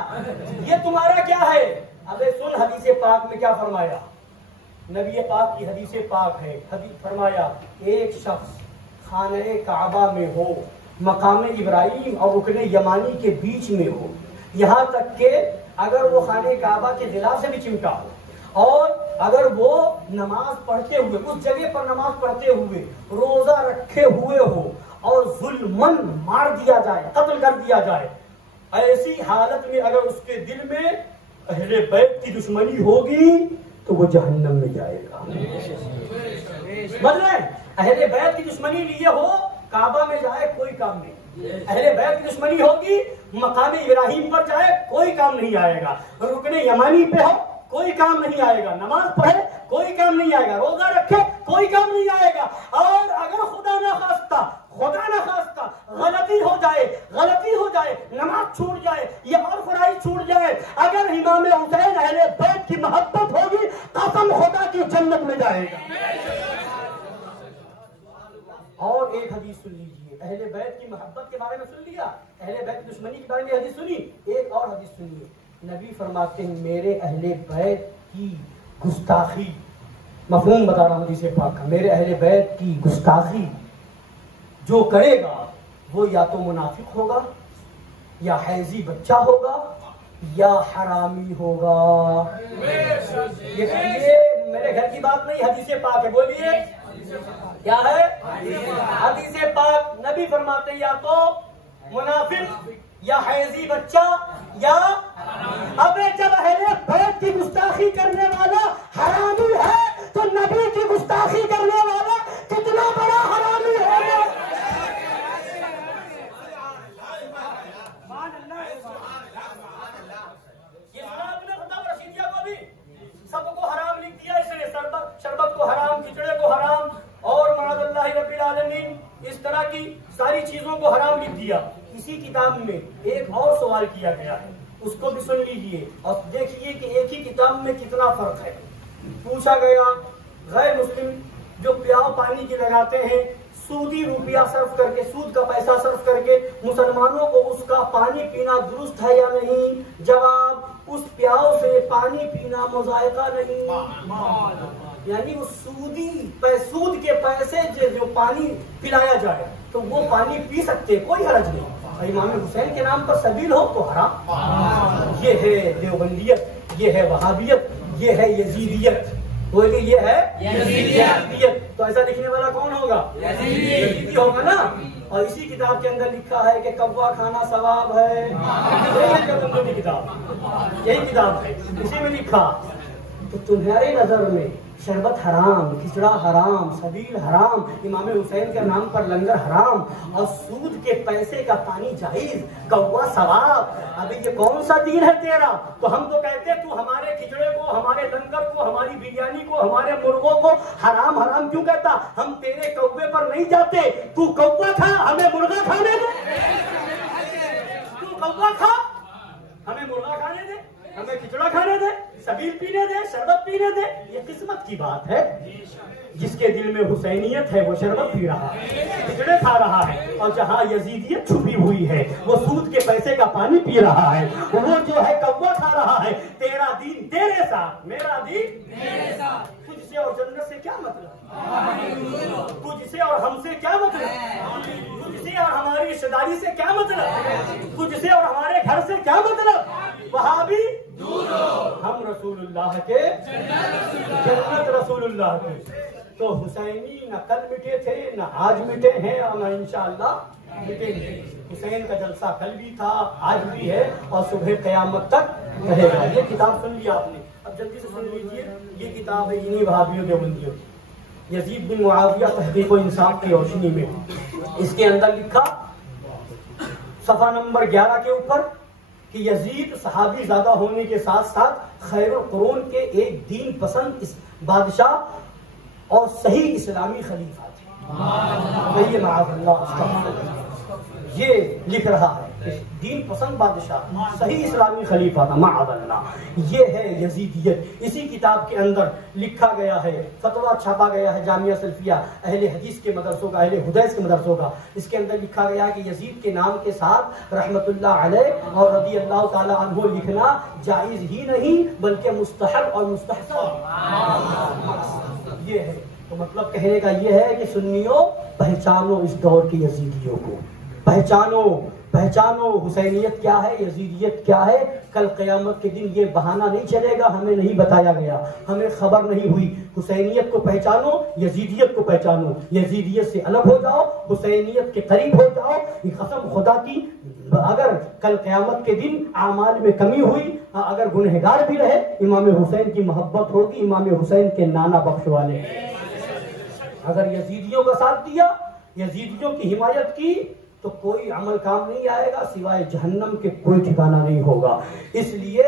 ये तुम्हारा क्या है? अबे सुन हदीस पाक में क्या फरमाया। नबी पाक की हदीस पाक है। हदीस फरमाया एक शख्स खाने काबा में हो, मकाम इब्राहिम और रुकने यमानी के बीच में हो, यहाँ तक के अगर वो खाने काबा के गिलाफ से भी चिमटा हो और अगर वो नमाज पढ़ते हुए उस जगह पर नमाज पढ़ते हुए रोजा रखे हुए हो और जुल्मन मार दिया जाए, कत्ल कर दिया जाए, ऐसी हालत में अगर उसके दिल में अहले बैत की दुश्मनी होगी तो वो जहन्नम में जाएगा। मतलब अहले बैत की दुश्मनी लिए हो, काबा में जाए कोई काम नहीं, अहले बैत की दुश्मनी होगी, मकाम इब्राहिम पर जाए कोई काम नहीं आएगा, रुकने यमानी पे हो कोई काम नहीं आएगा, नमाज पढ़े कोई काम नहीं आएगा, रोजा रखे कोई काम नहीं आएगा। और अगर खुदा ना खास्ता गलती हो जाए, नमाज छूट जाए या और फराइज छूट जाए, अगर इमाम हुसैन अहले बैत की मोहब्बत होगी कसम खुदा की जन्नत में जाएगा। और एक हदीस सुन लीजिए, अहले बैत की मोहब्बत के बारे में सुन लिया, अहले बैत की दुश्मनी के बारे में हदीस सुनी, एक और हदीस सुनिए। नबी फरमाते हैं मेरे अहले बैत की गुस्ताखी, मफहूम बता रहा हूं हदीस पाक का, मेरे अहले बैत की गुस्ताखी जो करेगा वो या तो मुनाफिक होगा, या हैजी बच्चा होगा, या हरामी होगा। ये मेरे घर की बात नहीं, हदीस पाक है, बोलिए क्या है? हदीस पाक। नबी फरमाते या तो मुनाफिक या हैजी बच्चा या अबे जब अहले बैत की गुस्ताखी करने वाला हरामी है तो नबी की गुस्ताखी करने वाला कितना बड़ा हरामी होगा। सबको हराम लिख दिया इसने, शरबत को हराम, खिचड़े को हराम और माज़अल्लाह रब्बिल आलमीन इस तरह की सारी चीजों को हराम लिख दिया। इसी किताब में एक और सवाल किया गया है, उसको भी सुन लीजिए और देखिए कि एक ही किताब में कितना फर्क है। पूछा गया गैर मुस्लिम जो प्याव पानी की लगाते हैं, सूदी रुपया सर्फ करके, सूद का पैसा सर्फ करके मुसलमानों को उसका पानी पीना दुरुस्त है या नहीं? जवाब, उस प्याव से पानी पीना मुज़ायका नहीं, यानी वो सूद के पैसे जो पानी पिलाया जाए तो वो पानी पी सकते, कोई हरज नहीं। इमाम हुसैन के नाम पर सबील हो तो हराम। ये है देवबंदियत, ये है वहाबियत, ये है यजीदियत। बोलिए ये है यजीदियत। तो ऐसा लिखने वाला कौन होगा? यजीदी होगा ना। और इसी किताब के अंदर लिखा है कि कव्वा खाना सवाब है, यही किताब, यही किताब है, इसी में लिखा। तो तुम्हारे नजर में शरबत हराम, खिचड़ा हराम, सबील हराम, इमाम हुसैन के नाम पर लंगर हराम और सूद के पैसे का पानी जायज, कौवा सवाब। अभी ये कौन सा दीन है तेरा? तो हम तो कहते तू हमारे खिचड़े को, हमारे लंगर को, हमारी बिरयानी को, हमारे मुर्गों को हराम हराम क्यों कहता? हम तेरे कौवे पर नहीं जाते, तू कौवा खा, हमें मुर्गा खाने दे। तू कौवा खा, हमें मुर्गा खाने दे, हमें खिचड़ा खाने दे, सबील पीने दे, शरबत पीने दे। ये किस्मत की बात है। जिसके दिल में हुसैनियत है वो शरबत पी रहा है, खिचड़े खा रहा है, और जहाँ यजीदियत छुपी हुई है वो सूद के पैसे का पानी पी रहा है, वो जो है कौवा खा रहा है। तेरा दीन तेरे साथ, मेरा दीन मेरे साथ। तुझसे और जन्नत से क्या मतलब? तुझसे और हमसे क्या मतलब? तुझसे और हमारी रिश्तेदारी से क्या मतलब? तुझसे और हमारे घर से क्या मतलब? वहां भी हम रसूलुल्लाह के जन्नत रसूलुल्लाह की। तो हुसैनी न कल मिटे थे, न आज मिटे हैं और न इंशाअल्लाह मिटेंगे। हुसैन का जलसा कल भी था, आज भी है और सुबह क़यामत तक रहेगा। ये किताब सुन लिया आपने, अब जल्दी से सुन लीजिए। ये किताब है इन्हीं वहाबियों देवबंदियों की, यजीद बिन मुआविया तहक़ीक़ व इंसाफ की रोशनी में। इसके अंदर लिखा सफ़ा नंबर 11 के ऊपर कि यजीद सहाबी ज़्यादा होने के साथ साथ खैरुल कुरून के एक दीन पसंद इस बादशाह और सही इस्लामी खलीफा थे। ये लिख रहा है दीन पसंद बादशाह सही इस्लामी खलीफा था माअल्लाह। ये है यजीदियत। इसी किताब के अंदर लिखा गया है, फतवा छापा गया है जामिया सल्फिया अहले हदीस के मदरसों का, अहले हुदैस के मदरसों का। इसके अंदर लिखा गया है कि यजीद के नाम के साथ रहमतुल्लाह अलैह और रज़ी अल्लाह ताला अन्हु लिखना जायज ही नहीं बल्कि मुस्तहब और मुस्तहसन। ये है तो मतलब कहने का ये है कि सुन्नियों पहचानो इस दौर की यजीदियों को, पहचानो पहचानो हुसैनियत क्या है, यजीदियत क्या है। कल क़यामत के दिन ये बहाना नहीं चलेगा हमें नहीं बताया गया, हमें खबर नहीं हुई। हुसैनियत को पहचानो, यजीदियत को पहचानो, यजीदियत से अलग हो जाओ, हुसैनियत के करीब हो जाओ। ये कसम खुदा की, अगर कल क़यामत के दिन आमाल में कमी हुई, अगर गुनहगार भी रहे, इमाम हुसैन की मोहब्बत होगी, इमाम हुसैन के नाना बख्शवाले। अगर यजीदियों का साथ दिया, यजीदियों की हिमायत की, तो कोई अमल काम नहीं आएगा, सिवाय जहन्नम के कोई ठिकाना नहीं होगा। इसलिए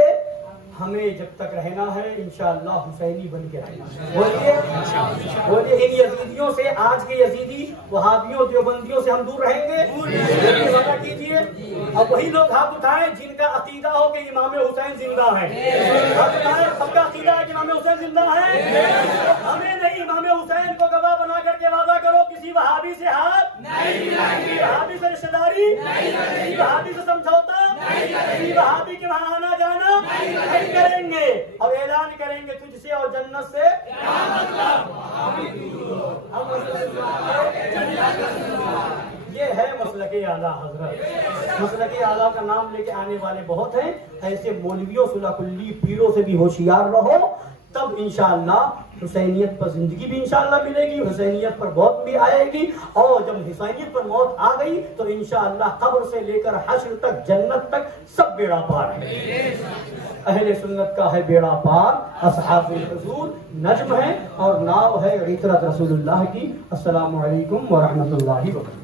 हमें जब तक रहना है इंशाअल्लाह हुसैनी बन के रहना। बोलिए बोलिए, इन यजीदियों से, आज के यजीदी वहाबियों देवबंदियों से हम दूर रहेंगे, वादा कीजिए। अब वही लोग हाथ उठाएं जिनका अकीदा हो कि इमाम हुसैन जिंदा है। हाथ उठाएं, सबका अकीदा है कि इमाम हुसैन जिंदा है। हमें नहीं, इमाम हुसैन को गवाह बना करके वादा करो किसी वहाबी से हाथ नहीं मिलाएंगे, वहाबी से रिश्तेदारी नहीं करेंगे, वहाबी से समझौता नहीं करेंगे, वहाबी के वहां आना जाना नहीं करेंगे। अब ऐलान करेंगे तुझसे और जन्नत से क्या मतलब। ये है मसलके आला हजरत। मसलके आला का नाम लेके आने वाले बहुत हैं। ऐसे मौलवियों सुलाकुल्ली पीरों से भी होशियार रहो, तब इंशाअल्लाह हुसैनियत पर जिंदगी भी इंशाअल्लाह मिलेगी, हुसैनियत पर मौत भी आएगी। और जब हुसैनियत पर मौत आ गई तो इंशाअल्लाह कब्र से लेकर हश्र तक, जन्नत तक सब बेड़ा पार है। अहले सुन्नत का है बेड़ा पार, असहाबुल हुजूर नज्म है और नाव है इतरत रसूलुल्लाह की। अस्सलामु अलैकुम व रहमतुल्लाहि व बरकातहू।